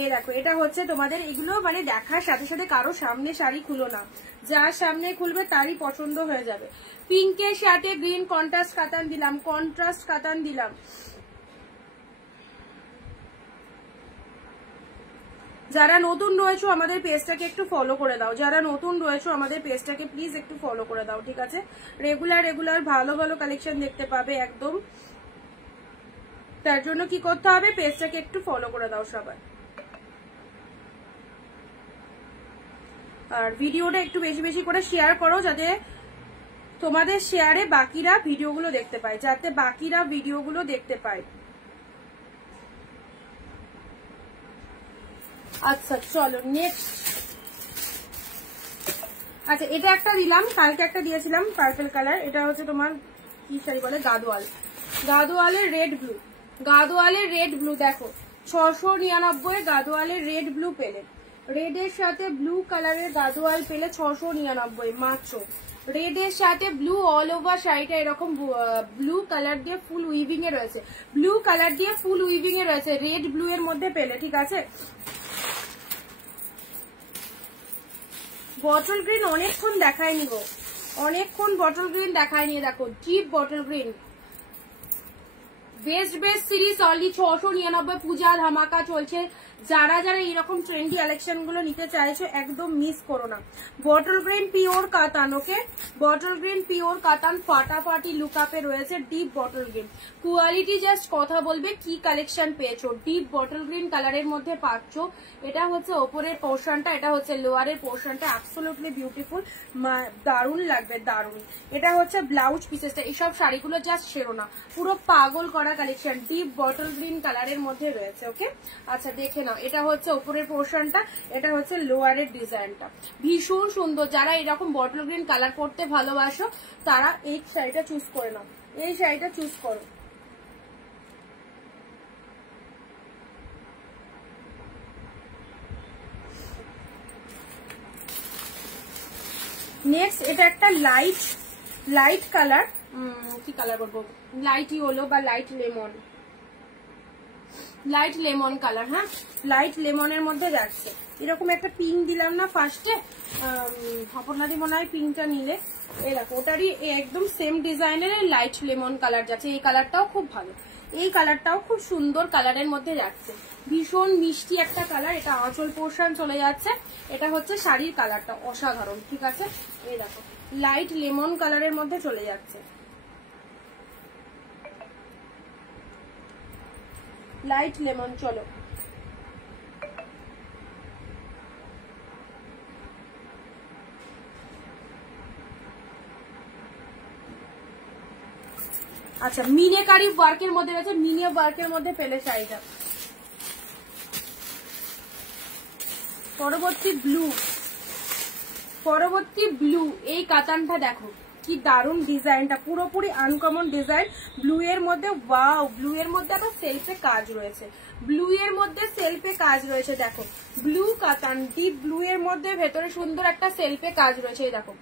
এই দেখো এটা হচ্ছে তোমাদের, এগুলো মানে দেখার সাথে সাথে কারো সামনে শাড়ি খুলো না, যার সামনে খুলবে তারই পছন্দ হয়ে যাবে। পিঙ্কের সাথে গ্রিন কন্ট্রাস্ট কাতান দিলাম, যারা নতুন রয়েছো আমাদের পেজটাকে একটু ফলো করে দাও, প্লিজ একটু ফলো করে দাও, ঠিক আছে। রেগুলার ভালো কালেকশন দেখতে পাবে একদম। তার জন্য কি করতে হবে, পেজটাকে একটু ফলো করে দাও সবাই। আর ভিডিওটা একটু বেশি বেশি করে শেয়ার করো, যাতে তোমাদের শেয়ারে বাকিরা ভিডিওগুলো দেখতে পায়, আচ্ছা চলো নেক্সট। আচ্ছা এটা একটা দিলাম, কালকে একটা দিয়েছিলাম পার্পল কালার, এটা হচ্ছে তোমার কি শাড়ি বলে, গাদোয়ালের রেড ব্লু, দেখো 699 গাদোয়ালের রেড ব্লু পেলে, রেডের সাথে ব্লু কালারের গাদোয়াল পেলে 699 মাত্র। রেডের সাথে ব্লু অল ওভার শাড়িটা এরকম ব্লু কালার দিয়ে ফুল উইভিং এ রয়েছে, রেড ব্লু এর মধ্যে পেলে, ঠিক আছে। বটল গ্রিন অনেকক্ষণ দেখায়নি গো, দেখো deep bottle green, best series only 699, পূজা ধামাকা চলছে। যারা যারা এরকম ট্রেন্ডি কালেকশন গুলো নিতে চাইছো একদম মিস করো না। বটল গ্রিন পিওর কাতান, ওকে, বটল গ্রিন পিওর কাতান, ফাটাফাটি লুকআপে রয়েছে deep bottle green, quality just কথা বলবে কি কালেকশন পেয়েছো। ডিপ বটল গ্রিন কালারের মধ্যে পাচ্ছ, এটা হচ্ছে ওপরের পোর্শনটা, এটা হচ্ছে লোয়ারের পোর্শনটা, অ্যাবসলিউটলি বিউটিফুল, দারুণ লাগবে, দারুণ। এটা হচ্ছে ব্লাউজ পিসেসটা, এইসব শাড়িগুলো জাস্ট সেরো না, পুরো পাগল করা কালেকশন, ডিপ বটল গ্রিন কালারের মধ্যে রয়েছে, ওকে। আচ্ছা দেখে নাও, এটা হচ্ছে উপরের পোর্শনটা, এটা হচ্ছে লোয়ারের ডিজাইনটা, ভীষণ সুন্দর। যারা এরকম বটল গ্রিন কালার পরতে ভালোবাসো তারা এই শাড়িটা চুজ করে নাও, এই শাড়িটা চুজ করো। নেক্সট এটা একটা লাইট কালার, কি কালার বলবো, লাইট ইয়েলো বা লাইট লেমন কালার, হ্যাঁ লাইট লেমনের মধ্যে যাচ্ছে। এরকম একটা পিঙ্ক দিলাম না ফার্স্টে, অপর্ণাদি মনে হয় পিঙ্কটা নিলে, এই দেখো ওটারই একদম সেম ডিজাইনের লাইট লেমন কালার যাচ্ছে, এই কালারটাও খুব ভালো, এই কালারটাও খুব সুন্দর কালারের মধ্যে যাচ্ছে, ভীষণ মিষ্টি একটা কালার। এটা আঁচল পোর্শন চলে যাচ্ছে, এটা হচ্ছে শাড়ির কালারটা অসাধারণ, ঠিক আছে। এই দেখো লাইট লেমন কালারের মধ্যে চলে যাচ্ছে, লাইট লেমন। চলো আচ্ছা মিনেকারি ওয়ার্কের মধ্যে রয়েছে, মিনে ওয়ার্কের মধ্যে পেলে শাড়িটা। পরবর্তী ব্লু, এই কাতানটা দেখো কি দারুণ ডিজাইনটা, পুরোপুরি আনকমন ডিজাইন, ব্লু এর মধ্যে, ওয়াও, ব্লু এর মধ্যে আবার সেলফে কাজ রয়েছে, দেখো ব্লু কাতান, ডিপ ব্লু এর মধ্যে ভেতরে সুন্দর একটা সেলফে কাজ রয়েছে, দেখো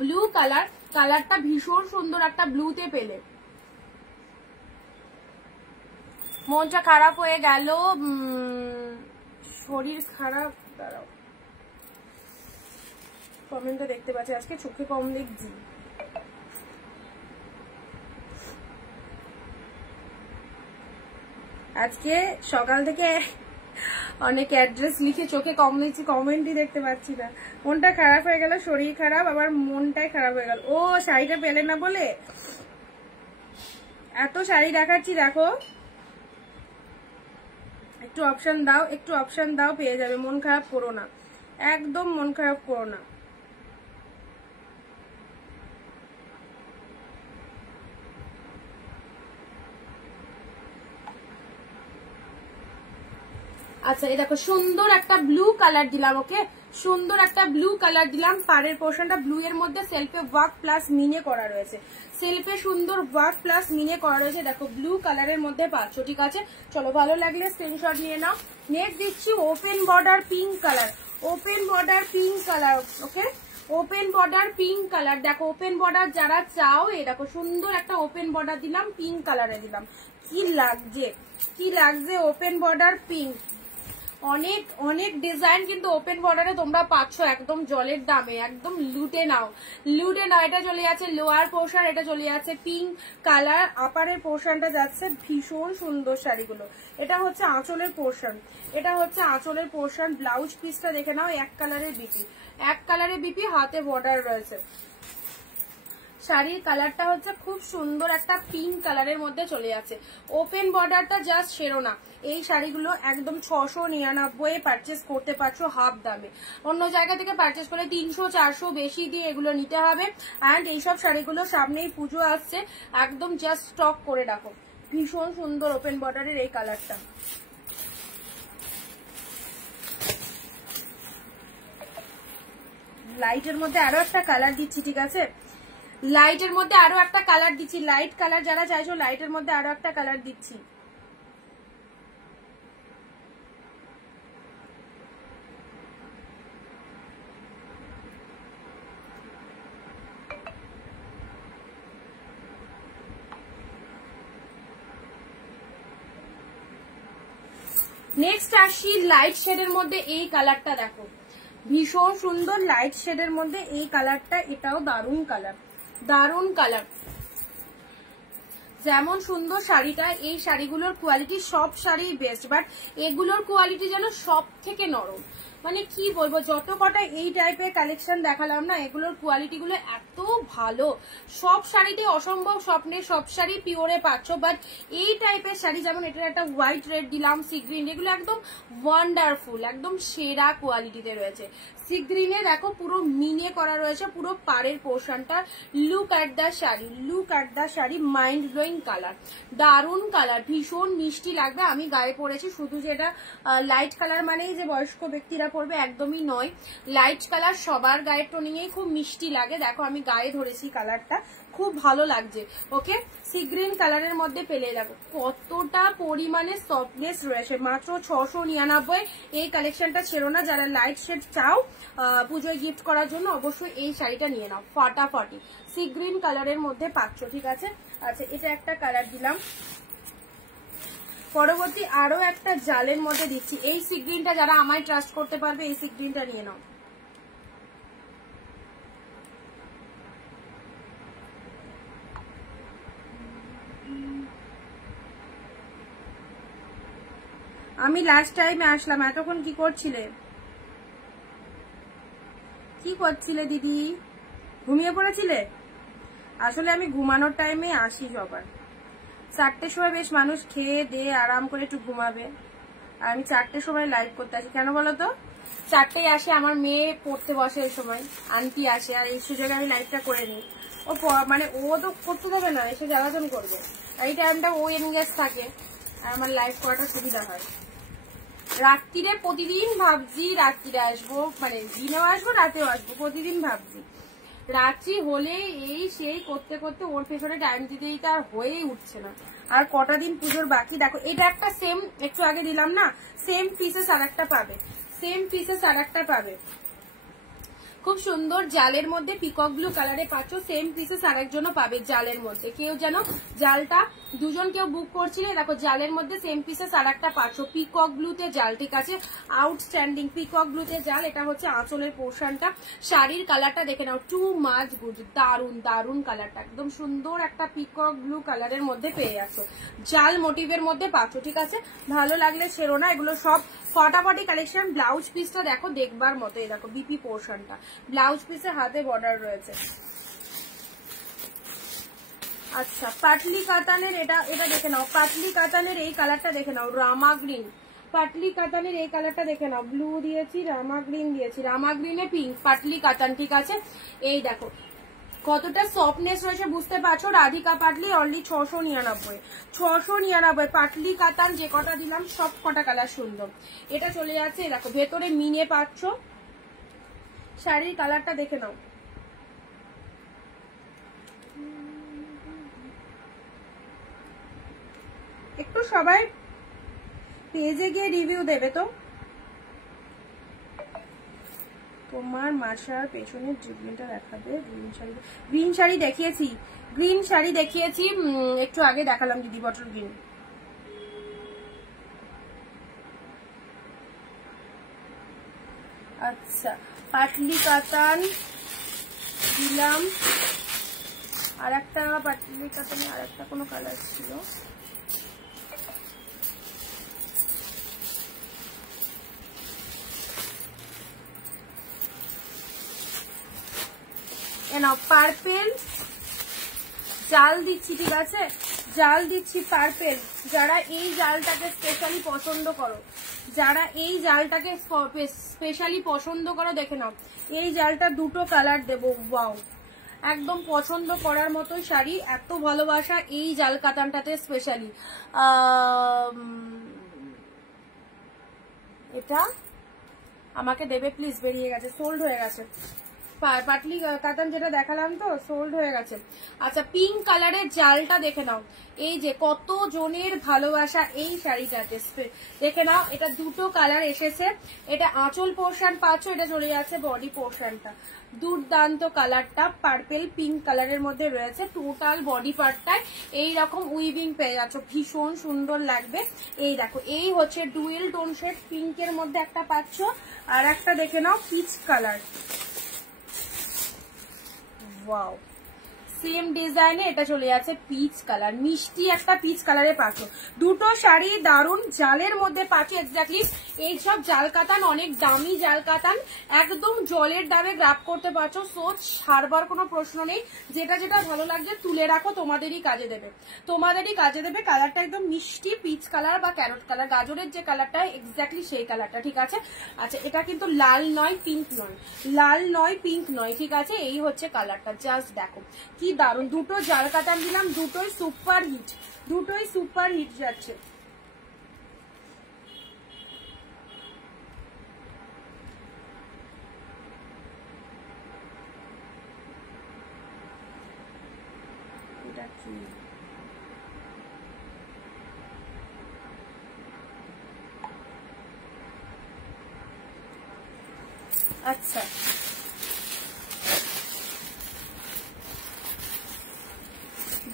ব্লু কালারটা ভীষণ সুন্দর একটা ব্লুতে পেলে। মনটা খারাপ হয়ে গেল, শরীর খারাপ, দাঁড়াও কমেন্টটা দেখতে পাচ্ছি, আজকে চোখে কম দেখছি। আজকে সকাল থেকে অনেক অ্যাড্রেস লিখে চোখে কম দেখছি, কমেন্টই দেখতে পাচ্ছি না। মনটা খারাপ হয়ে গেল, শরীর খারাপ, আবার মনটাই খারাপ হয়ে গেল। ও শাড়িটা পেলে না বলে এত শাড়ি দেখাচ্ছি, দেখো একটু অপশন দাও, পেয়ে যাবে। মন খারাপ করো না, একদম মন খারাপ করো না। আচ্ছা এই দেখো সুন্দর একটা ব্লু কালার দিলাম, ওকে, সুন্দর একটা ব্লু কালার দিলাম, পাড়ের পোর্শনটা ব্লু এর মধ্যে সেলফে ওয়ার্ক প্লাস মিনে করা রয়েছে, সেলফে সুন্দর ওয়ার্ক প্লাস মিনে করা রয়েছে, দেখো ব্লু কালারের মধ্যে পাচ্ছ, ঠিক আছে। চলো ভালো লাগলে স্ক্রিনশট নিয়ে নাও। নেক্সট দিচ্ছি ওপেন বর্ডার পিঙ্ক কালার, ওকে, ওপেন বর্ডার পিঙ্ক কালার। দেখো ওপেন বর্ডার যারা চাও, এই দেখো সুন্দর একটা ওপেন বর্ডার দিলাম, পিঙ্ক কালারে দিলাম, কি লাগছে ওপেন বর্ডার পিঙ্ক। অনেক ডিজাইন কিন্তু ওপেন বর্ডারে তোমরা পাচ্ছ একদম জলের দামে, একদম লুটে নাও। এটা চলে যাচ্ছে লোয়ার পোর্শন, এটা চলে যাচ্ছে পিঙ্ক কালার, আপারের পোর্শনটা যাচ্ছে ভীষণ সুন্দর শাড়িগুলো। এটা হচ্ছে আঁচলের পোর্শন, ব্লাউজ পিসটা দেখে নাও, এক কালারের বিপি, হাতে বর্ডার রয়েছে। শাড়ির কালারটা হচ্ছে খুব সুন্দর একটা পিঙ্ক কালারের মধ্যে চলে যাচ্ছে। ওপেন বর্ডারটা জাস্ট সেরো না। এই শাড়িগুলো একদম 699 পারচেস করতে পারছো হাফ দামে। অন্য জায়গা থেকে পারচেস করে 300-400 বেশি দিয়ে এগুলো নিতে হবে। অ্যান্ড এইসব শাড়িগুলো সামনেই পুজো আসছে, একদম জাস্ট স্টক করে রাখো। ভীষণ সুন্দর ওপেন বর্ডারের এই কালারটা। লাইটের মধ্যে আরো একটা কালার দিচ্ছি, ঠিক আছে? লাইটের মধ্যে আরো একটা কালার দিচ্ছি, লাইট কালার যারা চাইছো লাইটের মধ্যে আরো একটা কালার দিচ্ছি। নেক্সট আসি লাইট শেডের মধ্যে এই কালারটা দেখো, ভীষণ সুন্দর লাইট শেডের মধ্যে এই কালারটা, এটাও দারুণ কালার, দারুণ কালার। যেমন সুন্দর শাড়িটা, এই শাড়িগুলোর কোয়ালিটি সব শাড়ি বেস্ট, বাট এগুলোর কোয়ালিটি যেন সব থেকে নরম। মানে কি বলবো, যত কটা এই টাইপের কালেকশন দেখালাম না, এগুলোর কোয়ালিটি গুলো এত ভালো। সব শাড়িতে অসম্ভব স্বপ্নের সব শাড়ি পিওরে পাচ্ছ, বাট এই টাইপের শাড়ি যেমন এটার একটা হোয়াইট রেড দিলাম, সি গ্রিন, এগুলো একদম ওয়ান্ডারফুল, একদম সেরা কোয়ালিটিতে রয়েছে। সি গ্রিনে দেখো পুরো মিনে করা রয়েছে, পুরো পাড়ের পোর্শনটা। Look at the sari, look at the sari, mind blowing colour, দারুণ কালার, ভীষণ মিষ্টি লাগবে। আমি গায়ে পরেছি, শুধু যে এটা লাইট কালার মানেই যে বয়স্ক ব্যক্তিরা পরবে একদমই নয়। লাইট কালার সবার গায়ের টোনিংয়েই খুব মিষ্টি লাগে। দেখো আমি গায়ে ধরেছি কালারটা, খুব ভালো লাগছে। ওকে, সি গ্রিন কালারের মধ্যে পেলে দেখো কতটা পরিমাণে সফটনেস রয়েছে, মাত্র 699। এই কালেকশনটা ছেড়ো না, যারা লাইট শেড চাও পুজোয় গিফট করার জন্য অবশ্যই এই শাড়িটা নিয়ে নাও, ফাটাফাটি। সি গ্রিন কালারের মধ্যে পাচ্ছ, ঠিক আছে? আচ্ছা, এটা একটা কালার দিলাম। পরবর্তী আরো একটা জালের মধ্যে দিচ্ছি। এই সি গ্রিনটা যারা আমায় ট্রাস্ট করতে পারবে, এই সি গ্রিনটা নিয়ে নাও। আমি লাস্ট টাইমে আসলাম, এতক্ষণ কি করছিলে? কি করছিলে দিদি? ঘুমিয়ে পড়েছিলে? আসলে আমি ঘুমানোর টাইমে আসি সবার। 4টের সময় বেশ মানুষ খেয়ে দিয়ে আরাম করে একটু ঘুমাবে, আর আমি 4টের সময় লাইভ করতে আসি। কেন বলো তো? 4টেই আসে আমার মেয়ে পড়তে বসে, এই সময় আন্টি আসে, আর এই সুযোগে আমি লাইভটা করে নিই। ও মানে ও তো করতে দেবে না, এসে জ্বালাতন করবে। এই টাইমটা ও এনগেজ থাকে, আর আমার লাইভ করাটা সুবিধা হয়। রাত্রিরে প্রতিদিন ভাবছি রাত্রিরে আসবো, মানে দিনেও আসবো রাতেও আসবো, প্রতিদিন ভাবছি। রাত্রি হলে এই সেই করতে করতে ওর পেছনে টাইম দিতে দিতে আর হয়েই উঠছে না। আর কটা দিন পুজোর বাকি। দেখো এটা একটা সেম, একটু আগে দিলাম না, সেম পিসেস আর একটা পাবে, সেম পিসেস আর একটা পাবে। খুব সুন্দর জালের মধ্যে পিকক ব্লু কালারে পাচ্ছ, সেম পিসেস আরেকজনও পাবে জালের মধ্যে। কেউ যেন জালটা দুজন কেউ বুক করছিলে, দেখো জালের মধ্যে সেম পিসেস আর একটা পাচ্ছ, পিকক ব্লুতে জাল, ঠিক আছে? আউটস্ট্যান্ডিং পিকক ব্লুতে জাল। এটা হচ্ছে আঁচলের পোর্শনটা। শাড়ির কালারটা দেখে নাও, টু মাচ গুড, দারুন দারুন কালারটা, একদম সুন্দর একটা পিকক ব্লু কালারের মধ্যে পেয়ে যাচ্ছ, জাল মোটিভের মধ্যে পাচ্ছ, ঠিক আছে? ভালো লাগলে ছেড়ো না, এগুলো সব ফটাফটি কালেকশন। ব্লাউজ পিসটা দেখো দেখবার মতো, এই দেখো বিপি পোর্শনটা, ব্লাউজ পিসে হাতে বর্ডার রয়েছে। আচ্ছা, পাটলি কাতানের এটা দেখে নাও, পাটলি কাতানের এই কালারটা দেখে নাও, রামা গ্রিন। পাটলি কাতানের এই কালারটা দেখে নাও, ব্লু দিয়েছি, রামা গ্রিন দিয়েছি, রামা গ্রিনে পিঙ্ক, পাটলি কাতান, ঠিক আছে? এই দেখো কতটা সফটনেস রয়েছে বুঝতে পারছো। রাধিকা পাটলি অনলি 699, 699। পাটলি কাতান যে কটা দিলাম সব কটা কালার সুন্দর। এটা চলে যাচ্ছে, দেখো ভেতরে মিনে পাচ্ছ। শাড়ির কালারটা দেখে নাও, একটু সবাই পেজে গিয়ে রিভিউ দেবে তো। তোমার মাসার পেছনের ডিজাইনটা দেখাবে। গ্রিন শাড়ি দেখিয়েছি, গ্রিন শাড়ি দেখিয়েছি একটু আগে দেখালাম দিদি, বটল গ্রিন। আচ্ছা, পাটলি কাতান দিলাম, আর একটা পাটলি কাতানে আর একটা কোনো কালার ছিল, পার্পেল জাল দিচ্ছি, ঠিক আছে, জাল দিচ্ছি পার্পেল। যারা এই জালটাকে স্পেশালি পছন্দ করো, যারা এই জালটাকে স্পেশালি পছন্দ করো, দেখে নাও এই জালটা দুটো কালার দেবো। ওয়াও, একদম পছন্দ করার মতো শাড়ি, এত ভালোবাসা এই জাল কাতানটাতে স্পেশালি। এটা আমাকে দেবে প্লিজ, বেরিয়ে গেছে, সোল্ড হয়ে গেছে। পাটলি কাতান যেটা দেখালাম তো সোল্ড হয়ে গেছে। আচ্ছা, পিঙ্ক কালারের জালটা দেখে নাও, এই যে কত জনের ভালোবাসা এই শাড়িটাতে, দেখে নাও এটা দুটো কালার এসেছে। এটা আঁচল পোর্শন পাচ্ছ, এটা চলে যাচ্ছে বডি পোর্শনটা। দুর্দান্ত কালারটা পার্পেল পিঙ্ক কালারের মধ্যে রয়েছে। টোটাল বডি পার্টটায় এইরকম উইভিং পেয়ে যাচ্ছ, ভীষণ সুন্দর লাগবে। এই দেখো, এই হচ্ছে ডুয়েল টোন শেড পিঙ্কের মধ্যে একটা পাচ্ছ, আর একটা দেখে নাও পিচ কালার। ওয়াও, সেম ডিজাইনে এটা চলে যাচ্ছে পিচ কালার, মিষ্টি একটা পিচ কালারে পাচ্ছ। দুটো শাড়ি দারুন, জালের মধ্যে পাচ্ছ এক্স্যাক্টলি। এইসব জাল কাতান অনেক দামি জাল কাতান, একদম জলের দামে গ্রাব করতে পারছো। সো ছাড়বার কোনো প্রশ্ন নেই। যেটা যেটা ভালো লাগছে তুলে রাখো, তোমাদেরই কাজে দেবে, তোমাদেরই কাজে দেবে। কালারটা একদম মিষ্টি পিচ কালার বা ক্যারট কালার, গাজরের যে কালারটা এক্স্যাক্টলি সেই কালারটা, ঠিক আছে। আচ্ছা, এটা কিন্তু লাল নয় পিঙ্ক নয়, লাল নয় পিঙ্ক নয়, ঠিক আছে। এই হচ্ছে কালারটা, জাস্ট দেখো কি দারুন। দুটো জাল কাতান দিলাম, দুটোই সুপার হিট, দুটোই সুপার হিট যাচ্ছে। এটা কি আচ্ছা,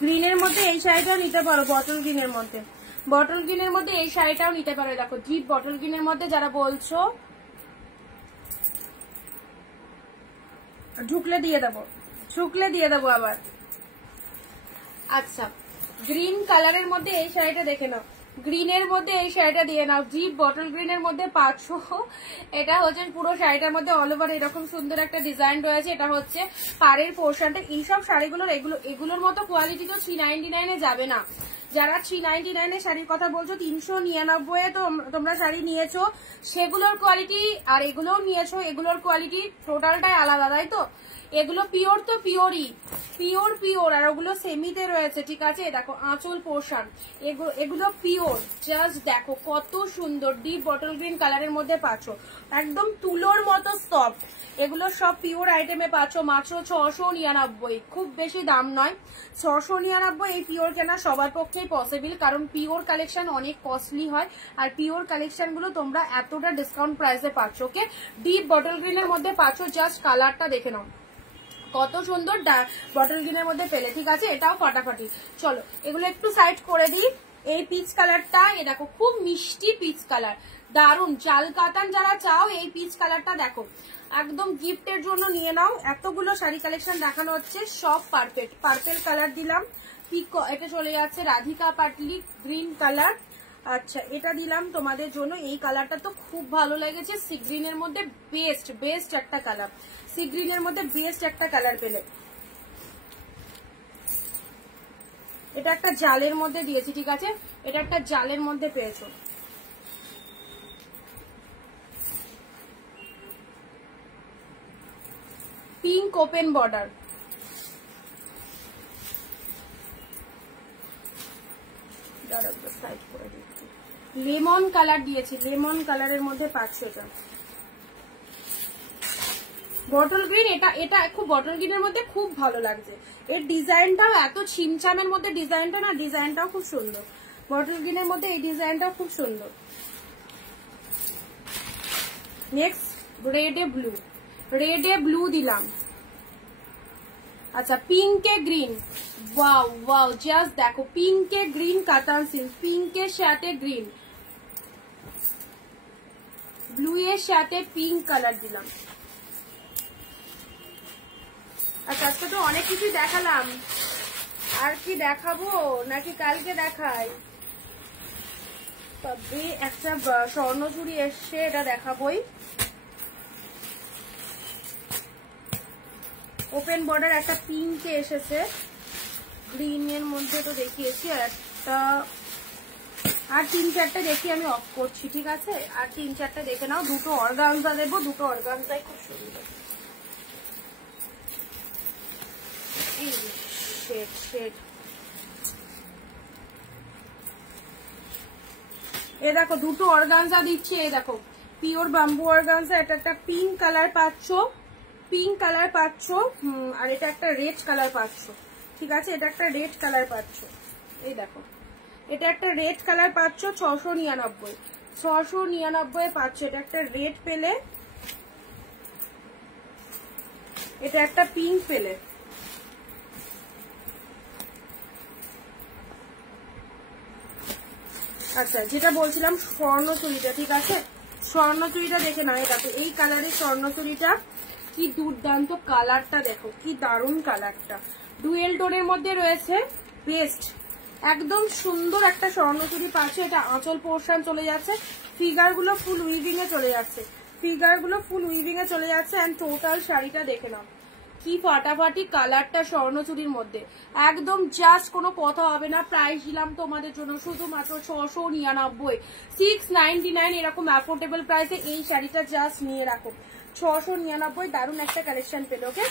গ্রিনের মধ্যে এই শাড়িটাও নিতে পারো, বটল গ্রিনের মধ্যে, বটল গ্রিনের মধ্যে এই শাড়িটাও নিতে পারো। দেখো ডিপ বটল গ্রিনের মধ্যে যারা বলছো, ঢুকলে দিয়ে দেবো, ঢুকলে দিয়ে দেবো আবার। আচ্ছা, গ্রিন কালারের মধ্যে এই শাড়িটা দেখে নাও, গ্রিনের মধ্যে এই শাড়িটা দিয়ে নাও, ডিপ বটল গ্রিনের মধ্যে পাচ্ছো। এটা হচ্ছে পুরো শাড়িটার মধ্যে অল ওভার এরকম সুন্দর একটা ডিজাইন রয়েছে। এটা হচ্ছে পাড়ের পোর্শনটা। এইসব শাড়িগুলোর এগুলোর মতো কোয়ালিটি তো 399 যাবে না। যারা 399 শাড়ির কথা বলছো, 399 তো তোমরা শাড়ি নিয়েছো, সেগুলোর কোয়ালিটি আর এগুলোও নিয়েছো, এগুলোর কোয়ালিটি টোটালটাই আলাদা, তাই তো। এগুলো পিওর তো পিওরই, পিওর পিওর, আর ওগুলো সেমিতে রয়েছে, ঠিক আছে। দেখো আঁচল পোর্শন, এগুলো পিওর। জাস্ট দেখো কত সুন্দর ডিপ বটল গ্রিন কালারের মধ্যে পাচ্ছ, একদম তুলোর মতো সফট। এগুলো সব পিওর আইটেমে পাচ্ছ মাত্র 699, খুব বেশি দাম নয়। 699 এই পিওর কেনা সবার পক্ষেই পসিবল, কারণ পিওর কালেকশন অনেক কস্টলি হয়, আর পিওর কালেকশন গুলো তোমরা এতটা ডিসকাউন্ট প্রাইসে পাচ্ছ। ওকে, ডিপ বটল গ্রিনের মধ্যে পাচ্ছ, জাস্ট কালারটা দেখে নাও কত সুন্দর বটল গ্রিনের মধ্যে পেলে, ঠিক আছে। এটাও ফাটাফাটি। চলো এগুলো একটু সাইড করে দিই। এই পিচ কালারটা, এ দেখো খুব মিষ্টি পিচ কালার, দারুন। জাল কাতান যারা চাও এই পিচ কালারটা দেখো, একদম গিফটের জন্য নিয়ে নাও। এতগুলো শাড়ি কালেকশন দেখানো হচ্ছে, সব পারফেক্ট। পার্পেল কালার দিলাম, পিক, এটা চলে যাচ্ছে রাধিকা পাটলি গ্রিন কালার। আচ্ছা, এটা দিলাম তোমাদের জন্য, এই কালারটা তো খুব ভালো লেগেছে। সি গ্রিনের মধ্যে বেস্ট একটা কালার, সি গ্রিনের মধ্যে বেস্ট একটা কালার পেলে। এটা একটা জালের মধ্যে দিয়েছি, ঠিক আছে, এটা একটা জালের মধ্যে পেয়েছো। পিঙ্ক ওপেন বর্ডার, সাইড করে দিচ্ছি। লেমন কালার দিয়েছি, লেমন কালারের মধ্যে পাচ্ছো এটা বটল গ্রিন। এটা খুব বটল গ্রিনের মধ্যে খুব ভালো লাগছে। এর ডিজাইনটাও এত ছিমছামের মধ্যে ডিজাইনটা না, ডিজাইনটাও খুব সুন্দর। বটল গ্রিনের মধ্যে এই ডিজাইনটাও খুব সুন্দর। নেক্সট রেডে ব্লু, রেডে ব্লু দিলাম। আচ্ছা, পিঙ্কে গ্রিন, ওয়াও ওয়াও, জাস্ট দেখো পিঙ্কে গ্রিন কাতান সিল্ক, পিঙ্কের সাথে গ্রিন, ব্লু এর সাথে পিঙ্ক কালার দিলাম। আচ্ছা, আজকে তো অনেক কিছু দেখালাম, আর কি দেখাবো নাকি কালকে দেখাই? তবে একটা স্বর্ণচুড়ি এসছে, এটা দেখাবোই। ওপেন বর্ডার একটা পিঙ্কে এসেছে, গ্রিনের মধ্যে তো দেখিয়েছি, আর একটা আর 3-4টে দেখি আমি অফ করছি, ঠিক আছে? আর 3-4টে দেখে নাও। দুটো অর্গানজা দেবো, দুটো অর্গানজাই খুব সুন্দর। এই শেড শেড এ দেখো দুটো অর্গানজা দিচ্ছি, এই দেখো পিওর বাম্বু অর্গানজা। এটা একটা পিঙ্ক কালার পাচ্ছ, পিঙ্ক কালার পাচ্ছ, আর এটা একটা রেড কালার পাচ্ছ, ঠিক আছে? এটা একটা রেড কালার পাচ্ছ, এই দেখো এটা একটা রেড কালার পাচ্ছ 699, 699 পাচ্ছ। এটা একটা রেড পেলে, এটা একটা পিঙ্ক পেলে। আচ্ছা, যেটা বলছিলাম স্বর্ণচুরিটা, ঠিক আছে? স্বর্ণচুরিটা দেখে নাও, দেখো এই কালারের স্বর্ণচুরিটা কি দুর্দান্ত কালারটা, দেখো কি দারুণ কালারটা। ডুয়েল টোনের মধ্যে রয়েছে, বেস্ট একদম সুন্দর একটা স্বর্ণচুরি পাচ্ছে। এটা আঁচল পোর্শন চলে যাচ্ছে, ফিগার গুলো ফুল উইভিং এ চলে যাচ্ছে, ফিগার গুলো ফুল উইভিং এ চলে যাচ্ছে। এন্ড টোটাল শাড়িটা দেখে নাও কি ফাটাফাটি কালারটা স্বর্ণচুরির মধ্যে, একদম জাস্ট কোনো কথা হবে না। প্রাইস দিলাম তোমাদের জন্য শুধুমাত্র 699, 699 এরকম অ্যাফোর্ডেবল প্রাইসে এই শাড়িটা জাস্ট নিয়ে রাখো। 699 দারুণ একটা কালেকশন পেলো। ওকে,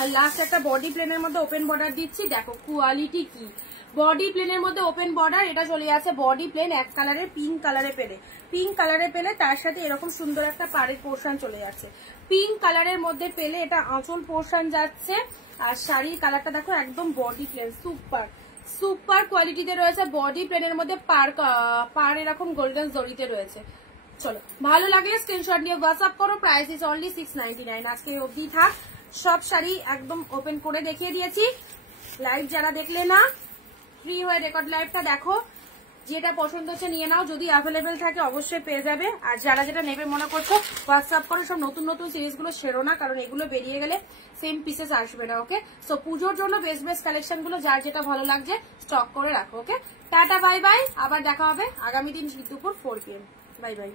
আর লাস্ট একটা বডি প্লেনের মধ্যে ওপেন বর্ডার দিচ্ছি, দেখো কোয়ালিটি কি। বডি প্লেনের মধ্যে ওপেন বর্ডার, এটা চলে যাচ্ছে বডি প্লেন এক কালারের, পিঙ্ক কালারে পেলে, পিঙ্ক কালারে পেলে তার সাথে এরকম সুন্দর একটা পাড়ের পোর্শন চলে যাচ্ছে। পিঙ্ক কালারের মধ্যে পেলে এটা আঁচল পোর্শন যাচ্ছে। আর শাড়ির কালারটা দেখো একদম বডি প্লেন, সুপার সুপার কোয়ালিটিতে রয়েছে। বডি প্লেনের মধ্যে পার এরকম গোল্ডেন জরিতে রয়েছে। চলো, ভালো লাগলে স্ক্রিনশট নিয়ে হোয়াটসঅ্যাপ করো। Price is only 699। আজকে অবধি থাক, সব শাড়ি একদম ওপেন করে দেখিয়ে দিয়েছি। লাইভ যারা দেখলে না, ফ্রি হয়ে রেকর্ড লাইভটা দেখো, যেটা পছন্দ হচ্ছে নিয়ে নাও, যদি অ্যাভেলেবেল থাকে অবশ্যই পেয়ে যাবে। আর যারা যেটা নেবে মনে করছো হোয়াটসঅ্যাপ করো। সব নতুন নতুন সিরিজগুলো সেরো না, কারণ এগুলো বেরিয়ে গেলে সেম পিসেস আসবে না। ওকে, সো পুজোর জন্য বেস্ট বেস্ট কালেকশন গুলো যার যেটা ভালো লাগছে স্টক করে রাখো। ওকে, টাটা বাই বাই, আবার দেখা হবে আগামী দিন দুপুর 4 PM। Bye bye.